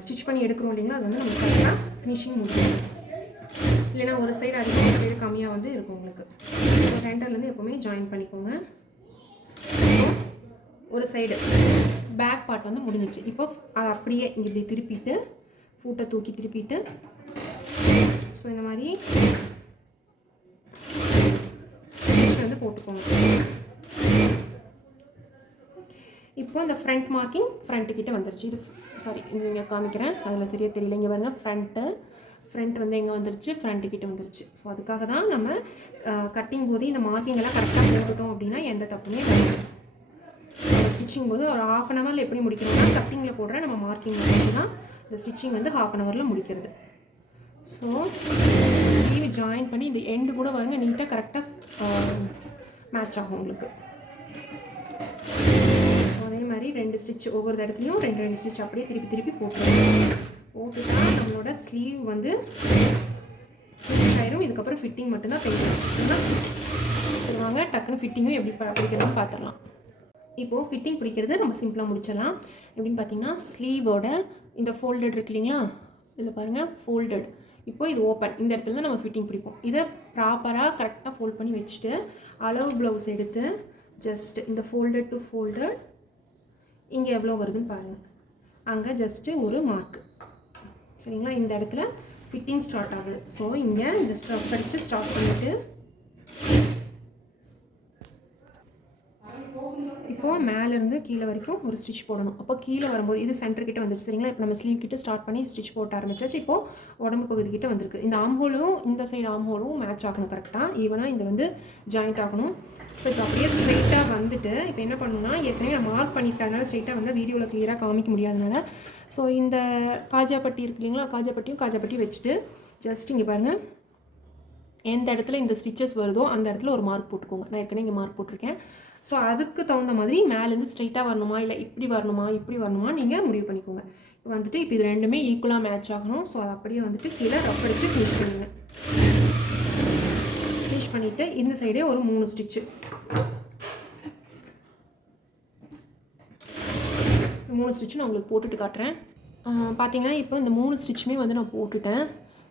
ஸ்டிச் பண்ணி எடுக்கிறோம் இல்லைங்களா, அது வந்து நம்மளுக்கு கரெக்டாக ஃபினிஷிங் முடியும். இல்லைனா ஒரு சைடு அதிகம் ஒரு சைடு கம்மியாக வந்து இருக்கும் உங்களுக்கு. ஸோ சென்டர்லேருந்து எப்போவுமே ஜாயின் பண்ணிக்கோங்க. ஒரு சைடு பேக் பார்ட் வந்து முடிஞ்சிச்சு. இப்போ அதை அப்படியே இங்கே இப்படி திருப்பிட்டு ஃபூட்டை தூக்கி திருப்பிட்டு, ஸோ இந்த மாதிரி வந்து போட்டுக்கோங்க. இப்போ இந்த ஃப்ரண்ட் மார்க்கிங் ஃப்ரண்ட்டுக்கிட்ட வந்துருச்சு. இது சாரி, இது இங்கே காமிக்கிறேன், அதில் தெரியல. இங்கே பாருங்கள், ஃப்ரண்ட் வந்து எங்கே வந்துருச்சு, ஃப்ரண்ட்டுக்கிட்ட வந்துருச்சு. ஸோ அதுக்காக தான் நம்ம கட்டிங் போது இந்த மார்க்கிங் எல்லாம் கரெக்டாக போட்டுட்டோம் அப்படின்னா எந்த தப்புமே கிடையாது. ஸ்டிச்சிங் போது ஒரு 1/2 ஹவரில் எப்படி முடிக்கணும்னா, கட்டிங்கில் போடுற நம்ம மார்க்கிங் தான் இந்த ஸ்டிச்சிங் வந்து 1/2 ஹவரில் முடிக்கிறது. ஸோ ஸ்லீவ் ஜாயின் பண்ணி இந்த எண்டு கூட பாருங்க நீட்டாக கரெக்டாக மேட்ச் ஆகும் உங்களுக்கு. ஸோ அதே மாதிரி 2 ஸ்டிச் ஒவ்வொரு இடத்துலையும் 2 ஸ்டிச் அப்படியே திருப்பி போட்டுட்டா நம்மளோட ஸ்லீவ் வந்து ஃபினிஷ் ஆயிரும். இதுக்கப்புறம் ஃபிட்டிங் மட்டும்தான் தேவைப்படும். சொல்லுவாங்க டக்குன்னு ஃபிட்டிங்கும் எப்படி பிடிக்கிறதுன்னு பார்த்துடலாம். இப்போது ஃபிட்டிங் பிடிக்கிறது நம்ம சிம்பிளாக முடிச்சிடலாம். எப்படின்னு பார்த்தீங்கன்னா, ஸ்லீவோட இந்த ஃபோல்டட் இருக்கு இல்லைங்களா, இதில் பாருங்கள் ஃபோல்டட். இப்போ இது ஓப்பன், இந்த இடத்துல தான் நம்ம ஃபிட்டிங் பிடிப்போம். இதை ப்ராப்பராக கரெக்டாக ஃபோல்ட் பண்ணி வச்சுட்டு அளவு ப்ளவுஸ் எடுத்து ஜஸ்ட் இந்த ஃபோல்டட் டு ஃபோல்டட் இங்கே எவ்வளோ வருதுன்னு பாருங்கள். அங்கே ஜஸ்ட்டு ஒரு மார்க், சரிங்களா? இந்த இடத்துல ஃபிட்டிங் ஸ்டார்ட் ஆகுது. ஸோ இங்கே ஜஸ்ட் ரஃப் அடித்து ஸ்டார்ட் பண்ணிவிட்டு இப்போது மேலேருந்து கீழே வரைக்கும் ஒரு ஸ்டிச் போடணும். அப்போ கீழே வரும்போது இது சென்டர் கிட்ட வந்துச்சு, சரிங்களா? இப்போ நம்ம ஸ்லீவ் கிட்ட ஸ்டார்ட் பண்ணி ஸ்டிச் போட்ட ஆரம்பிச்சாச்சு. இப்போது உடம்பு பகுதி கிட்ட வந்திருக்கு. இந்த ஆம்ஹோலும் இந்த சைடு ஆம்ஹோலும் மேட்ச் ஆகணும் கரெக்டாக, ஈவனாக இந்த வந்து ஜாயிண்ட் ஆகணும். ஸோ இப்போ அப்படியே ஸ்ட்ரெயிட்டாக வந்துட்டு இப்போ என்ன பண்ணணும்னா, ஏற்கனவே நான் மார்க் பண்ணிட்டதுனால ஸ்ட்ரெயிட்டாக வந்து வீடியோவில் கிளியராக காமிக்க முடியாதனால, ஸோ இந்த காஜாப்பட்டி இருக்கு இல்லைங்களா, காஜாப்பட்டியும் வச்சுட்டு ஜஸ்ட் இங்கே பாருங்கள், எந்த இடத்துல இந்த ஸ்டிச்சஸ் வருதோ அந்த இடத்துல ஒரு மார்க் போட்டுக்கோங்க. நான் ஏற்கனவே இங்கே மார்க் போட்டிருக்கேன். ஸோ அதுக்கு தகுந்த மாதிரி மேலேருந்து ஸ்ட்ரைட்டாக வரணுமா இல்லை இப்படி வரணுமா நீங்கள் முடிவு பண்ணிக்கோங்க. இப்போ வந்துட்டு இப்போ இது ரெண்டுமே ஈக்குவலாக மேட்ச் ஆகணும். ஸோ அது அப்படியே வந்துட்டு கீழே ரஃப் அடித்து ஃபினிஷ் பண்ணுங்க. ஃபினிஷ் பண்ணிவிட்டு இந்த சைடே ஒரு 3 ஸ்டிச்சு, 3 ஸ்டிச்சு நான் உங்களுக்கு போட்டுட்டு காட்டுறேன். பார்த்தீங்கன்னா இப்போ இந்த 3 ஸ்டிச்சுமே வந்து நான் போட்டுட்டேன்.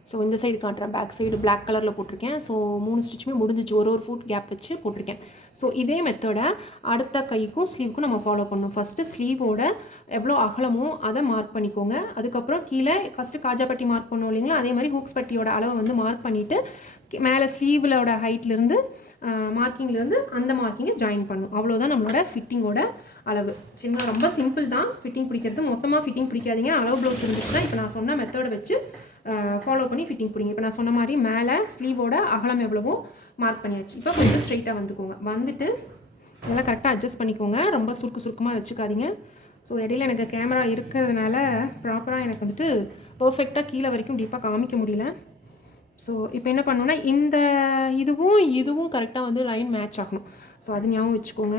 ஸோ இந்த சைடு காட்டுறேன், பேக் சைடு பிளாக் கலரில் போட்டிருக்கேன். ஸோ 3 ஸ்டிச்சுமே முடிஞ்சிச்சு, ஒரு ஃபுட் கேப் வச்சு போட்டிருக்கேன். ஸோ இதே மெத்தடை அடுத்த கைக்கும் ஸ்லீவுக்கும் நம்ம ஃபாலோ பண்ணணும். ஃபஸ்ட்டு ஸ்லீவோட எவ்வளோ அகலமோ அதை மார்க் பண்ணிக்கோங்க. அதுக்கப்புறம் கீழே ஃபஸ்ட்டு காஜாப்பட்டி மார்க் பண்ணோம் இல்லைங்களா, அதே மாதிரி ஹூக்ஸ் பட்டியோட அளவை வந்து மார்க் பண்ணிவிட்டு மேலே ஸ்லீவோட ஹைட்லேருந்து மார்க்கிங்லேருந்து அந்த மார்க்கிங்கை ஜாயின் பண்ணணும். அவ்வளோதான் நம்மளோட ஃபிட்டிங்கோட அளவு. சரிங்களா? ரொம்ப சிம்பிள் தான் ஃபிட்டிங் பிடிக்கிறது. மொத்தமாக ஃபிட்டிங் பிடிக்காதீங்க. அளவு ப்ளவுஸ் இருந்துச்சுன்னா இப்போ நான் சொன்ன மெத்தடை வச்சு ஃபாலோ பண்ணி ஃபிட்டிங் பிடிங்க. இப்போ நான் சொன்ன மாதிரி மேலே ஸ்லீவோட அகலம் எவ்வளவோ மார்க் பண்ணியாச்சு. இப்போ கொஞ்சம் ஸ்ட்ரைட்டாக வந்துக்கோங்க. வந்துட்டு நல்லா கரெக்டாக அட்ஜஸ்ட் பண்ணிக்கோங்க. ரொம்ப சுருக்கமாக வச்சுக்காதீங்க. ஸோ இடையில எனக்கு கேமரா இருக்கிறதுனால ப்ராப்பராக எனக்கு வந்துட்டு பர்ஃபெக்டாக கீழே வரைக்கும் டீப்பாக காமிக்க முடியல. ஸோ இப்போ என்ன பண்ணணுன்னா, இந்த இதுவும் கரெக்டாக வந்து லைன் மேட்ச் ஆகணும். ஸோ அது ஞாபகம் வச்சுக்கோங்க.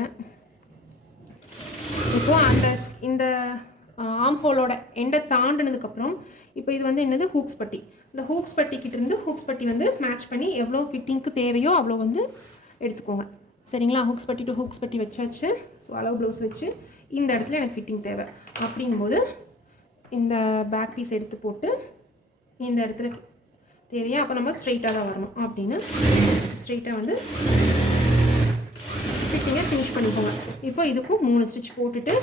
இப்போது இந்த ஆம்ஹோலோட எண்டை தாண்டினதுக்கப்புறம் இப்போ இது வந்து என்னது, ஹூக்ஸ் பட்டி. இந்த ஹூக்ஸ் பட்டிக்கிட்டேருந்து ஹூக்ஸ் பட்டி வந்து மேட்ச் பண்ணி எவ்வளோ ஃபிட்டிங்க்கு தேவையோ அவ்வளோ வந்து எடுத்துக்கோங்க. சரிங்களா? ஹூக்ஸ் பட்டி டு ஹூக்ஸ் பட்டி வச்சாச்சு. ஸோ அளவு ப்ளவுஸ் வச்சு இந்த இடத்துல எனக்கு ஃபிட்டிங் தேவை அப்படிங்கும்போது இந்த பேக் பீஸ் எடுத்து போட்டு இந்த இடத்துல தேவையா, அப்போ நம்ம ஸ்ட்ரைட்டாக தான் வரணும் அப்படின்னு ஸ்ட்ரைட்டாக வந்து ஃபிட்டிங்கை ஃபினிஷ் பண்ணிக்கோங்க. இப்போ இதுக்கும் 3 ஸ்டிச் போட்டுட்டு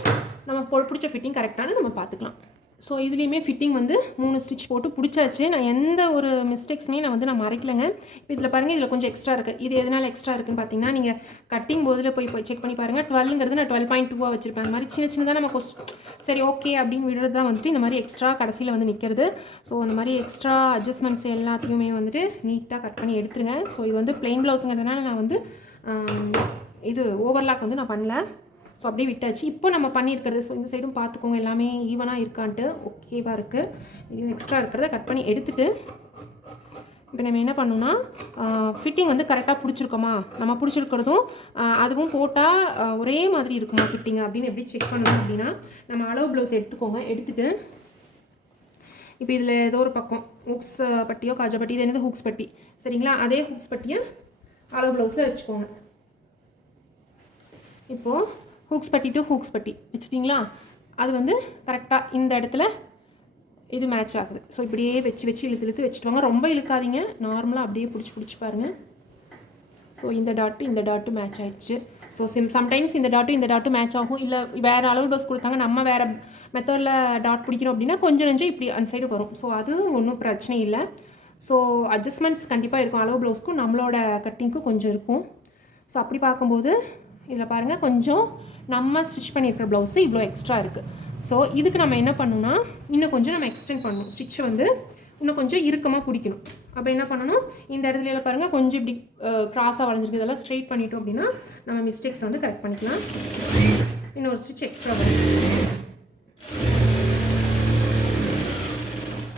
நம்ம பிடிச்ச ஃபிட்டிங் கரெக்டானு நம்ம பார்த்துக்கலாம். ஸோ இதுலேயுமே ஃபிட்டிங் வந்து 3 ஸ்டிச் போட்டு பிடிச்சாச்சு. நான் எந்த ஒரு மிஸ்டேக்ஸுமே நான் மறைக்கலைங்க. இப்போ இதில் பாருங்கள், இதில் கொஞ்சம் எக்ஸ்ட்ரா இருக்குது. இது எதனால் எக்ஸ்ட்ரா இருக்குன்னு பார்த்தீங்கன்னா, நீங்கள் கட்டிங் போதில் போய் செக் பண்ணி பாருங்கள். 12ங்கிறது நான் 12.2 வச்சுருப்பேன். அந்த மாதிரி சின்னதாக நம்ம சரி ஓகே அப்படின்னு விடுறது தான் வந்துட்டு இந்த மாதிரி எக்ஸ்ட்ரா கடைசியில் வந்து நிற்கிறது. ஸோ அந்த மாதிரி எக்ஸ்ட்ரா அட்ஜஸ்ட்மெண்ட்ஸ் எல்லாத்தையுமே வந்துட்டு நீட்டாக கட் பண்ணி எடுத்துருங்க. ஸோ இது வந்து பிளெயின் ப்ளவுஸுங்கிறதுனால நான் வந்து இது ஓவர்லாக் வந்து நான் பண்ணல. ஸோ அப்படியே விட்டாச்சு. இப்போ நம்ம பண்ணியிருக்கிறது, ஸோ இந்த சைடும் பார்த்துக்கோங்க எல்லாமே ஈவனாக இருக்கான்ட்டு. ஓகேவாக இருக்குது. இது எக்ஸ்ட்ரா இருக்கிறத கட் பண்ணி எடுத்துகிட்டு இப்போ நம்ம என்ன பண்ணணும்னா ஃபிட்டிங் வந்து கரெக்டாக பிடிச்சிருக்கோமா, நம்ம பிடிச்சிருக்கிறதும் அதுவும் போட்டால் ஒரே மாதிரி இருக்குமா ஃபிட்டிங் அப்படின்னு எப்படி செக் பண்ணணும் அப்படின்னா, நம்ம அளவு ப்ளவுஸ் எடுத்துக்கோங்க. எடுத்துகிட்டு இப்போ இதில் ஏதோ ஒரு பக்கம் ஹூக்ஸ் பட்டியோ காஜா பட்டி, இது என்னது ஹூக்ஸ் பட்டி சரிங்களா, அதே ஹூக்ஸ் பட்டியை அளவு ப்ளவுஸில் வச்சுக்கோங்க. இப்போது ஹூக்ஸ் பட்டி டு ஹூக்ஸ் பட்டி வச்சுட்டிங்களா, அது வந்து கரெக்டாக இந்த இடத்துல இது மேட்ச் ஆகுது. ஸோ இப்படியே வச்சு இழுத்து வச்சுட்டு வாங்க. ரொம்ப இழுக்காதீங்க, நார்மலாக அப்படியே பிடிச்சி பாருங்கள். ஸோ இந்த டாட்டு மேட்ச் ஆகிடுச்சு. ஸோ சம்டைம்ஸ் இந்த டாட்டு மேட்ச் ஆகும். இல்லை வேறு அளவு ப்ளவுஸ் கொடுத்தாங்க, நம்ம வேறு மெத்தடில் டாட் பிடிக்கிறோம் அப்படின்னா கொஞ்சம் இப்படி அந்த சைடு வரும். ஸோ அது ஒன்றும் பிரச்சனை இல்லை. ஸோ அட்ஜஸ்ட்மெண்ட்ஸ் கண்டிப்பாக இருக்கும். அளவு ப்ளவுஸ்க்கும் நம்மளோட கட்டிங்க்கும் கொஞ்சம் இருக்கும். ஸோ அப்படி பார்க்கும்போது இதில் பாருங்கள், கொஞ்சம் நம்ம ஸ்டிச் பண்ணியிருக்கிற ப்ளவுஸு இவ்வளோ எக்ஸ்ட்ரா இருக்குது. ஸோ இதுக்கு நம்ம என்ன பண்ணணும்னா இன்னும் கொஞ்சம் நம்ம எக்ஸ்டெண்ட் பண்ணணும். ஸ்டிச்சை வந்து இன்னும் கொஞ்சம் இறுக்கமாக பிடிக்கணும். அப்போ என்ன பண்ணணும், இந்த இடத்துல பாருங்கள் கொஞ்சம் இப்படி க்ராஸாக வளைஞ்சிருக்கு, இதெல்லாம் ஸ்ட்ரெயிட் பண்ணிட்டோம் அப்படின்னா நம்ம மிஸ்டேக்ஸ் வந்து கரெக்ட் பண்ணிக்கலாம். இன்னொரு ஸ்டிச் எக்ஸ்ட்ரா வரும்.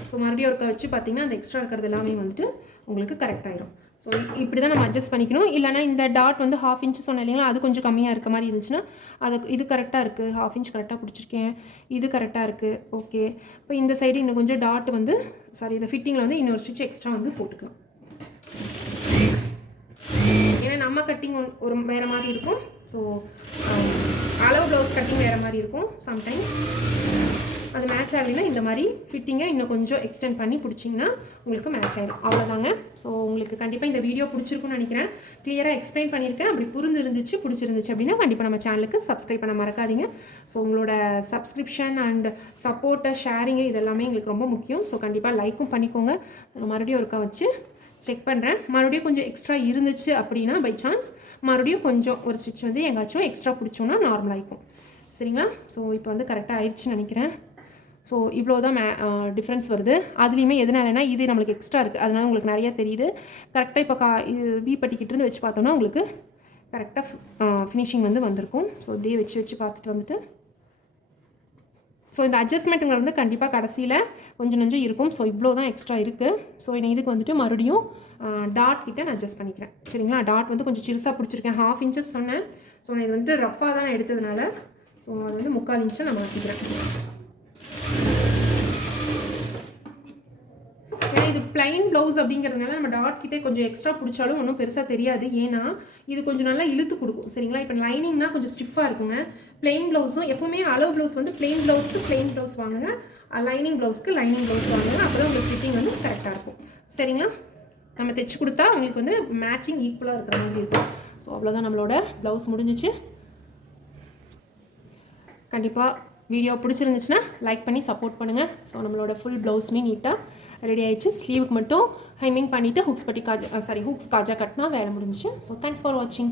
ஸோ மறுபடியும் ஒருக்க வச்சு பார்த்திங்கன்னா அந்த எக்ஸ்ட்ரா இருக்கிறது எல்லாமே வந்துட்டு உங்களுக்கு கரெக்டாகிடும். ஸோ இப்படி தான் நம்ம அட்ஜஸ்ட் பண்ணிக்கணும். இல்லைனா இந்த டாட் வந்து 1/2 இன்ச் சொன்னேன் இல்லைங்களா, அது கொஞ்சம் கம்மியாக இருக்க மாதிரி இருந்துச்சுன்னா அது இது கரெக்டாக இருக்குது, 1/2 இன்ச் கரெக்டாக பிடிச்சிருக்கேன், இது கரெக்டாக இருக்குது, ஓகே. இப்போ இந்த சைடு இன்னும் கொஞ்சம் டாட் வந்து இந்த ஃபிட்டிங்கில் வந்து இன்னொரு ஸ்டிச் எக்ஸ்ட்ரா வந்து போட்டுக்கலாம். ஏன்னா நம்ம கட்டிங் ஒரு வேறு மாதிரி இருக்கும். ஸோ அளவு ப்ளவுஸ் கட்டிங் வேறு மாதிரி இருக்கும். சம்டைம்ஸ் அது மேட்ச் ஆகலைன்னா இந்த மாதிரி ஃபிட்டிங்கை இன்னும் கொஞ்சம் எக்ஸ்டெண்ட் பண்ணி பிடிச்சிங்கன்னா உங்களுக்கு மேட்ச் ஆகிடும். அவ்வளோதாங்க. ஸோ உங்களுக்கு கண்டிப்பாக இந்த வீடியோ பிடிச்சிருக்குன்னு நினைக்கிறேன். கிளியராக எக்ஸ்பிளைன் பண்ணியிருக்கேன். அப்படி பிடிச்சிருந்துச்சு அப்படின்னா கண்டிப்பாக நம்ம சேனலுக்கு சப்ஸ்கிரைப் பண்ண மறக்காதீங்க. ஸோ உங்களோட சப்ஸ்கிரிப்ஷன் அண்ட் சப்போர்ட்டை ஷேரிங்கு இதெல்லாமே எங்களுக்கு ரொம்ப முக்கியம். ஸோ கண்டிப்பாக லைக்கும் பண்ணிக்கோங்க. மறுபடியும் ஒருக்கா வச்சு செக் பண்ணுறேன். மறுபடியும் கொஞ்சம் எக்ஸ்ட்ரா இருந்துச்சு அப்படின்னா பை சான்ஸ் மறுபடியும் கொஞ்சம் ஒரு ஸ்டிச் வந்து எங்காச்சும் எக்ஸ்ட்ரா பிடிச்சோன்னா நார்மலாகிக்கும் சரிங்களா. ஸோ இப்போ வந்து கரெக்டாக ஆயிடுச்சுன்னு நினைக்கிறேன். ஸோ இவ்வளோ தான் டிஃப்ரென்ஸ் வருது. அதுலேயுமே எதனாலனா இது நம்மளுக்கு எக்ஸ்ட்ரா இருக்குது, அதனால் உங்களுக்கு நிறையா தெரியுது. கரெக்டாக இப்போ இது வி பட்டிக்கிட்டேருந்து வச்சு பார்த்தோம்னா உங்களுக்கு கரெக்டாக ஃபினிஷிங் வந்து வந்திருக்கும். ஸோ இப்படியே வச்சு பார்த்துட்டு வந்துட்டு ஸோ இந்த அட்ஜஸ்ட்மெண்ட்டுங்க வந்து கண்டிப்பாக கடைசியில் கொஞ்சம் இருக்கும். ஸோ இவ்வளோ தான் எக்ஸ்ட்ரா இருக்குது. ஸோ இதுக்கு வந்துட்டு மறுபடியும் டாட் கிட்ட நான் அட்ஜஸ்ட் பண்ணிக்கிறேன் சரிங்களா. டாட் வந்து கொஞ்சம் சிறுசாக பிடிச்சிருக்கேன், 1/2 இன்ச்சஸ் சொன்னேன். ஸோ நான் இது வந்துட்டு ரஃபாக தான் எடுத்ததுனால ஸோ அது வந்து 3/4 இன்ச்சை நான் மாற்றிக்கிறேன். ஏன்னா இது பிளைன் ப்ளவுஸ் அப்படிங்கிறதுனால நம்ம டாட் கிட்டே கொஞ்சம் எக்ஸ்ட்ரா பிடிச்சாலும் ஒன்றும் பெருசாக தெரியாது. ஏன்னா இது கொஞ்சம் நல்லா இழுத்து கொடுக்கும் சரிங்களா. இப்போ லைனிங்னா கொஞ்சம் ஸ்டிஃபாக இருக்குங்க. பிளெயின் ப்ளவுஸும் எப்போவுமே அளவு ப்ளவுஸ் வந்து பிளெயின் ப்ளவுஸ்க்கு பிளெயின் ப்ளவுஸ் வாங்குங்க, லைனிங் ப்ளவுஸ்க்கு லைனிங் ப்ளவுஸ் வாங்குங்க. அப்போ தான் உங்களுக்கு ஃபிட்டிங் வந்து கரெக்டாக இருக்கும் சரிங்களா. நம்ம தைச்சி கொடுத்தா உங்களுக்கு வந்து மேட்சிங் ஈக்குவலாக இருக்கிற மாதிரி இருக்கும். ஸோ அவ்வளோதான், நம்மளோட ப்ளவுஸ் முடிஞ்சிச்சு. கண்டிப்பாக வீடியோ பிடிச்சிருந்துச்சுன்னா லைக் பண்ணி சப்போர்ட் பண்ணுங்கள். ஸோ நம்மளோட ஃபுல் ப்ளவுஸுமே நீட்டாக ரெடி ஆகிடுச்சு. ஸ்லீவுக்கு மட்டும் ஹைமிங் பண்ணிவிட்டு ஹூக்ஸ் காஜா கட்டினா வேலை முடிஞ்சிச்சு. ஸோ தேங்க்ஸ் ஃபார் வாட்சிங்.